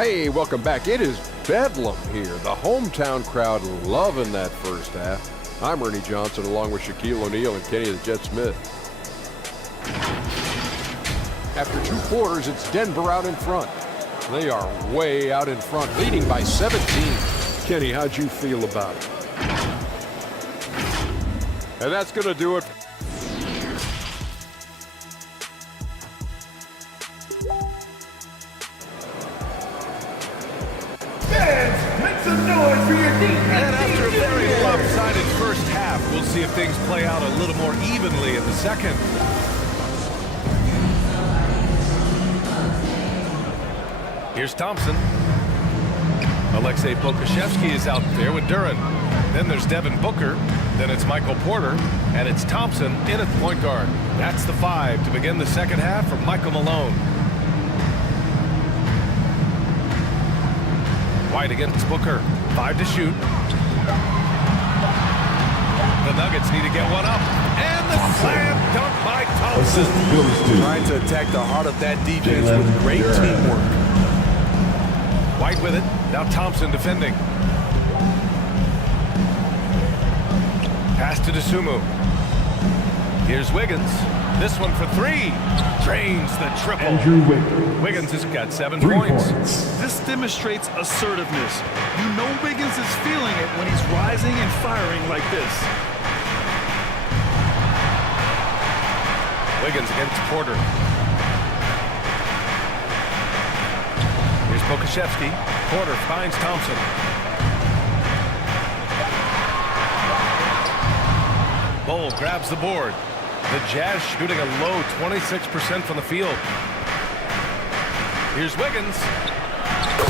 Hey, welcome back. It is bedlam here. The hometown crowd loving that first half. I'm Ernie Johnson along with Shaquille O'Neal and Kenny the Jet Smith. After 2 quarters, it's Denver out in front. They are way out in front, leading by 17. Kenny, how'd you feel about it? And that's going to do it. And after a very lopsided first half, we'll see if things play out a little more evenly in the second. Here's Thompson. Alexei Pokashevsky is out there with Duran. Then there's Devin Booker. Then it's Michael Porter. And it's Thompson in at point guard. That's the 5 to begin the second half from Michael Malone. White against Booker. 5 to shoot. The Nuggets need to get one up. And the slam dunk by Thompson. Trying to attack the heart of that defense with great teamwork. White with it. Now Thompson defending. Pass to DeSumo. Here's Wiggins. This one for 3. Drains the triple. Wiggins has got 7 points. This demonstrates assertiveness. You know Wiggins is feeling it when he's rising and firing like this. Wiggins against Porter. Here's Pokashevsky. Porter finds Thompson. Bull grabs the board. The Jazz shooting a low 26% from the field. Here's Wiggins.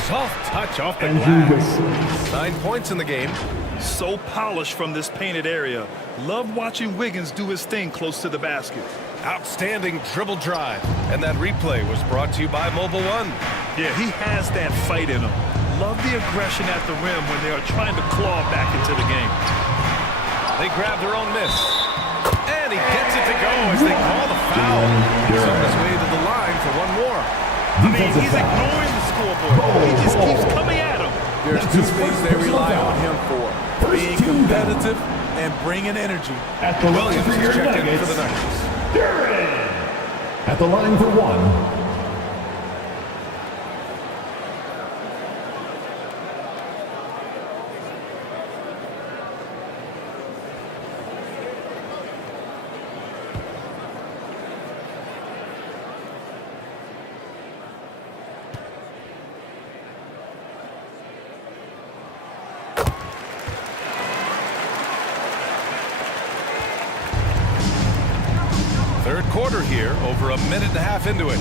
Soft touch off the glass. 9 points in the game. So polished from this painted area. Love watching Wiggins do his thing close to the basket. Outstanding dribble drive. And that replay was brought to you by Mobile One. Yeah, he has that fight in him. Love the aggression at the rim when they are trying to claw back into the game. They grab their own miss. And he gets it to go as they call the foul. He's on his way to the line for one more. I mean, he's ignoring the scoreboard. He just keeps coming at him. There's 2 things they rely on him for. Being competitive and bringing energy. At the line for your Nuggets, Duran. At the line for 1. Third quarter here, over a minute and a half into it.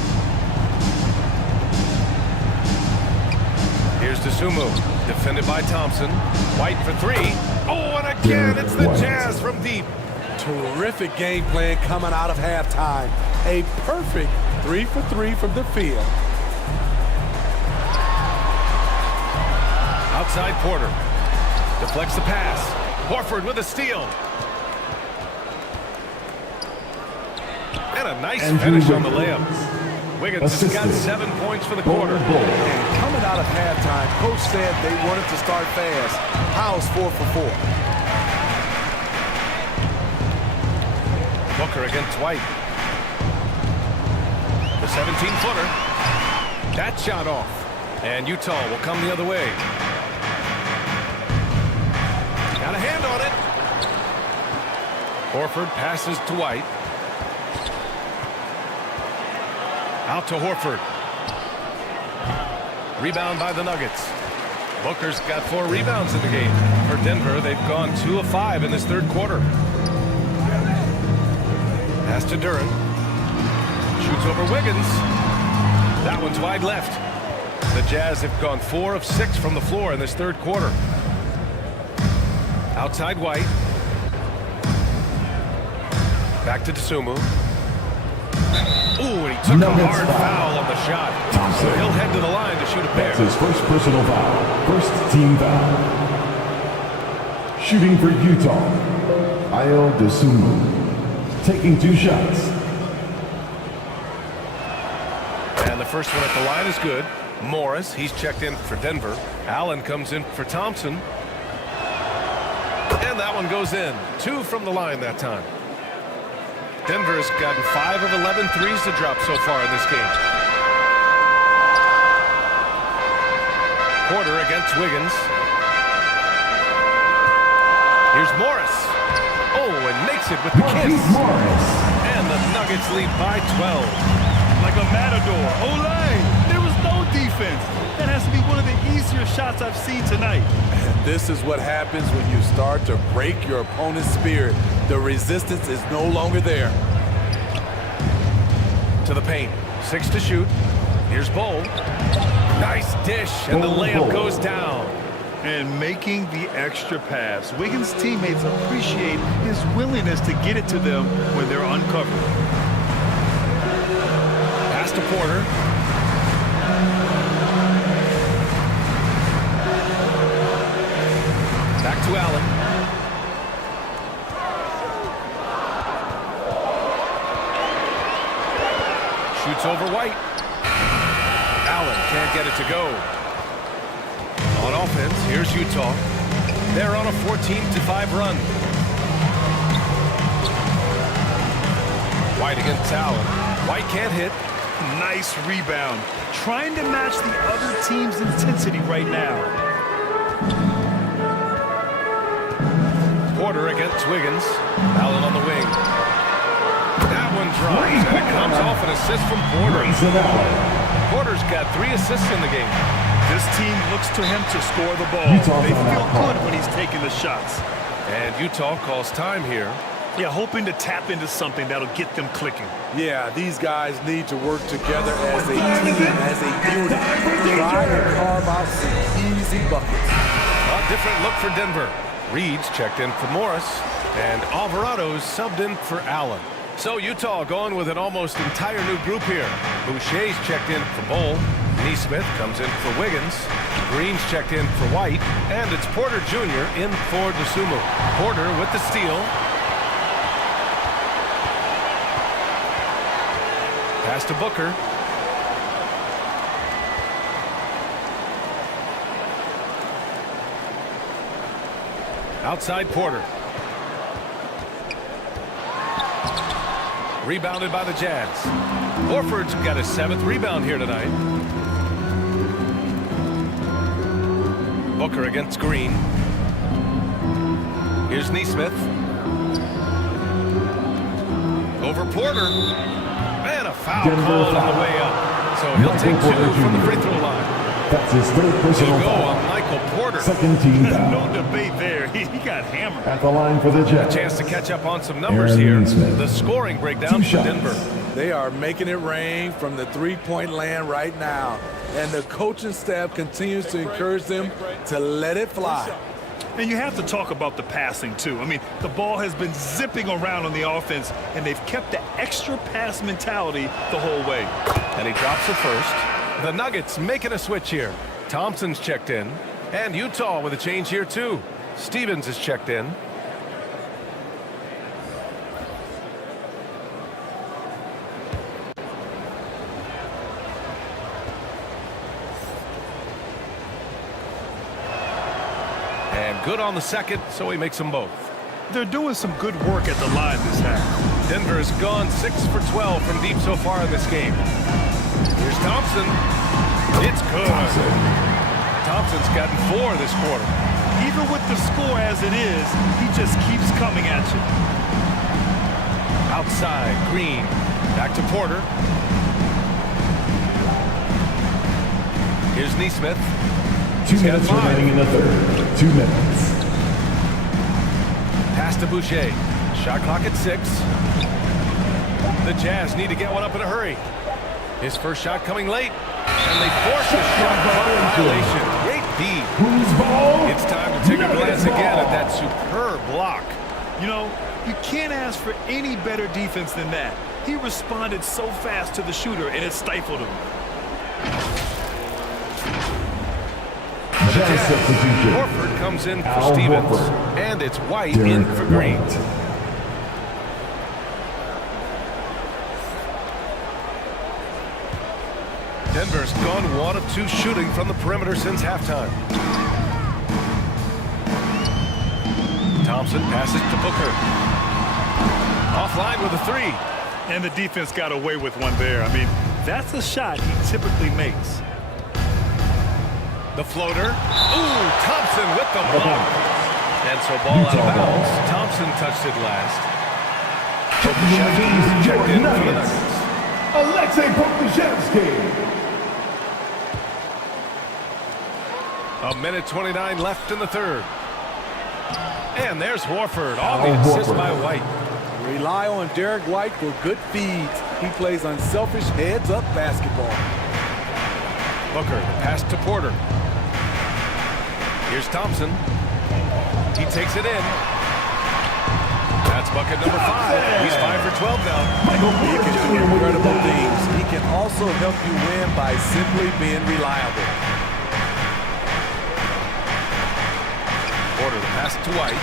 Here's DeSumo, defended by Thompson. White for 3. Oh, and again, it's the Jazz from deep. Terrific game plan coming out of halftime. A perfect 3 for 3 from the field. Outside Porter. Deflects the pass. Horford with a steal. And a nice finish on the layup. Wiggins has got 7 points for the quarter. And coming out of halftime, Coach said they wanted to start fast. How's 4 for 4? Booker against White. The 17-footer. That shot off. And Utah will come the other way. Got a hand on it. Horford passes to White. Out to Horford. Rebound by the Nuggets. Booker's got 4 rebounds in the game. For Denver, they've gone 2 of 5 in this third quarter. Pass to Duran. Shoots over Wiggins. That one's wide left. The Jazz have gone 4 of 6 from the floor in this third quarter. Outside White. Back to DeSumo. Ooh, and he took a hard foul on the shot. So he'll head to the line to shoot a pair. That's his first personal foul. First team foul. Shooting for Utah, Ayo DeSumo. Taking 2 shots. And the first one at the line is good. Morris, he's checked in for Denver. Allen comes in for Thompson. And that one goes in. 2 from the line that time. Denver has gotten 5 of 11 threes to drop so far in this game. Porter against Wiggins. Here's Morris. Oh, and makes it with the kiss. And the Nuggets lead by 12. Like a matador. Olay! There was no defense. That has to be one of the easier shots I've seen tonight. And this is what happens when you start to break your opponent's spirit. The resistance is no longer there. To the paint. 6 to shoot. Here's Bull. Nice dish, and the layup goes down. And making the extra pass. Wiggins' teammates appreciate his willingness to get it to them when they're uncovered. Pass to Porter. shoots over White. Allen can't get it to go. On offense, here's Utah. They're on a 14-5 run. White against Allen. White can't hit. Nice rebound. Trying to match the other team's intensity right now. Porter against Wiggins. Allen on the wing. That one drops, and it comes off an assist from Porter. Porter's got 3 assists in the game. This team looks to him to score the ball. They feel good when he's taking the shots. And Utah calls time here. Yeah, hoping to tap into something that'll get them clicking. Yeah, these guys need to work together as a team, as a unit. Try to carve out some easy buckets. A different look for Denver. Reed's checked in for Morris, and Alvarado's subbed in for Allen. So Utah going with an almost entire new group here. Boucher's checked in for Bull. Neesmith comes in for Wiggins. Green's checked in for White. And it's Porter Jr. in for Dosunmu. Porter with the steal. Pass to Booker. Outside Porter. Rebounded by the Jazz. Horford's got his 7th rebound here tonight. Booker against Green. Here's Neesmith. Over Porter. And a foul called on the way up. So he'll take 2 from the free throw line. That's his 3rd personal Go foul. on Michael Porter. 2nd team foul. No debate there. He got hammered. At the line for the Jets. A chance to catch up on some numbers here. The scoring breakdown for Denver. They are making it rain from the three-point land right now. And the coaching staff continues to encourage them to let it fly. And you have to talk about the passing, too. I mean, the ball has been zipping around on the offense, and they've kept the extra pass mentality the whole way. And he drops it first. The Nuggets making a switch here. Thompson's checked in. And Utah with a change here, too. Stevens is checked in. And good on the second, so he makes them both. They're doing some good work at the line this half. Denver's gone 6 for 12 from deep so far in this game. Here's Thompson. It's good. Thompson's gotten 4 this quarter. Even with the score as it is, he just keeps coming at you. Outside, Green. Back to Porter. Here's Neesmith. 2 minutes remaining in the 3rd. 2 minutes. Pass to Boucher. Shot clock at 6. The Jazz need to get one up in a hurry. His first shot coming late. And they force a shot clock violation. Great D. Who's ball? It's time to take a glance again at that superb block. You know, you can't ask for any better defense than that. He responded so fast to the shooter, and it stifled him. Horford comes in for Stevens. And it's White in for Green. Denver's gone 1 of 2 shooting from the perimeter since halftime. Thompson passes to Booker. Offline with a 3. And the defense got away with one there. I mean, that's a shot he typically makes. The floater. Ooh, Thompson with the block. And so ball out of bounds. Thompson touched it last. Pokusevski's checked in for the Nuggets. Alexei Pokusevski. A minute 29 left in the 3rd. And there's Horford. All the assist by White. Rely on Derek White for good feeds. He plays unselfish heads-up basketball. Booker, the pass to Porter. Here's Thompson. He takes it in. That's bucket number 5. He's 5 for 12 now. He can do incredible things. He can also help you win by simply being reliable. Porter, the pass to White.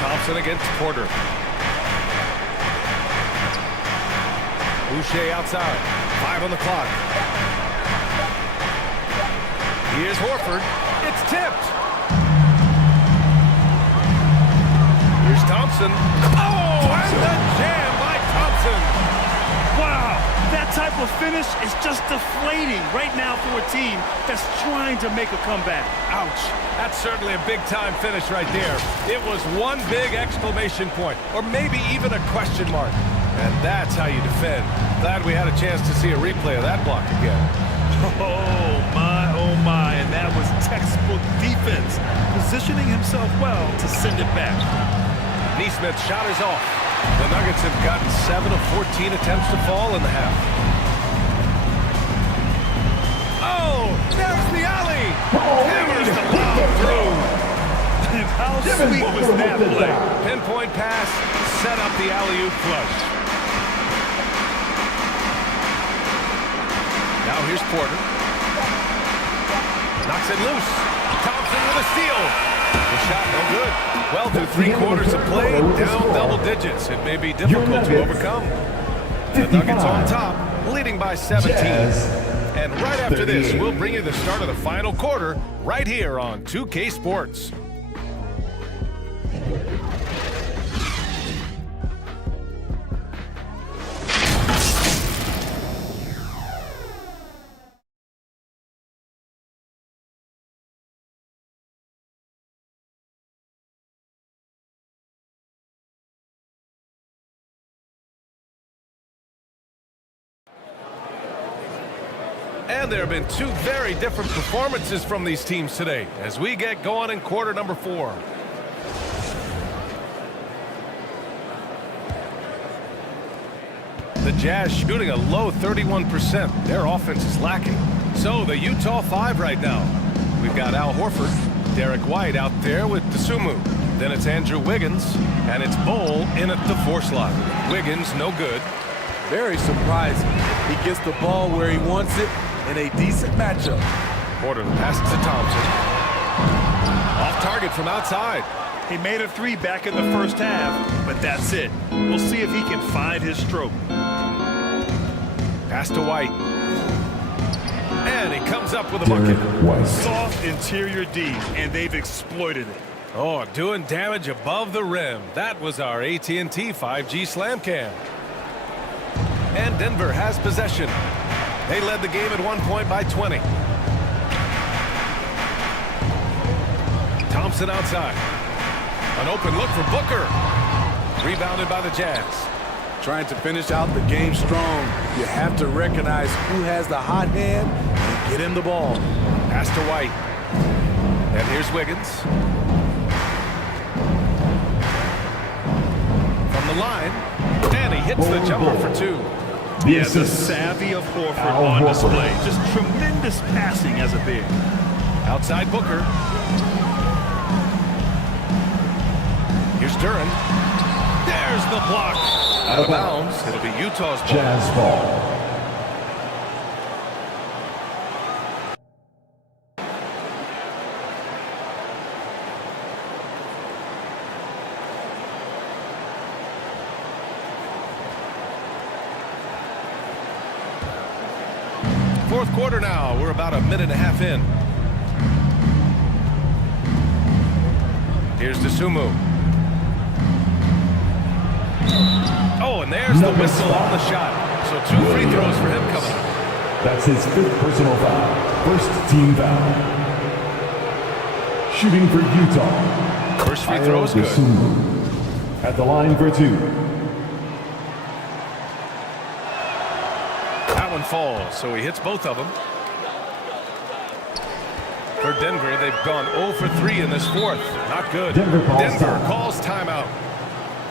Thompson against Porter. Boucher outside. 5 on the clock. Here's Horford. It's tipped. Here's Thompson. Oh, and the jam by Thompson. Wow, that type of finish is just deflating right now for a team that's trying to make a comeback. Ouch. That's certainly a big-time finish right there. It was one big exclamation point, or maybe even a question mark. And that's how you defend. Glad we had a chance to see a replay of that block again. Oh my, and that was textbook defense, positioning himself well to send it back. Neesmith's shot is off. The Nuggets have gotten 7 of 14 attempts to fall in the half. Oh, there's the alley. Hammers the lob through. And how sweet was that play? Pinpoint pass, set up the alley-oop flush. Now here's Porter. Knocks it loose. Thompson with a steal. The shot no good. Well, through 3 quarters of play, down double digits. It may be difficult to overcome. The Nuggets on top, leading by 17. And right after this, we'll bring you the start of the final quarter right here on 2K Sports. And there have been 2 very different performances from these teams today as we get going in quarter number 4. The Jazz shooting a low 31%. Their offense is lacking. So the Utah 5 right now. We've got Al Horford, Derek White out there with Dosunmu. Then it's Andrew Wiggins, and it's Bol in at the 4 slot. Wiggins no good. Very surprising. He gets the ball where he wants it in a decent matchup. Porter passes to Thompson. Off target from outside. He made a 3 back in the first half, but that's it. We'll see if he can find his stroke. Pass to White. And he comes up with a bucket. Soft interior D, and they've exploited it. Oh, doing damage above the rim. That was our AT&T 5G Slam Cam. And Denver has possession. They led the game at 1 point by 20. Thompson outside. An open look for Booker. Rebounded by the Jazz. Trying to finish out the game strong. You have to recognize who has the hot hand and get him the ball. Pass to White. And here's Wiggins. From the line. And he hits the jumper for 2. Yeah, the savvy of Horford on display. Just tremendous passing as a big. Outside Booker. Here's Duren. There's the block. Out of bounds. It'll be Utah's ball. Jazz ball. Fourth quarter now. We're about a minute and a half in. Here's Dosunmu. Oh, and there's the whistle on the shot. So 2 free throws for him coming up. That's his 5th personal foul. First team foul. Shooting for Utah. First free throw is good. Dosunmu. At the line for 2. That one falls, so he hits both of them. For Denver, they've gone 0 for 3 in this 4th. Not good. Denver calls timeout.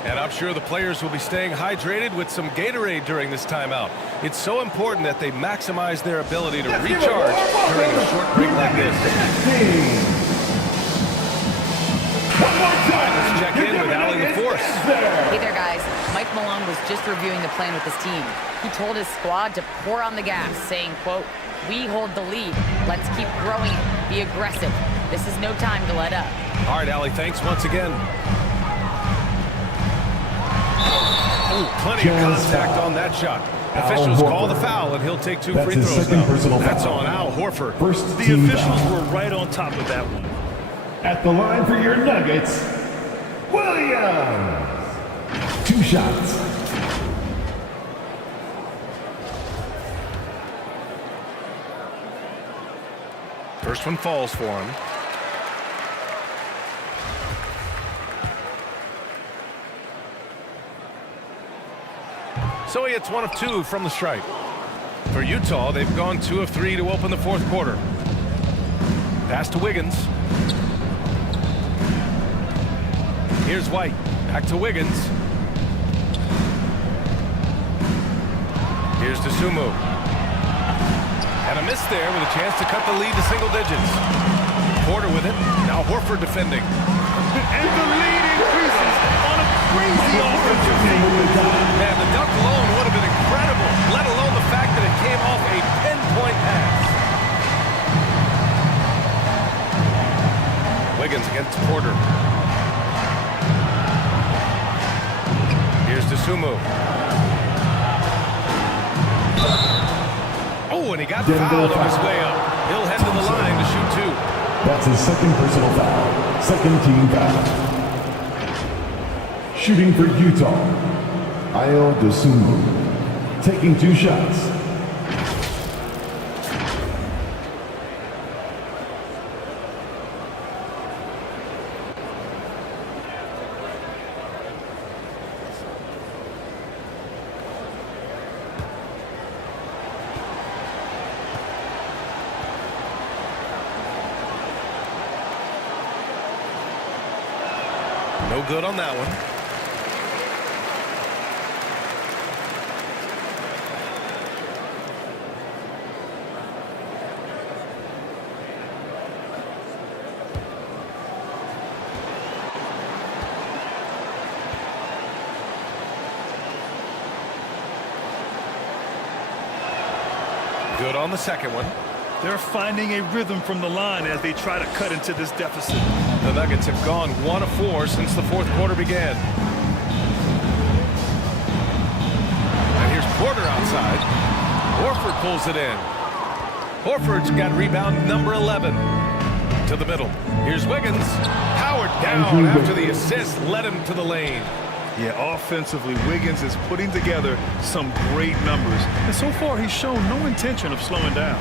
And I'm sure the players will be staying hydrated with some Gatorade during this timeout. It's so important that they maximize their ability to recharge during a short break like this. Let's check in with Allie LaForce. Hey there, guys. Mike Malone was just reviewing the plan with his team. He told his squad to pour on the gas, saying, quote, "We hold the lead. Let's keep growing it. Be aggressive. This is no time to let up." All right, Allie, thanks once again. Ooh, plenty of contact on that shot. Officials call the foul, and he'll take 2 free throws now. That's on Al Horford. The officials were right on top of that one. At the line for your Nuggets, Williams. 2 shots. First one falls for him. So he hits 1 of 2 from the stripe. For Utah, they've gone 2 of 3 to open the 4th quarter. Pass to Wiggins. Here's White. Back to Wiggins. Here's Dosunmu. And a miss there with a chance to cut the lead to single digits. Porter with it. Now Horford defending. And the lead increases on a crazy offensive team. Man, the dunk alone would have been incredible, let alone the fact that it came off a pinpoint pass. Wiggins against Porter. Here's Dosunmu. Oh, and he got fouled on his way up. He'll head to the line to shoot 2. That's his 2nd personal foul. 2nd team foul. Shooting for Utah, Ayo Dosunmu, taking 2 shots. No good on that one. Good on the second one. They're finding a rhythm from the line as they try to cut into this deficit. The Nuggets have gone 1 of 4 since the 4th quarter began. And here's Porter outside. Horford pulls it in. Horford's got rebound number 11. To the middle. Here's Wiggins. Powered down after the assist led him to the lane. Yeah, offensively, Wiggins is putting together some great numbers. And so far, he's shown no intention of slowing down.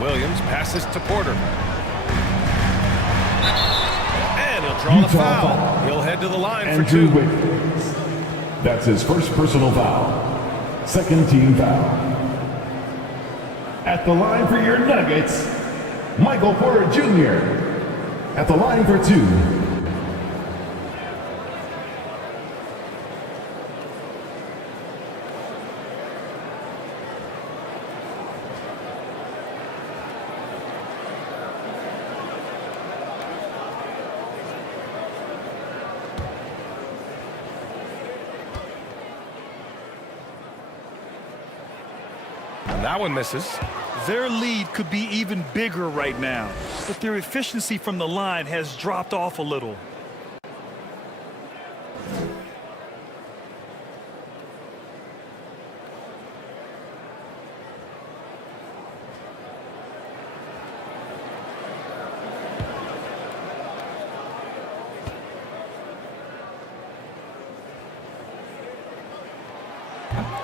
Williams passes to Porter. And he'll draw the foul. He'll head to the line for 2. Wiggins. That's his 1st personal foul. 2nd team foul. At the line for your Nuggets, Michael Porter Jr. At the line for 2. That one misses. Their lead could be even bigger right now, but their efficiency from the line has dropped off a little.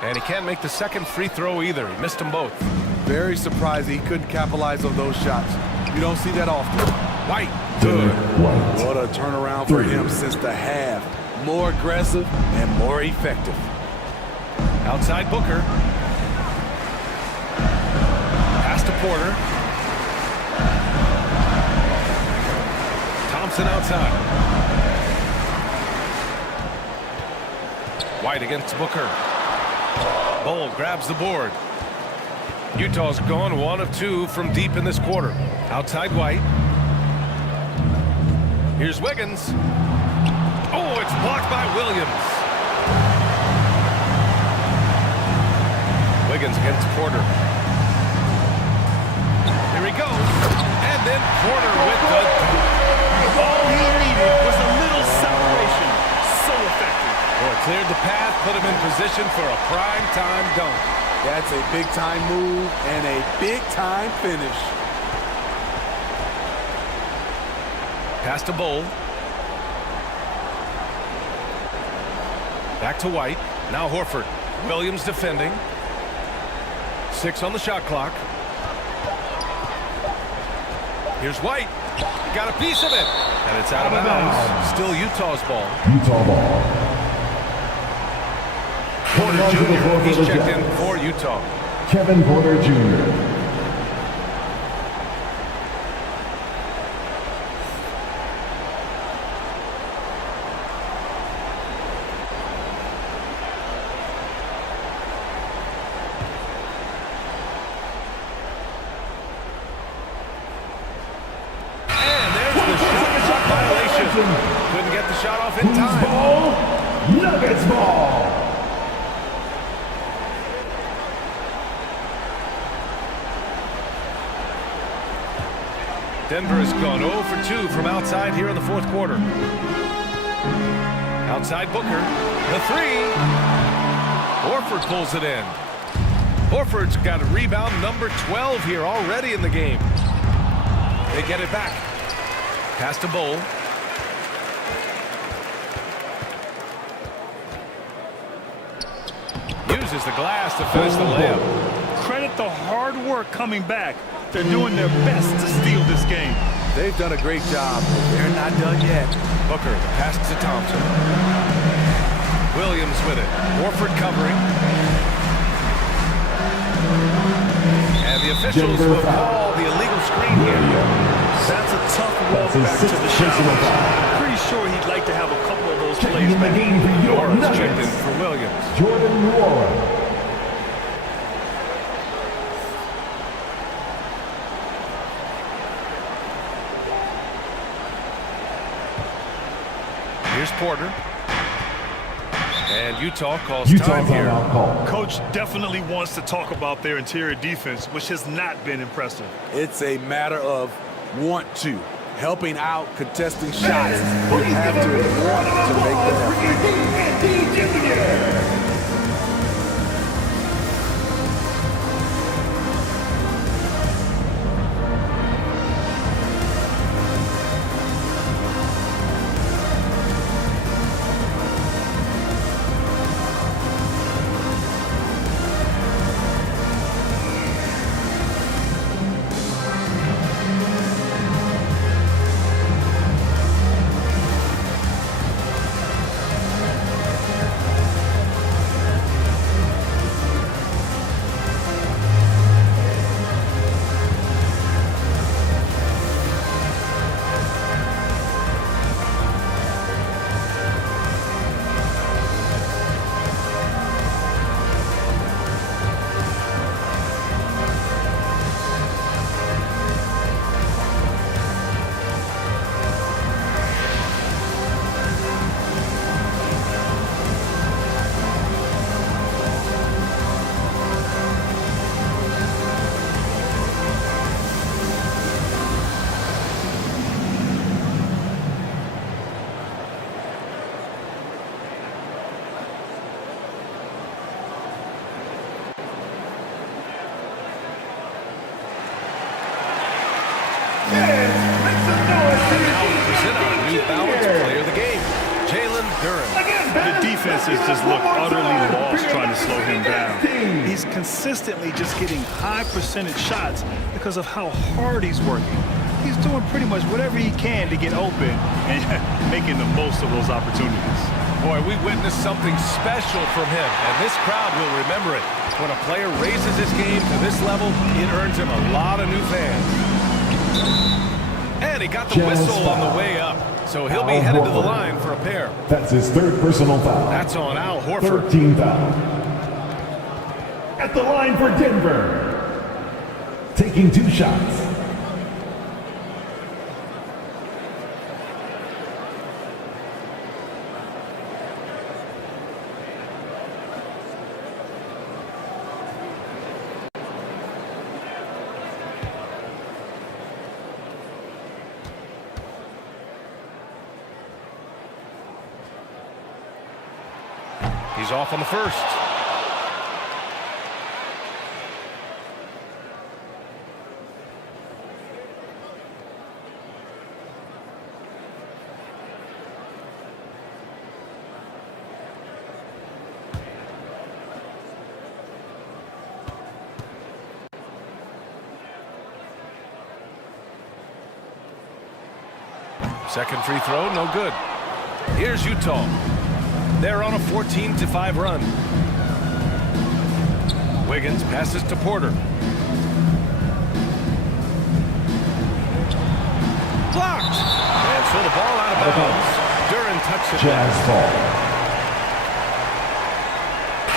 And he can't make the 2nd free throw either. He missed them both. Very surprised he couldn't capitalize on those shots. You don't see that often. White. Good. What a turnaround for him since the half. More aggressive and more effective. Outside Booker. Pass to Porter. Thompson outside. White against Booker. Bull grabs the board. Utah's gone 1 of 2 from deep in this quarter. Outside White. Here's Wiggins. Oh, it's blocked by Williams. Wiggins against Porter. Here he goes. And then Porter with the dunk. All he needed was a little separation. So effective. Boy, Cleared the path, put him in position for a prime-time dunk. That's a big-time move and a big-time finish. Pass to Bowl. Back to White. Now Horford. Williams defending. 6 on the shot clock. Here's White. He got a piece of it. And it's out of bounds. Still Utah's ball. Utah ball. Porter Jr. He's checked in for Utah. Kevin Porter Jr. Couldn't get the shot off in time. Ball? Nuggets ball. Denver has gone 0 for 2 from outside here in the fourth quarter. Outside Booker. The 3. Horford pulls it in. Horford's got a rebound number 12 here already in the game. They get it back. Pass to Bowl. Uses the glass to finish the layup. Credit the hard work coming back. They're doing their best to steal this game. They've done a great job, but they're not done yet. Booker, the pass to Thompson. Williams with it. Horford covering. And the officials will call the illegal screen here. That's a tough walk back to the shot. Pretty sure he'd like to have a couple of those plays back. Nora's checked in for Williams. Jordan Nora. Here's Porter. And Utah calls time here. Coach definitely wants to talk about their interior defense, which has not been impressive. It's a matter of want to. Helping out, contesting shots. You have to want to make the effort. Player of the game, Jalen Duren. The defenses just look utterly lost trying to slow him down. He's consistently just getting high percentage shots because of how hard he's working. He's doing pretty much whatever he can to get open and making the most of those opportunities. Boy, we witnessed something special from him, and this crowd will remember it. When a player raises his game to this level, it earns him a lot of new fans. And he got the whistle on the way up. So he'll be headed to the line for a pair. That's his third personal foul. That's on Al Horford. 13 foul. At the line for Denver. Taking 2 shots. He's off on the first. Second free throw, no good. Here's Utah. They're on a 14-5 run. Wiggins passes to Porter. Blocked. And so the ball out of bounds. Duran touched it. Jazz ball.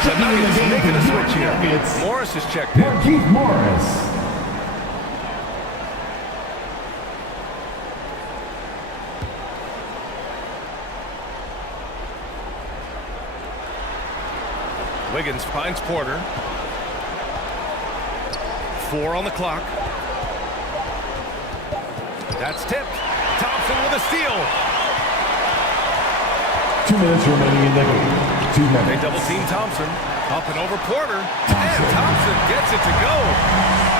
The Nuggets making a switch here. Morris is checked in. Keith Morris. Wiggins finds Porter. 4 on the clock. That's tipped. Thompson with a steal. 2 minutes remaining in the game. 2 minutes. They double team Thompson. Up and over Porter. And Thompson gets it to go.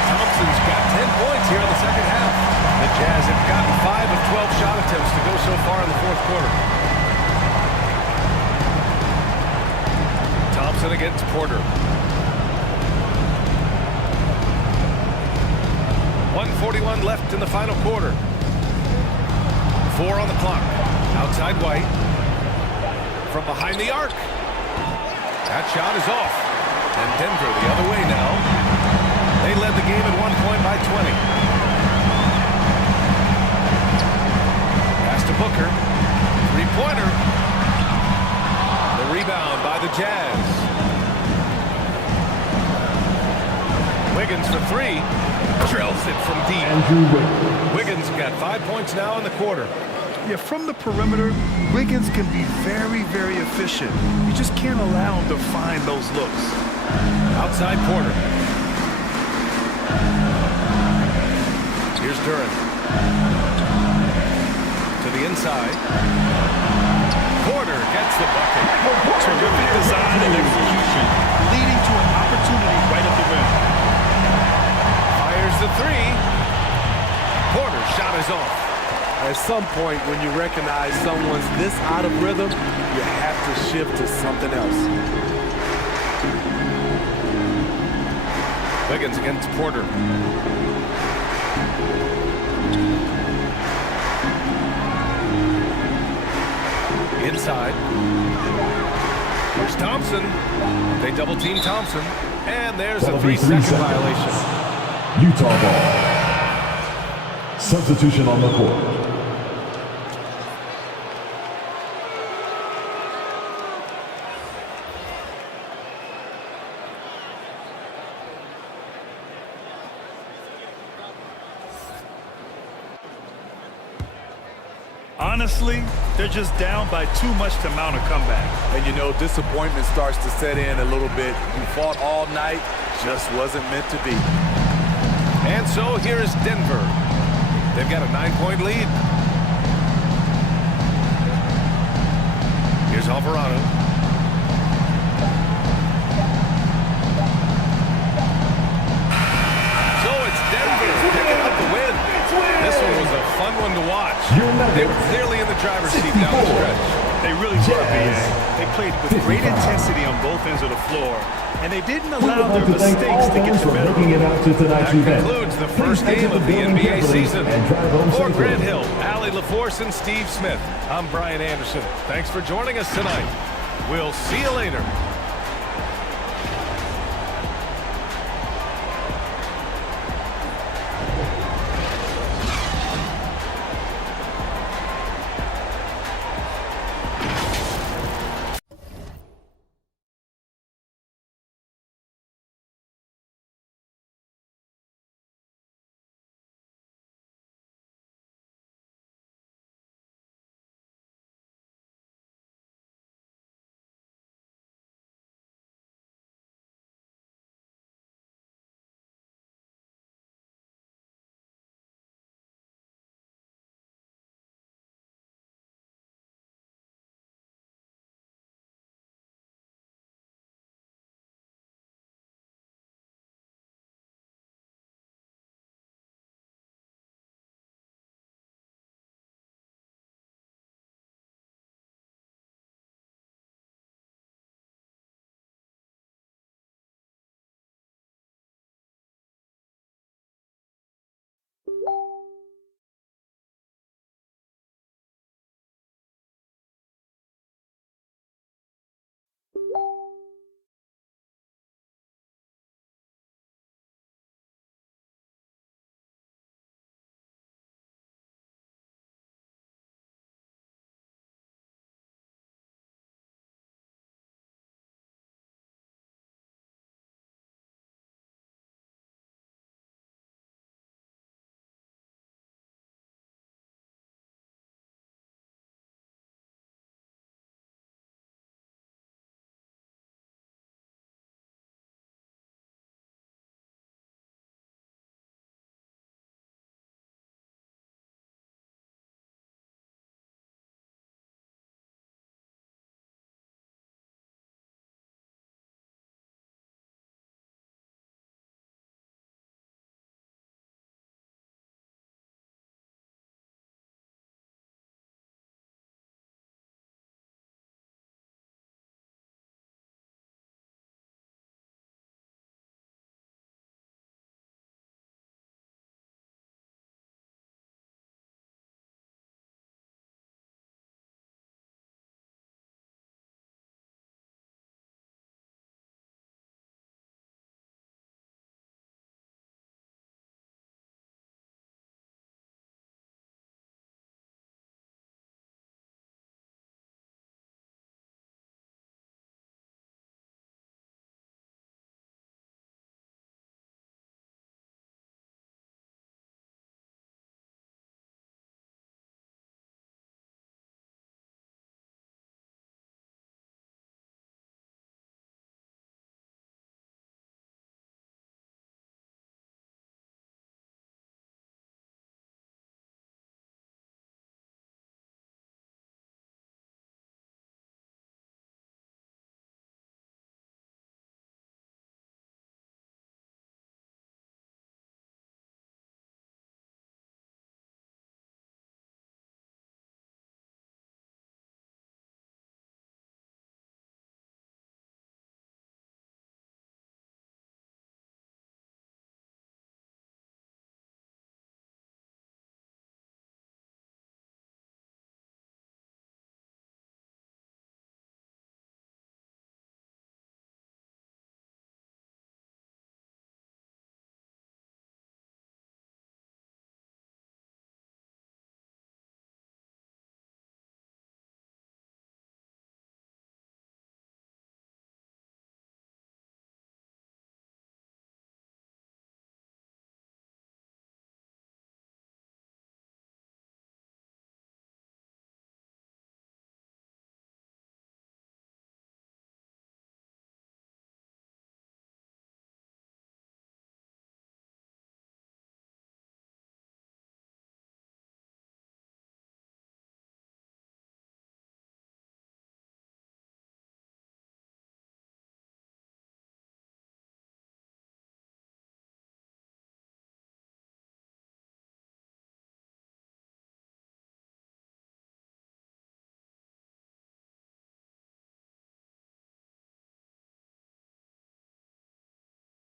Thompson's got 10 points here in the second half. The Jazz have gotten 5 of 12 shot attempts to go so far in the fourth quarter. Thompson against Porter. 1:41 left in the final quarter. 4 on the clock. Outside White. From behind the arc. That shot is off. And Denver the other way now. They led the game at 1 point by 20. Pass to Booker. Three-pointer. The rebound by the Jazz. Wiggins for 3. Drills it from deep. Wiggins got 5 points now in the quarter. Yeah, from the perimeter, Wiggins can be very, very efficient. You just can't allow him to find those looks. Outside Porter. Here's Duran. To the inside. Porter gets the bucket. Terrific design and execution, leading to an opportunity right at the rim. Fires the 3. Porter's shot is off. At some point, when you recognize someone's this out of rhythm, you have to shift to something else. Wiggins against Porter. Inside. Here's Thompson. They double team Thompson. And there's a 3-second violation. Utah ball. Substitution on the court. Honestly, they're just down by too much to mount a comeback. And you know, disappointment starts to set in a little bit. You fought all night, just wasn't meant to be. And so here is Denver. They've got a 9-point lead. Here's Alvarado. So it's Denver picking up the win. This one was a fun one to watch. They were clearly in the driver's seat down the stretch. They really were, BA. They played with great intensity on both ends of the floor, and they didn't allow their mistakes to get the better. That concludes the first game of the NBA season. For Grant Hill, Allie LaForce, and Steve Smith, I'm Brian Anderson. Thanks for joining us tonight. We'll see you later.